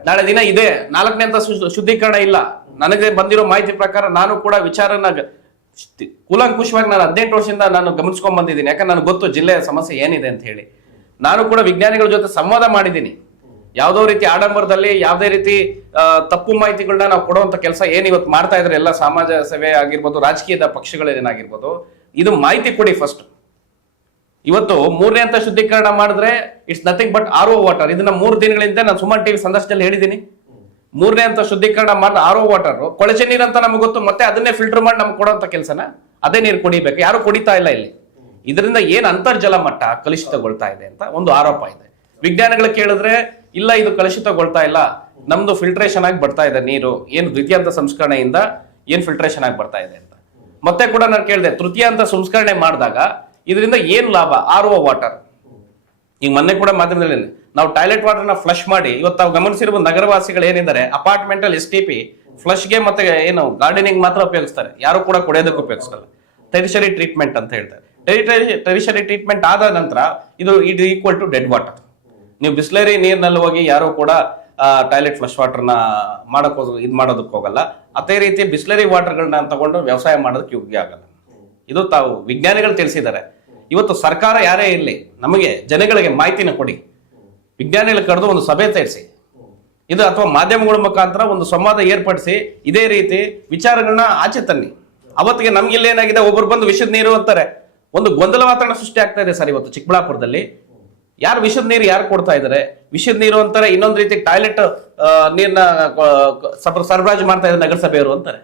ನಾಳೆ ದಿನ ಇದೆ 4ನೇ ಹಂತ ಶುದ್ಧೀಕರಣ ಇಲ್ಲ. ನನಗೆ ಬಂದಿರೋ ಮಾಹಿತಿ ಪ್ರಕಾರ ನಾನು ಕೂಡ ವಿಚಾರನ ಕೂಲಂಕುಷವಾಗಿ ನಾನು 18 ವರ್ಷದಿಂದ ನಾನು ಗಮನಿಸ್ಕೊಂಡ್ ಬಂದಿದ್ದೀನಿ. ಯಾಕಂದ್ರೆ ನನಗೆ ಗೊತ್ತು ಜಿಲ್ಲೆಯ ಸಮಸ್ಯೆ ಏನಿದೆ ಅಂತ ಹೇಳಿ. ನಾನು ಕೂಡ ವಿಜ್ಞಾನಿಗಳ ಜೊತೆ ಸಂವಾದ ಮಾಡಿದ್ದೀನಿ. ಯಾವುದೋ ರೀತಿ ಆಡಂಬರದಲ್ಲಿ ಯಾವುದೇ ರೀತಿ ತಪ್ಪು ಮಾಹಿತಿಗಳನ್ನ ನಾವು ಕೊಡುವಂತ ಕೆಲಸ ಏನ್ ಇವತ್ತು ಮಾಡ್ತಾ ಇದ್ರೆ ಎಲ್ಲ ಸಮಾಜ ಸೇವೆ ಆಗಿರ್ಬೋದು, ರಾಜಕೀಯದ ಪಕ್ಷಗಳೇನಾಗಿರ್ಬೋದು, ಇದು ಮಾಹಿತಿ ಕೊಡಿ ಫಸ್ಟ್. ಇವತ್ತು 3ನೇ ಹಂತ ಶುದ್ಧೀಕರಣ ಮಾಡಿದ್ರೆ it's nothing but RO water. ಇದನ್ನ 3 ದಿನಗಳಿಂದ ನಾನು ಸುಮನ್ ಟಿವಿ ಸಂದರ್ಶನದಲ್ಲಿ ಹೇಳಿದ್ದೀನಿ. 3ನೇ ಹಂತ ಶುದ್ಧೀಕರಣ ಮಾಡಿ RO ವಾಟರ್ ಕೊಳಚೆ ನೀರು ಅಂತ ನಮ್ಗೆ ಗೊತ್ತು, ಮತ್ತೆ ಅದನ್ನೇ ಫಿಲ್ಟರ್ ಮಾಡಿ ನಮ್ಗೆ ಕೊಡುವಂತ ಕೆಲಸನ ಅದೇ ನೀರು ಕುಡಿಬೇಕು. ಯಾರು ಕುಡಿತಾ ಇಲ್ಲ ಇಲ್ಲಿ. ಇದರಿಂದ ಏನ್ ಅಂತರ್ಜಲ ಮಟ್ಟ ಕಲುಷಿತಗೊಳ್ತಾ ಇದೆ ಅಂತ ಒಂದು ಆರೋಪ ಇದೆ. ವಿಜ್ಞಾನಿಗಳು ಕೇಳಿದ್ರೆ ಇಲ್ಲ ಇದು ಕಲುಷಿತಗೊಳ್ತಾ ಇಲ್ಲ, ನಮ್ದು ಫಿಲ್ಟ್ರೇಷನ್ ಆಗಿ ಬರ್ತಾ ಇದೆ ನೀರು, ಏನು ದ್ವಿತೀಯಾಂತ ಸಂಸ್ಕರಣೆಯಿಂದ ಏನ್ ಫಿಲ್ಟ್ರೇಷನ್ ಆಗಿ ಬರ್ತಾ ಇದೆ ಅಂತ. ಮತ್ತೆ ಕೂಡ ನಾನು ಕೇಳಿದೆ ತೃತೀಯಾಂತ ಸಂಸ್ಕರಣೆ ಮಾಡಿದಾಗ ಇದರಿಂದ ಏನ್ ಲಾಭ, RO ವಾಟರ್. ಈಗ ಮೊನ್ನೆ ಕೂಡ ಮಾಧ್ಯಮದಲ್ಲಿ ನಾವು ಟಾಯ್ಲೆಟ್ ವಾಟರ್ನ ಫ್ಲಶ್ ಮಾಡಿ, ಇವತ್ತು ತಾವು ಗಮನಿಸಿರ್ಬೋದು ನಗರವಾಸಿಗಳು ಏನಿದ್ದಾರೆ ಅಪಾರ್ಟ್ಮೆಂಟ್ ಅಲ್ಲಿ STP ಫ್ಲಶ್ಗೆ ಮತ್ತೆ ಏನು ಗಾರ್ಡನಿಂಗ್ ಮಾತ್ರ ಉಪಯೋಗಿಸ್ತಾರೆ, ಯಾರು ಕೂಡ ಕುಡಿಯೋದಕ್ಕೆ ಉಪಯೋಗಿಸಲ್ಲ. ಟೆರಿಷರಿ ಟ್ರೀಟ್ಮೆಂಟ್ ಅಂತ ಹೇಳ್ತಾರೆ. ಟೆರಿಷರಿ ಟ್ರೀಟ್ಮೆಂಟ್ ಆದ ನಂತರ ಇದು ಈಕ್ವಲ್ ಟು ಡೆಡ್ ವಾಟರ್. ನೀವು ಬಿಸ್ಲೇರಿ ನೀರಿನಲ್ಲಿ ಹೋಗಿ ಯಾರು ಕೂಡ ಟಾಯ್ಲೆಟ್ ಫ್ಲಶ್ ವಾಟರ್ನ ಮಾಡೋದಕ್ಕೆ ಹೋಗಲ್ಲ. ಅದೇ ರೀತಿ ಬಿಸ್ಲರಿ ವಾಟರ್ಗಳನ್ನ ತಗೊಂಡು ವ್ಯವಸಾಯ ಮಾಡೋದಕ್ಕೆ ಯೋಗ್ಯ ಆಗಲ್ಲ. ಇದು ತಾವು ವಿಜ್ಞಾನಿಗಳು ತಿಳಿಸಿದ್ದಾರೆ. ಇವತ್ತು ಸರ್ಕಾರ ಯಾರೇ ಇರಲಿ, ನಮಗೆ ಜನಗಳಿಗೆ ಮಾಹಿತಿನ ಕೊಡಿ, ವಿಜ್ಞಾನಿಗಳು ಕರೆದು ಒಂದು ಸಭೆ ಸೇರಿಸಿ, ಇದು ಅಥವಾ ಮಾಧ್ಯಮಗಳ ಮುಖಾಂತರ ಒಂದು ಸಂವಾದ ಏರ್ಪಡಿಸಿ ಇದೇ ರೀತಿ ವಿಚಾರಗಳನ್ನ ಆಚೆ ತನ್ನಿ. ಅವತ್ತಿಗೆ ನಮ್ಗೆ ಇಲ್ಲೇನಾಗಿದೆ, ಒಬ್ರು ಬಂದು ವಿಷದ ನೀರು ಅಂತಾರೆ, ಒಂದು ಗೊಂದಲ ವಾತಾವರಣ ಸೃಷ್ಟಿ ಆಗ್ತಾ ಇದೆ ಸರ್. ಇವತ್ತು ಚಿಕ್ಕಬಳ್ಳಾಪುರದಲ್ಲಿ ಯಾರು ವಿಷದ ನೀರು ಯಾರು ಕೊಡ್ತಾ ಇದ್ದಾರೆ, ವಿಷದ ನೀರು ಅಂತಾರೆ, ಇನ್ನೊಂದು ರೀತಿ ಟಾಯ್ಲೆಟ್ ನೀರ್ನ ಸರಬರಾಜು ಮಾಡ್ತಾ ಇದ್ದಾರೆ ನಗರಸಭೆಯವರು ಅಂತಾರೆ.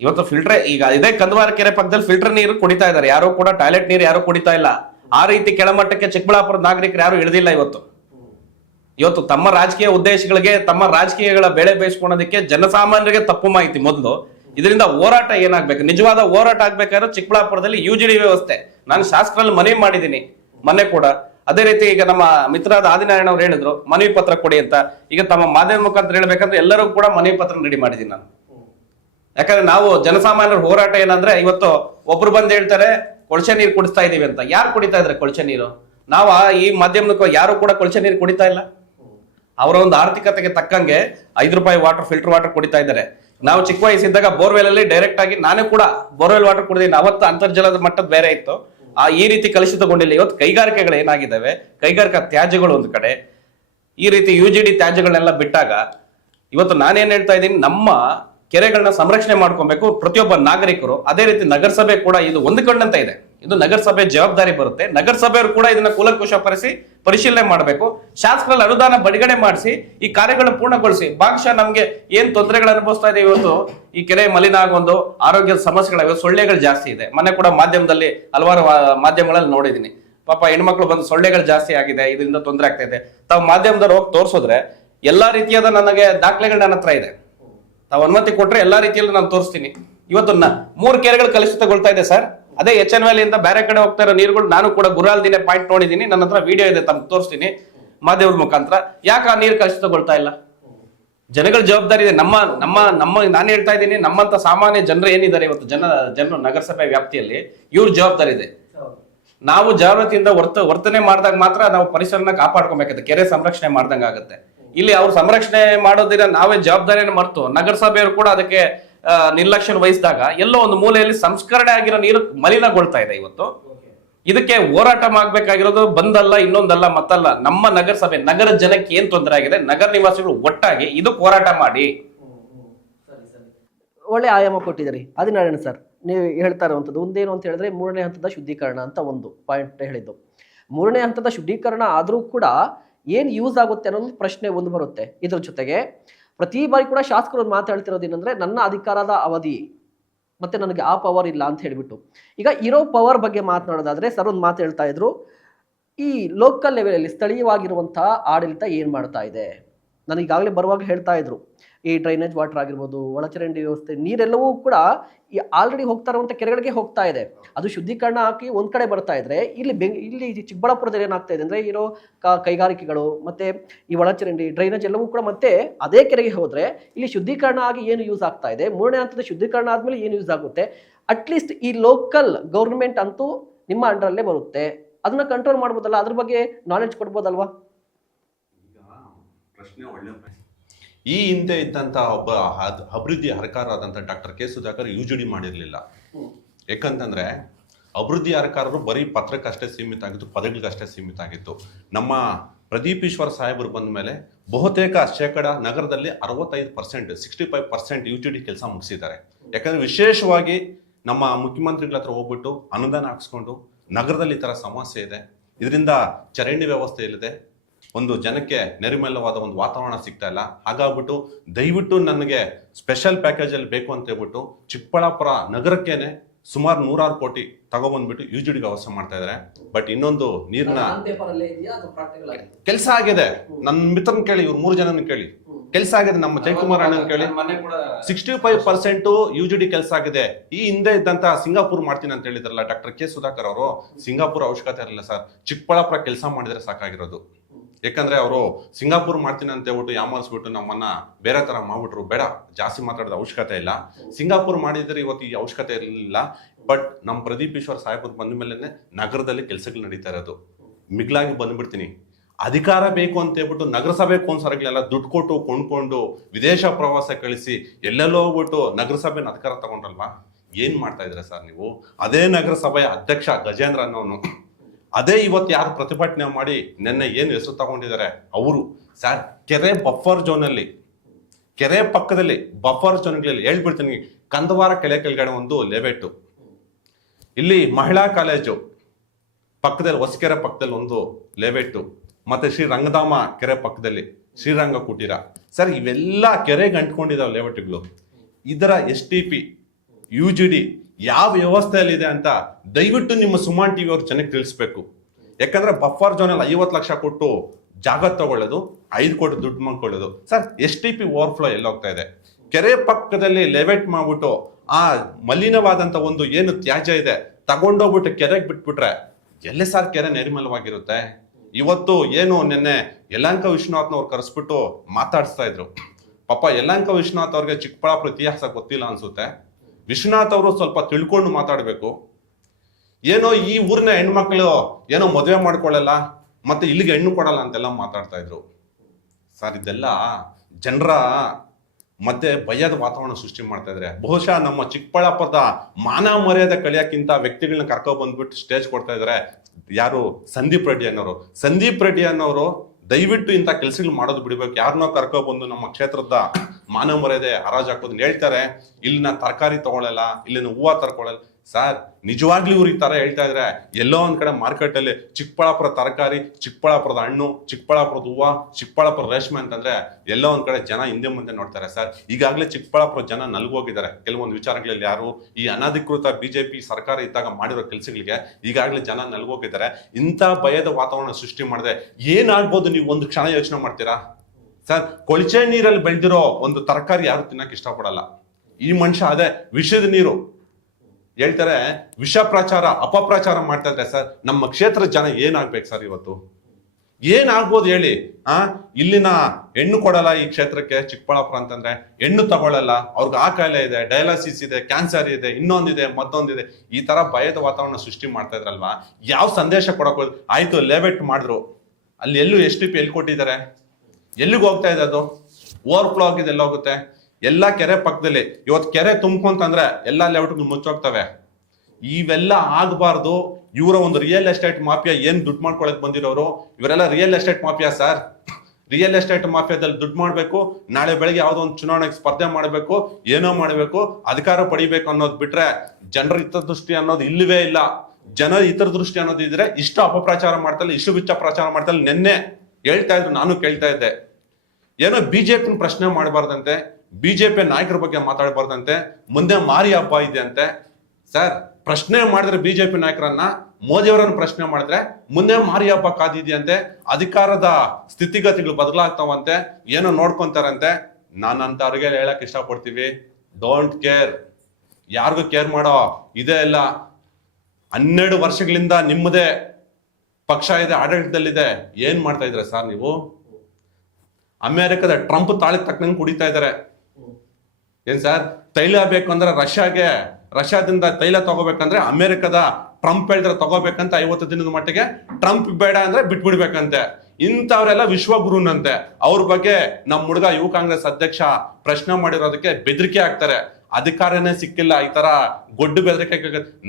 ಇವತ್ತು ಫಿಲ್ಟರ್, ಈಗ ಇದೇ ಕಂದವಾರ ಕೆರೆ ಪಕ್ಕದಲ್ಲಿ ಫಿಲ್ಟರ್ ನೀರು ಕುಡಿತಾ ಇದ್ದಾರೆ, ಯಾರು ಕೂಡ ಟಾಯ್ಲೆಟ್ ನೀರು ಯಾರು ಕುಡಿತಾ ಇಲ್ಲ. ಆ ರೀತಿ ಕೆಳಮಟ್ಟಕ್ಕೆ ಚಿಕ್ಕಬಳ್ಳಾಪುರದ ನಾಗರಿಕರು ಯಾರು ಇಳಿದಿಲ್ಲ. ಇವತ್ತು ತಮ್ಮ ರಾಜಕೀಯ ಉದ್ದೇಶಗಳಿಗೆ, ತಮ್ಮ ರಾಜಕೀಯಗಳ ಬೆಳೆ ಬೇಯಿಸ್ಕೊಳೋದಕ್ಕೆ ಜನಸಾಮಾನ್ಯರಿಗೆ ತಪ್ಪು ಮಾಹಿತಿ ಮೊದಲು. ಇದರಿಂದ ಹೋರಾಟ ಏನಾಗ್ಬೇಕು, ನಿಜವಾದ ಹೋರಾಟ ಆಗ್ಬೇಕಾದ್ರೆ ಚಿಕ್ಕಬಳ್ಳಾಪುರದಲ್ಲಿ UGD ವ್ಯವಸ್ಥೆ, ನಾನು ಶಾಸಕರಲ್ಲಿ ಮನವಿ ಮಾಡಿದ್ದೀನಿ ಮೊನ್ನೆ ಕೂಡ. ಅದೇ ರೀತಿ ಈಗ ನಮ್ಮ ಮಿತ್ರರಾದ ಆದಿನಾರಾಯಣ ಅವ್ರು ಹೇಳಿದ್ರು ಮನವಿ ಪತ್ರ ಕೊಡಿ ಅಂತ. ಈಗ ತಮ್ಮ ಮಾಧ್ಯಮ ಮುಖಾಂತರ ಹೇಳ್ಬೇಕಂದ್ರೆ ಎಲ್ಲರೂ ಕೂಡ ಮನವಿ ಪತ್ರ ರೆಡಿ ಮಾಡಿದ್ದೀನಿ ನಾನು. ಯಾಕಂದ್ರೆ ನಾವು ಜನಸಾಮಾನ್ಯರ ಹೋರಾಟ ಏನಂದ್ರೆ, ಇವತ್ತು ಒಬ್ರು ಬಂದು ಹೇಳ್ತಾರೆ ಕೊಳಚೆ ನೀರು ಕುಡಿಸ್ತಾ ಇದೀವಿ ಅಂತ. ಯಾರು ಕುಡಿತಾ ಇದ್ರೆ ಕೊಳಚೆ ನೀರು? ನಾವು ಈ ಮಾಧ್ಯಮಕ್ಕೆ ಯಾರು ಕೂಡ ಕೊಳಚೆ ನೀರು ಕುಡಿತಾ ಇಲ್ಲ. ಅವರ ಒಂದು ಆರ್ಥಿಕತೆಗೆ ತಕ್ಕಂಗೆ 5 ರೂಪಾಯಿ ವಾಟರ್, ಫಿಲ್ಟರ್ ವಾಟರ್ ಕುಡಿತಾ ಇದ್ದಾರೆ. ನಾವು ಚಿಕ್ಕ ವಯಸ್ಸಿದ್ದಾಗ ಬೋರ್ವೆಲ್ ಅಲ್ಲಿ ಡೈರೆಕ್ಟ್ ಆಗಿ ನಾನೇ ಕೂಡ ಬೋರ್ವೆಲ್ ವಾಟರ್ ಕುಡಿದೀನಿ. ಅವತ್ತು ಅಂತರ್ಜಲದ ಮಟ್ಟದ ಬೇರೆ ಇತ್ತು, ಈ ರೀತಿ ಕಲುಷಿತಗೊಂಡಿಲ್ಲ. ಇವತ್ತು ಕೈಗಾರಿಕೆಗಳು ಏನಾಗಿದ್ದಾವೆ, ಕೈಗಾರಿಕಾ ತ್ಯಾಜ್ಯಗಳು ಒಂದು ಕಡೆ, ಈ ರೀತಿ UGD ತ್ಯಾಜ್ಯಗಳನ್ನೆಲ್ಲ ಬಿಟ್ಟಾಗ ಇವತ್ತು ನಾನೇನ್ ಹೇಳ್ತಾ ಇದ್ದೀನಿ, ನಮ್ಮ ಕೆರೆಗಳನ್ನ ಸಂರಕ್ಷಣೆ ಮಾಡ್ಕೊಬೇಕು ಪ್ರತಿಯೊಬ್ಬ ನಾಗರಿಕರು. ಅದೇ ರೀತಿ ನಗರಸಭೆ ಕೂಡ ಇದು ಹೊಂದಿಕೊಂಡಂತ ಇದೆ, ಇದು ನಗರಸಭೆ ಜವಾಬ್ದಾರಿ ಬರುತ್ತೆ. ನಗರಸಭೆಯವರು ಕೂಡ ಇದನ್ನ ಕೂಲಂಕುಷ ಪರಿಶೀಲನೆ ಮಾಡಬೇಕು. ಶಾಸಕರಲ್ಲಿ ಅನುದಾನ ಬಿಡುಗಡೆ ಮಾಡಿಸಿ ಈ ಕಾರ್ಯಗಳನ್ನು ಪೂರ್ಣಗೊಳಿಸಿ. ಭಾಗಶಃ ನಮ್ಗೆ ಏನ್ ತೊಂದರೆಗಳು ಅನುಭವಿಸ್ತಾ ಇದೆ ಇವತ್ತು, ಈ ಕೆರೆ ಮಲಿನ ಆಗೊಂದು ಆರೋಗ್ಯದ ಸಮಸ್ಯೆಗಳಾಗ, ಸೊಳ್ಳೆಗಳು ಜಾಸ್ತಿ ಇದೆ. ಮೊನ್ನೆ ಕೂಡ ಮಾಧ್ಯಮದಲ್ಲಿ ಹಲವಾರು ಮಾಧ್ಯಮಗಳಲ್ಲಿ ನೋಡಿದೀನಿ, ಪಾಪ ಹೆಣ್ಮಕ್ಳು ಬಂದು ಸೊಳ್ಳೆಗಳು ಜಾಸ್ತಿ ಆಗಿದೆ, ಇದರಿಂದ ತೊಂದರೆ ಆಗ್ತಾ ಇದೆ. ತಾವು ಮಾಧ್ಯಮದವ್ರು ಹೋಗಿ ತೋರಿಸಿದ್ರೆ ಎಲ್ಲಾ ರೀತಿಯಾದ ನನಗೆ ದಾಖಲೆಗಳು ನನ್ನ ಹತ್ರ ಇದೆ. ತಾವು ಅನುಮತಿ ಕೊಟ್ರೆ ಎಲ್ಲಾ ರೀತಿಯಲ್ಲೂ ನಾನು ತೋರಿಸ್ತೀನಿ. ಇವತ್ತು 3 ಕೆರೆಗಳು ಕಲುಷಿತಗೊಳ್ತಾ ಇದೆ ಸರ್. ಅದೇ HN ವ್ಯಾಲಿಯಿಂದ ಬೇರೆ ಕಡೆ ಹೋಗ್ತಾ ಇರೋ ನೀರುಗಳು ನಾನು ಕೂಡ ಗುರಾಲ್ದಿನೇ ಪಾಯಿಂಟ್ ನೋಡಿದ್ದೀನಿ, ನನ್ನ ಹತ್ರ ವಿಡಿಯೋ ಇದೆ, ತಮ್ಗೆ ತೋರಿಸ್ತೀನಿ ಮಾಧ್ಯಮದ ಮುಖಾಂತರ. ಯಾಕೆ ಆ ನೀರು ಕಲುಷಿತಗೊಳ್ತಾ ಇಲ್ಲ? ಜನಗಳ ಜವಾಬ್ದಾರಿ ಇದೆ. ನಾನು ಹೇಳ್ತಾ ಇದ್ದೀನಿ, ನಮ್ಮಂತ ಸಾಮಾನ್ಯ ಜನರು ಏನಿದ್ದಾರೆ ಇವತ್ತು ಜನರು ನಗರಸಭೆ ವ್ಯಾಪ್ತಿಯಲ್ಲಿ, ಇವ್ರ ಜವಾಬ್ದಾರಿ ಇದೆ. ನಾವು ಜಾಗೃತಿಯಿಂದ ವರ್ತನೆ ಮಾಡಿದಾಗ ಮಾತ್ರ ನಾವು ಪರಿಸರನ ಕಾಪಾಡ್ಕೊಬೇಕಾಗುತ್ತೆ, ಕೆರೆ ಸಂರಕ್ಷಣೆ ಮಾಡ್ದಂಗೆ ಆಗುತ್ತೆ. ಇಲ್ಲಿ ಅವ್ರು ಸಂರಕ್ಷಣೆ ಮಾಡೋದಿನ ನಾವೇ ಜವಾಬ್ದಾರಿಯನ್ನು ಮರೆತು ನಗರಸಭೆಯವರು ಕೂಡ ಅದಕ್ಕೆ ನಿರ್ಲಕ್ಷ್ಯ ವಹಿಸಿದಾಗ ಎಲ್ಲೋ ಒಂದು ಮೂಲೆಯಲ್ಲಿ ಸಂಸ್ಕರಣೆ ಆಗಿರೋ ನೀರು ಮಲಿನಗೊಳ್ತಾ ಇದೆ. ಇವತ್ತು ಇದಕ್ಕೆ ಹೋರಾಟ ಮಾಡ್ಬೇಕಾಗಿರೋದು ಬಂದಲ್ಲ, ಇನ್ನೊಂದಲ್ಲ, ಮತ್ತಲ್ಲ. ನಮ್ಮ ನಗರಸಭೆ, ನಗರ ಜನಕ್ಕೆ ಏನ್ ತೊಂದರೆ ಆಗಿದೆ, ನಗರ ನಿವಾಸಿಗಳು ಒಟ್ಟಾಗಿ ಇದಕ್ಕೆ ಹೋರಾಟ ಮಾಡಿ. ಒಳ್ಳೆ ಆಯಾಮ ಕೊಟ್ಟಿದ್ದೀರಿ ಆದಿನಾರಾಯಣ ಸರ್. ನೀವು ಹೇಳ್ತಾ ಇರುವಂಥದ್ದು ಒಂದೇನು ಅಂತ ಹೇಳಿದ್ರೆ, 3ನೇ ಹಂತದ ಶುದ್ಧೀಕರಣ ಅಂತ ಒಂದು ಪಾಯಿಂಟ್ ಹೇಳಿದ್ದು. 3ನೇ ಹಂತದ ಶುದ್ಧೀಕರಣ ಆದರೂ ಕೂಡ ಏನು ಯೂಸ್ ಆಗುತ್ತೆ ಅನ್ನೋದು ಪ್ರಶ್ನೆ ಒಂದು ಬರುತ್ತೆ. ಇದ್ರ ಜೊತೆಗೆ ಪ್ರತಿ ಬಾರಿ ಕೂಡ ಶಾಸಕರು ಮಾತಾಡ್ತಿರೋದು ಏನಂದ್ರೆ, ನನ್ನ ಅಧಿಕಾರದ ಅವಧಿ ಮತ್ತೆ ನನಗೆ ಆ ಪವರ್ ಇಲ್ಲ ಅಂತ ಹೇಳ್ಬಿಟ್ಟು. ಈಗ ಇರೋ ಪವರ್ ಬಗ್ಗೆ ಮಾತನಾಡೋದಾದ್ರೆ ಸರ್ ಒಂದು ಮಾತು ಹೇಳ್ತಾ ಇದ್ರು, ಈ ಲೋಕಲ್ ಲೆವೆಲಲ್ಲಿ ಸ್ಥಳೀಯವಾಗಿರುವಂತಹ ಆಡಳಿತ ಏನ್ ಮಾಡ್ತಾ ಇದೆ. ನನಗೆ ಈಗಾಗಲೇ ಬರುವಾಗ ಹೇಳ್ತಾ ಇದ್ರು, ಈ ಡ್ರೈನೇಜ್ ವಾಟರ್ ಆಗಿರ್ಬೋದು, ಒಳಚರಂಡಿ ವ್ಯವಸ್ಥೆ, ನೀರೆಲ್ಲವೂ ಕೂಡ ಈ ಆಲ್ರೆಡಿ ಹೋಗ್ತಾ ಇರುವಂಥ ಕೆರೆಗಳಿಗೆ ಹೋಗ್ತಾ ಇದೆ. ಅದು ಶುದ್ಧೀಕರಣ ಹಾಕಿ ಒಂದ್ ಕಡೆ ಬರ್ತಾ ಇದ್ರೆ, ಇಲ್ಲಿ ಚಿಕ್ಕಬಳ್ಳಾಪುರದಲ್ಲಿ ಏನಾಗ್ತಾ ಇದೆ ಅಂದ್ರೆ, ಇರೋ ಕೈಗಾರಿಕೆಗಳು ಮತ್ತೆ ಈ ಒಳಚರಂಡಿ, ಡ್ರೈನೇಜ್ ಎಲ್ಲವೂ ಕೂಡ ಮತ್ತೆ ಅದೇ ಕೆರೆಗೆ ಹೋದ್ರೆ ಇಲ್ಲಿ ಶುದ್ಧೀಕರಣ ಆಗಿ ಏನು ಯೂಸ್ ಆಗ್ತಾ ಇದೆ, 3ನೇ ಹಂತದ ಶುದ್ಧೀಕರಣ ಆದ್ಮೇಲೆ ಏನು ಯೂಸ್ ಆಗುತ್ತೆ. ಅಟ್ಲೀಸ್ಟ್ ಈ ಲೋಕಲ್ ಗೌರ್ಮೆಂಟ್ ಅಂತೂ ನಿಮ್ಮ ಅಂಡರಲ್ಲೇ ಬರುತ್ತೆ, ಅದನ್ನ ಕಂಟ್ರೋಲ್ ಮಾಡ್ಬೋದಲ್ಲ, ಅದ್ರ ಬಗ್ಗೆ ನಾಲೆಡ್ಜ್ ಕೊಡ್ಬೋದಲ್ವಾ? ಪ್ರಶ್ನೆ ಒಳ್ಳೆ. ಈ ಹಿಂದೆ ಇದ್ದಂತ ಒಬ್ಬ ಅಭಿವೃದ್ಧಿ ಹರಕಾರರಾದಂಥ ಡಾಕ್ಟರ್ ಕೆ ಸುಧಾಕರ್ UGD ಮಾಡಿರ್ಲಿಲ್ಲ. ಯಾಕಂತಂದ್ರೆ ಅಭಿವೃದ್ಧಿ ಹರಕಾರರು ಬರೀ ಪತ್ರಕ್ಕಷ್ಟೇ ಸೀಮಿತ ಆಗಿತ್ತು, ಪದಗಳಿಗಷ್ಟೇ ಸೀಮಿತ ಆಗಿತ್ತು. ನಮ್ಮ ಪ್ರದೀಪ್ ಈಶ್ವರ್ ಸಾಹೇಬರು ಬಂದ ಮೇಲೆ ಬಹುತೇಕ ನಗರದಲ್ಲಿ 65%, 65% UGD ಕೆಲಸ ಮುಗಿಸಿದ್ದಾರೆ. ಯಾಕಂದ್ರೆ ವಿಶೇಷವಾಗಿ ನಮ್ಮ ಮುಖ್ಯಮಂತ್ರಿಗಳ ಹತ್ರ ಹೋಗ್ಬಿಟ್ಟು ಅನುದಾನ ಹಾಕ್ಸ್ಕೊಂಡು, ನಗರದಲ್ಲಿ ಈ ಥರ ಸಮಸ್ಯೆ ಇದೆ, ಇದರಿಂದ ಚರಂಡಿ ವ್ಯವಸ್ಥೆ ಇಲ್ಲದೆ, ಒಂದು ಜನಕ್ಕೆ ನೈರ್ಮಲ್ಯವಾದ ಒಂದು ವಾತಾವರಣ ಸಿಗ್ತಾ ಇಲ್ಲ, ಹಾಗಾಗ್ಬಿಟ್ಟು ದಯವಿಟ್ಟು ನನಗೆ ಸ್ಪೆಷಲ್ ಪ್ಯಾಕೇಜ್ ಅಲ್ಲಿ ಬೇಕು ಅಂತ ಹೇಳ್ಬಿಟ್ಟು ಚಿಕ್ಕಬಳ್ಳಾಪುರ ನಗರಕ್ಕೇನೆ ಸುಮಾರು 106 ಕೋಟಿ ತಗೊಬಂದ್ಬಿಟ್ಟು ಯುಜಿಡಿಗೆ ವ್ಯವಸ್ಥೆ ಮಾಡ್ತಾ ಇದ್ದಾರೆ. ಬಟ್ ಇನ್ನೊಂದು ನೀರಿನ ಕೆಲಸ ಆಗಿದೆ. ನನ್ನ ಮಿತ್ರನ್ ಕೇಳಿ, ಇವ್ರು 3 ಜನನ ಕೇಳಿ, ಕೆಲಸ ಆಗಿದೆ. ನಮ್ಮ ಜಯಕುಮಾರ್ ಅಣ್ಣನ್ ಕೇಳಿ, 65% ಯುಜಿಡಿ ಕೆಲಸ ಆಗಿದೆ. ಈ ಹಿಂದೆ ಇದ್ದಂತ ಸಿಂಗಾಪುರ್ ಮಾಡ್ತೀನಿ ಅಂತ ಹೇಳಿದ್ರಲ್ಲ ಡಾಕ್ಟರ್ ಕೆ ಸುಧಾಕರ್ ಅವರು, ಸಿಂಗಾಪುರ್ ಅವಶ್ಯಕತೆ ಇರಲಿಲ್ಲ ಸರ್, ಚಿಕ್ಕಬಳ್ಳಾಪುರ ಕೆಲಸ ಮಾಡಿದ್ರೆ ಸಾಕಾಗಿರೋದು. ಯಾಕಂದ್ರೆ ಅವರು ಸಿಂಗಾಪುರ್ ಮಾಡ್ತೀನಿ ಅಂತ ಹೇಳ್ಬಿಟ್ಟು ಯಾಮರ್ಸ್ಬಿಟ್ಟು ನಮ್ಮನ್ನ ಬೇರೆ ತರ ಮಾಡ್ಬಿಟ್ರು. ಬೇಡ, ಜಾಸ್ತಿ ಮಾತಾಡೋದು ಅವಶ್ಯಕತೆ ಇಲ್ಲ. ಸಿಂಗಾಪುರ್ ಮಾಡಿದ್ರೆ ಇವತ್ತು ಈ ಅವಶ್ಯಕತೆ ಇರಲಿಲ್ಲ. ಬಟ್ ನಮ್ಮ ಪ್ರದೀಪ್ ಈಶ್ವರ್ ಸಾಹೇಬ್ ಬಂದ ಮೇಲೆ ನಗರದಲ್ಲಿ ಕೆಲಸಗಳು ನಡೀತಾ ಇರೋದು. ಮಿಗ್ಲಾಗಿ ಬಂದ್ಬಿಡ್ತೀನಿ, ಅಧಿಕಾರ ಬೇಕು ಅಂತ ಹೇಳ್ಬಿಟ್ಟು ನಗರಸಭೆ ಕೋನ್ಸರ್ಗಳೆಲ್ಲ ದುಡ್ಡು ಕೊಟ್ಟು ಕೊಂಡ್ಕೊಂಡು ವಿದೇಶ ಪ್ರವಾಸ ಕಳಿಸಿ ಎಲ್ಲೆಲ್ಲೋ ಹೋಗ್ಬಿಟ್ಟು ನಗರಸಭೆನ ಅಧಿಕಾರ ತಗೊಂಡ್ರಲ್ವಾ? ಏನ್ ಮಾಡ್ತಾ ಇದ್ರೆ ಸರ್ ನೀವು? ಅದೇ ನಗರಸಭೆಯ ಅಧ್ಯಕ್ಷ ಗಜೇಂದ್ರ ಅನ್ನೋನು, ಅದೇ ಇವತ್ತು ಯಾರು ಪ್ರತಿಭಟನೆ ಮಾಡಿ ನೆನ್ನೆ ಏನು ಹೆಸರು ತಗೊಂಡಿದ್ದಾರೆ ಅವರು ಸರ್, ಕೆರೆ ಬಫರ್ ಝೋನಲ್ಲಿ, ಕೆರೆ ಪಕ್ಕದಲ್ಲಿ ಬಫರ್ ಝೋನ್ಗಳಲ್ಲಿ ಹೇಳ್ಬಿಡ್ತೀನಿ, ಕಂದವಾರ ಕೆಳಗಡೆ ಒಂದು ಲೆವೆಟ್ಟು, ಇಲ್ಲಿ ಮಹಿಳಾ ಕಾಲೇಜು ಪಕ್ಕದಲ್ಲಿ ಹೊಸಕೆರೆ ಪಕ್ಕದಲ್ಲಿ ಒಂದು ಲೆವೆಟ್ಟು, ಮತ್ತೆ ಶ್ರೀ ರಂಗಧಾಮ ಕೆರೆ ಪಕ್ಕದಲ್ಲಿ ಶ್ರೀರಂಗ ಕುಟೀರ ಸರ್, ಇವೆಲ್ಲ ಕೆರೆಗೆ ಅಂಟ್ಕೊಂಡಿದ್ದಾವೆ ಲೇಔಟ್ಗಳು. ಇದರ STP UGD ಯಾವ ವ್ಯವಸ್ಥೆಯಲ್ಲಿ ಇದೆ ಅಂತ ದಯವಿಟ್ಟು ನಿಮ್ಮ ಸುಮಾನ್ ಟಿವಿ ಅವ್ರ ಜನಕ್ಕೆ ತಿಳಿಸ್ಬೇಕು. ಯಾಕಂದ್ರೆ ಬಫರ್ ಝೋನಲ್ಲಿ 50 ಲಕ್ಷ ಕೊಟ್ಟು ಜಾಗ ತಗೊಳ್ಳೋದು, 5 ಕೋಟಿ ದುಡ್ಡು ಮಾಡ್ಕೊಳ್ಳೋದು ಸರ್. STP ಓವರ್ಫ್ಲೋ ಎಲ್ಲ ಹೋಗ್ತಾ ಇದೆ. ಕೆರೆ ಪಕ್ಕದಲ್ಲಿ ಲೆವೆಟ್ ಮಾಡ್ಬಿಟ್ಟು ಆ ಮಲಿನವಾದಂತ ಒಂದು ಏನು ತ್ಯಾಜ್ಯ ಇದೆ ತಗೊಂಡೋಗ್ಬಿಟ್ಟು ಕೆರೆಗೆ ಬಿಟ್ಬಿಟ್ರೆ ಎಲ್ಲೇ ಸರ್ ಕೆರೆ ನೈರ್ಮಲ್ಯವಾಗಿರುತ್ತೆ? ಇವತ್ತು ಏನು ನಿನ್ನೆ ಯಲಹಂಕ ವಿಶ್ವನಾಥ್ನವ್ರು ಕರೆಸ್ಬಿಟ್ಟು ಮಾತಾಡಿಸ್ತಾ ಇದ್ರು. ಪಾಪ ಯಲಹಂಕ ವಿಶ್ವನಾಥ್ ಅವ್ರಿಗೆ ಚಿಕ್ಕಬಳ್ಳಾಪುರ ಇತಿಹಾಸ ಗೊತ್ತಿಲ್ಲ ಅನ್ಸುತ್ತೆ. ವಿಶ್ವನಾಥ್ ಅವರು ಸ್ವಲ್ಪ ತಿಳ್ಕೊಂಡು ಮಾತಾಡ್ಬೇಕು. ಏನೋ ಈ ಊರಿನ ಹೆಣ್ಮಕ್ಳು ಏನೋ ಮದುವೆ ಮಾಡ್ಕೊಳ್ಳಲ್ಲ, ಮತ್ತೆ ಇಲ್ಲಿಗೆ ಹೆಣ್ಣು ಕೊಡಲ್ಲ ಅಂತೆಲ್ಲ ಮಾತಾಡ್ತಾ ಇದ್ರು ಸರ್. ಇದೆಲ್ಲ ಜನರ ಮತ್ತೆ ಭಯದ ವಾತಾವರಣ ಸೃಷ್ಟಿ ಮಾಡ್ತಾ ಇದ್ರೆ. ಬಹುಶಃ ನಮ್ಮ ಚಿಕ್ಕಬಳ್ಳಾಪುರದ ಮಾನ ಮರ್ಯಾದೆ ಕಳಿಯಕ್ಕಿಂತ ವ್ಯಕ್ತಿಗಳನ್ನ ಕರ್ಕೊ ಬಂದ್ಬಿಟ್ಟು ಸ್ಟೇಜ್ ಕೊಡ್ತಾ ಇದಾರೆ. ಯಾರು? ಸಂದೀಪ್ ರೆಡ್ಡಿ ಅನ್ನೋರು. ಸಂದೀಪ್ ರೆಡ್ಡಿ ಅನ್ನೋರು ದಯವಿಟ್ಟು ಇಂಥ ಕೆಲಸಗಳು ಮಾಡೋದು ಬಿಡ್ಬೇಕು. ಯಾರನ್ನೋ ಕರ್ಕೊ ಬಂದು ನಮ್ಮ ಕ್ಷೇತ್ರದ ಮಾನ ಮರ್ಯಾದೆ ಹರಾಜ್ ಹಾಕೋದನ್ನ ಹೇಳ್ತಾರೆ. ಇಲ್ಲಿನ ತರಕಾರಿ ತಗೊಳ್ಳಲ್ಲ, ಇಲ್ಲಿನ ಹೂವು ತರ್ಕೊಳ್ಳಲ್ಲ ಸರ್. ನಿಜವಾಗ್ಲೂ ಇವ್ರು ಈ ತರ ಹೇಳ್ತಾ ಇದ್ರೆ ಎಲ್ಲೋ ಒಂದ್ ಕಡೆ ಮಾರ್ಕೆಟ್ ಅಲ್ಲಿ ಚಿಕ್ಕಬಳ್ಳಾಪುರ ತರಕಾರಿ, ಚಿಕ್ಕಬಳ್ಳಾಪುರದ ಹಣ್ಣು, ಚಿಕ್ಕಬಳ್ಳಾಪುರದ ಹೂವು, ಚಿಕ್ಕಬಳ್ಳಾಪುರ ರೇಷ್ಮೆ ಅಂತಂದ್ರೆ ಎಲ್ಲೋ ಒಂದ್ ಕಡೆ ಜನ ಹಿಂದೆ ಮುಂದೆ ನೋಡ್ತಾರೆ ಸರ್. ಈಗಾಗಲೇ ಚಿಕ್ಕಬಳ್ಳಾಪುರ ಜನ ನಲ್ಗೋಗಿದ್ದಾರೆ ಕೆಲವೊಂದು ವಿಚಾರಗಳಲ್ಲಿ. ಯಾರು? ಈ ಅನಧಿಕೃತ BJP ಸರ್ಕಾರ ಇದ್ದಾಗ ಮಾಡಿರೋ ಕೆಲಸಗಳಿಗೆ ಈಗಾಗಲೇ ಜನ ನಲ್ಗೋಗಿದ್ದಾರೆ. ಇಂಥ ಭಯದ ವಾತಾವರಣ ಸೃಷ್ಟಿ ಮಾಡಿದ್ರೆ ಏನಾಗ್ಬೋದು ನೀವು ಒಂದು ಕ್ಷಣ ಯೋಚನೆ ಮಾಡ್ತೀರಾ ಸರ್? ಕೊಳಚೆ ನೀರಲ್ಲಿ ಬೆಳೆದಿರೋ ಒಂದು ತರಕಾರಿ ಯಾರು ತಿನ್ನಕ್ ಇಷ್ಟಪಡಲ್ಲ. ಈ ಮನುಷ್ಯ ಅದೇ ವಿಷದ ನೀರು ಹೇಳ್ತಾರೆ, ವಿಷ ಪ್ರಚಾರ ಅಪಪ್ರಚಾರ ಮಾಡ್ತಾ ಇದ್ರೆ ಸರ್, ನಮ್ಮ ಕ್ಷೇತ್ರದ ಜನ ಏನಾಗ್ಬೇಕು ಸರ್? ಇವತ್ತು ಏನಾಗ್ಬೋದು ಹೇಳಿ? ಇಲ್ಲಿನ ಹೆಣ್ಣು ಕೊಡಲ್ಲ ಈ ಕ್ಷೇತ್ರಕ್ಕೆ, ಚಿಕ್ಕಬಳ್ಳಾಪುರ ಅಂತಂದ್ರೆ ಹೆಣ್ಣು ತಗೊಳ್ಳಲ್ಲ, ಅವ್ರಿಗೆ ಆ ಕಾಯಿಲೆ ಇದೆ, ಡಯಾಲಿಸಿಸ್ ಇದೆ, ಕ್ಯಾನ್ಸರ್ ಇದೆ, ಇನ್ನೊಂದಿದೆ, ಮತ್ತೊಂದಿದೆ. ಈ ತರ ಭಯದ ವಾತಾವರಣ ಸೃಷ್ಟಿ ಮಾಡ್ತಾ ಇದ್ರಲ್ವಾ? ಯಾವ ಸಂದೇಶ ಕೊಡಕ್ ಆಯ್ತು? ಲೆವೆಟ್ ಮಾಡಿದ್ರು, ಅಲ್ಲಿ ಎಲ್ಲೂ STP ಎಲ್ಲಿ ಕೊಟ್ಟಿದ್ದಾರೆ? ಎಲ್ಲಿಗೆ ಹೋಗ್ತಾ ಇದೆ ಅದು? ಓವರ್ಫ್ಲೋ ಆಗಿದೆ, ಎಲ್ಲ ಹೋಗುತ್ತೆ. ಎಲ್ಲ ಕೆರೆ ಪಕ್ಕದಲ್ಲಿ ಇವತ್ತು ಕೆರೆ ತುಂಬ್ಕೊಂತಂದ್ರೆ ಎಲ್ಲ ಲೆವೆಟ್ಗಳು ಮುಚ್ಚೋಗ್ತವೆ. ಇವೆಲ್ಲ ಆಗಬಾರ್ದು. ಇವರ ಒಂದು ರಿಯಲ್ ಎಸ್ಟೇಟ್ ಮಾಫಿಯಾ ಏನ್ ದುಡ್ಡು ಮಾಡ್ಕೊಳಕ್ ಬಂದಿರೋರು ಇವರೆಲ್ಲ real estate mafia sir. Real estate ಮಾಫಿಯಾದಲ್ಲಿ ದುಡ್ಡು ಮಾಡ್ಬೇಕು, ನಾಳೆ ಬೆಳಗ್ಗೆ ಯಾವ್ದೋ ಒಂದು ಚುನಾವಣೆಗೆ ಸ್ಪರ್ಧೆ ಮಾಡಬೇಕು, ಏನೋ ಮಾಡಬೇಕು, ಅಧಿಕಾರ ಪಡಿಬೇಕು ಅನ್ನೋದು ಬಿಟ್ರೆ ಜನರ ಹಿತದೃಷ್ಟಿ ಅನ್ನೋದು ಇಲ್ಲವೇ ಇಲ್ಲ. ಜನರ ಹಿತದೃಷ್ಟಿ ಅನ್ನೋದು ಇದ್ರೆ ಇಷ್ಟು ಅಪಪ್ರಚಾರ ಮಾಡ್ತಲ್ಲ, ಇಷ್ಟು ಬಿಚ್ಚ ಪ್ರಚಾರ ಮಾಡ್ತಲ್ಲ. ನಿನ್ನೆ ಹೇಳ್ತಾ ಇದ್ರು, ನಾನು ಕೇಳ್ತಾ ಇದ್ದೆ, ಏನೋ BJP ಪ್ರಶ್ನೆ ಮಾಡಬಾರ್ದಂತೆ, BJP ನಾಯಕರ ಬಗ್ಗೆ ಮಾತಾಡಬಾರ್ದಂತೆ, ಮುಂದೆ ಮಾರಿ ಹಬ್ಬ ಇದೆ ಅಂತೆ. ಸರ್, ಪ್ರಶ್ನೆ ಮಾಡಿದ್ರೆ BJP ನಾಯಕರನ್ನ, ಮೋದಿಯವರನ್ನ ಪ್ರಶ್ನೆ ಮಾಡಿದ್ರೆ ಮುಂದೆ ಮಾರಿ ಹಬ್ಬ ಕಾದಿದೆಯಂತೆ, ಅಧಿಕಾರದ ಸ್ಥಿತಿಗತಿಗಳು ಬದಲಾಗ್ತಾವಂತೆ, ಏನೋ ನೋಡ್ಕೊಂತಾರಂತೆ. ನಾನಂತವ್ರಿಗೆ ಹೇಳಕ್ ಇಷ್ಟಪಡ್ತೀವಿ, ಡೋಂಟ್ ಕೇರ್, ಯಾರಿಗೂ ಕೇರ್ ಮಾಡೋ ಇದೇ ಇಲ್ಲ. 12 ವರ್ಷಗಳಿಂದ ನಿಮ್ಮದೇ ಪಕ್ಷ ಇದೆ, ಆಡಳಿತದಲ್ಲಿದೆ. ಏನ್ ಮಾಡ್ತಾ ಇದ್ರೆ ಸರ್ ನೀವು? ಅಮೆರಿಕದ ಟ್ರಂಪ್ ತಾಳಿಗೆ ತಕ್ಕಂಗೆ ಕುಡಿತಾ ಇದ್ದಾರೆ. ಏನ್ ಸರ್? ತೈಲ ಬೇಕು ಅಂದ್ರೆ ರಷ್ಯಾದಿಂದ ತೈಲ ತಗೋಬೇಕಂದ್ರೆ ಅಮೆರಿಕದ ಟ್ರಂಪ್ ಹೇಳಿದ್ರೆ ತಗೋಬೇಕಂತ 50 ದಿನದ ಮಟ್ಟಿಗೆ, ಟ್ರಂಪ್ ಬೇಡ ಅಂದ್ರೆ ಬಿಟ್ಬಿಡ್ಬೇಕಂತೆ. ಇಂಥವ್ರೆಲ್ಲ ವಿಶ್ವಗುರುನಂತೆ. ಅವ್ರ ಬಗ್ಗೆ ನಮ್ಮ ಹುಡುಗ ಯುವ ಕಾಂಗ್ರೆಸ್ ಅಧ್ಯಕ್ಷ ಪ್ರಶ್ನೆ ಮಾಡಿರೋದಕ್ಕೆ ಬೆದರಿಕೆ ಆಗ್ತಾರೆ. ಅಧಿಕಾರನೇ ಸಿಕ್ಕಿಲ್ಲ, ಈ ತರ ಗೊಡ್ಡು ಬೆದರಿಕೆ.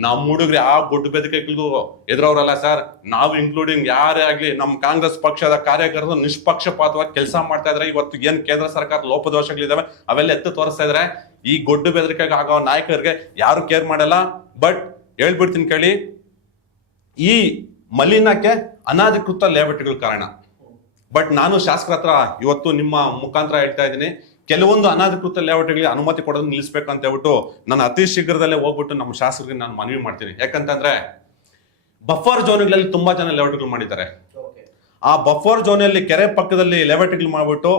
ನಮ್ಮ ಹುಡುಗ್ರಿ ಆ ಗೊಡ್ಡು ಬೆದರಿಕೆಗಳಿಗೂ ಎದುರವ್ರಲ್ಲ ಸರ್. ನಾವು ಇನ್ಕ್ಲೂಡಿಂಗ್ ಯಾರೇ ಆಗ್ಲಿ ನಮ್ಮ ಕಾಂಗ್ರೆಸ್ ಪಕ್ಷದ ಕಾರ್ಯಕರ್ತರು ನಿಷ್ಪಕ್ಷಪಾತವಾಗಿ ಕೆಲಸ ಮಾಡ್ತಾ ಇದ್ರೆ. ಇವತ್ತು ಏನ್ ಕೇಂದ್ರ ಸರ್ಕಾರ ಲೋಪದೋಷಗಳಿದಾವೆ ಅವೆಲ್ಲ ಎತ್ತು ತೋರಿಸ್ತಾ ಇದ್ರೆ. ಈ ಗೊಡ್ಡು ಬೆದರಿಕೆಗೆ ಆಗೋ ನಾಯಕರಿಗೆ ಯಾರು ಕೇರ್ ಮಾಡಲ್ಲ. ಬಟ್ ಹೇಳ್ಬಿಡ್ತೀನಿ ಕೇಳಿ, ಈ ಮಲಿನಕ್ಕೆ ಅನಧಿಕೃತ ಲೇಔಟ್ಗಳು ಕಾರಣ. ಬಟ್ ನಾನು ಶಾಸಕರ ಹತ್ರ ಇವತ್ತು ನಿಮ್ಮ ಮುಖಾಂತರ ಹೇಳ್ತಾ ಇದ್ದೀನಿ, ಕೆಲವೊಂದು ಅನಧಿಕೃತ ಲೇಔಟ್ಗಳಿಗೆ ಅನುಮತಿ ಕೊಡೋದನ್ನ ನಿಲ್ಲಿಸ್ಬೇಕು ಅಂತ ಹೇಳ್ಬಿಟ್ಟು ನಾನು ಅತಿ ಶೀಘ್ರದಲ್ಲೇ ಹೋಗ್ಬಿಟ್ಟು ನಮ್ಮ ಶಾಸಕರಿಗೆ ನಾನು ಮನವಿ ಮಾಡ್ತೀನಿ. ಯಾಕಂತಂದ್ರೆ ಬಫರ್ ಝೋನ್ಗಳಲ್ಲಿ ತುಂಬಾ ಜನ ಲೇಔಟ್ಗಳು ಮಾಡಿದ್ದಾರೆ. ಆ ಬಫರ್ ಝೋನಲ್ಲಿ ಕೆರೆ ಪಕ್ಕದಲ್ಲಿ ಲೇಔಟ್ಗಳು ಮಾಡ್ಬಿಟ್ಟು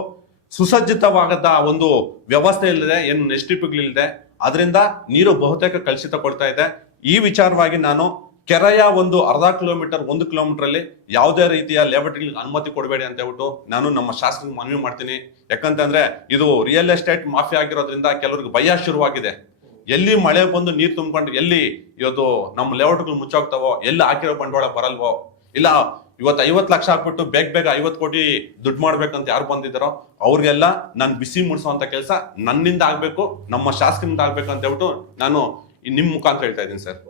ಸುಸಜ್ಜಿತವಾದ ಒಂದು ವ್ಯವಸ್ಥೆ ಇಲ್ಲದೆ, ಏನು ಎಸ್ಟಿಪಿಗಳಿಲ್ಲದೆ, ಅದರಿಂದ ನೀರು ಬಹುತೇಕ ಕಲುಷಿತ ಕೊಡ್ತಾ ಇದೆ. ಈ ವಿಚಾರವಾಗಿ ನಾನು ಕೆರೆಯ ಒಂದು ಅರ್ಧ ಕಿಲೋಮೀಟರ್ 1 ಕಿಲೋಮೀಟರ್ ಅಲ್ಲಿ ಯಾವುದೇ ರೀತಿಯ ಲೇಔಟ್ಗಳಿಗೆ ಅನುಮತಿ ಕೊಡಬೇಡಿ ಅಂತ ಹೇಳ್ಬಿಟ್ಟು ನಾನು ನಮ್ಮ ಶಾಸಕರಿಗೆ ಮನವಿ ಮಾಡ್ತೀನಿ. ಯಾಕಂತಂದ್ರೆ ಇದು ರಿಯಲ್ ಎಸ್ಟೇಟ್ ಮಾಫಿಯಾ ಆಗಿರೋದ್ರಿಂದ ಕೆಲವ್ರಿಗೆ ಭಯ ಶುರುವಾಗಿದೆ. ಎಲ್ಲಿ ಮಳೆ ಬಂದು ನೀರು ತುಂಬಿಕೊಂಡು ಎಲ್ಲಿ ಇವತ್ತು ನಮ್ಮ ಲೇಔಟ್ಗಳು ಮುಚ್ಚೋಗ್ತಾವೋ, ಎಲ್ಲಿ ಹಾಕಿರೋ ಬಂಡವಾಳ ಬರಲ್ವೋ, ಇಲ್ಲ ಇವತ್ತು 50 ಲಕ್ಷ ಹಾಕ್ಬಿಟ್ಟು ಬೇಗ 50 ಕೋಟಿ ದುಡ್ಡು ಮಾಡ್ಬೇಕಂತ ಯಾರು ಬಂದಿದ್ದಾರೋ ಅವ್ರಿಗೆಲ್ಲ ನಾನು ಬಿಸಿ ಮುಡಿಸುವಂತ ಕೆಲಸ ನನ್ನಿಂದ ಆಗ್ಬೇಕು, ನಮ್ಮ ಶಾಸಕರಿಂದ ಆಗ್ಬೇಕು ಅಂತ ಹೇಳ್ಬಿಟ್ಟು ನಾನು ನಿಮ್ ಮುಖಾಂತರ ಹೇಳ್ತಾ ಇದ್ದೀನಿ ಸರ್.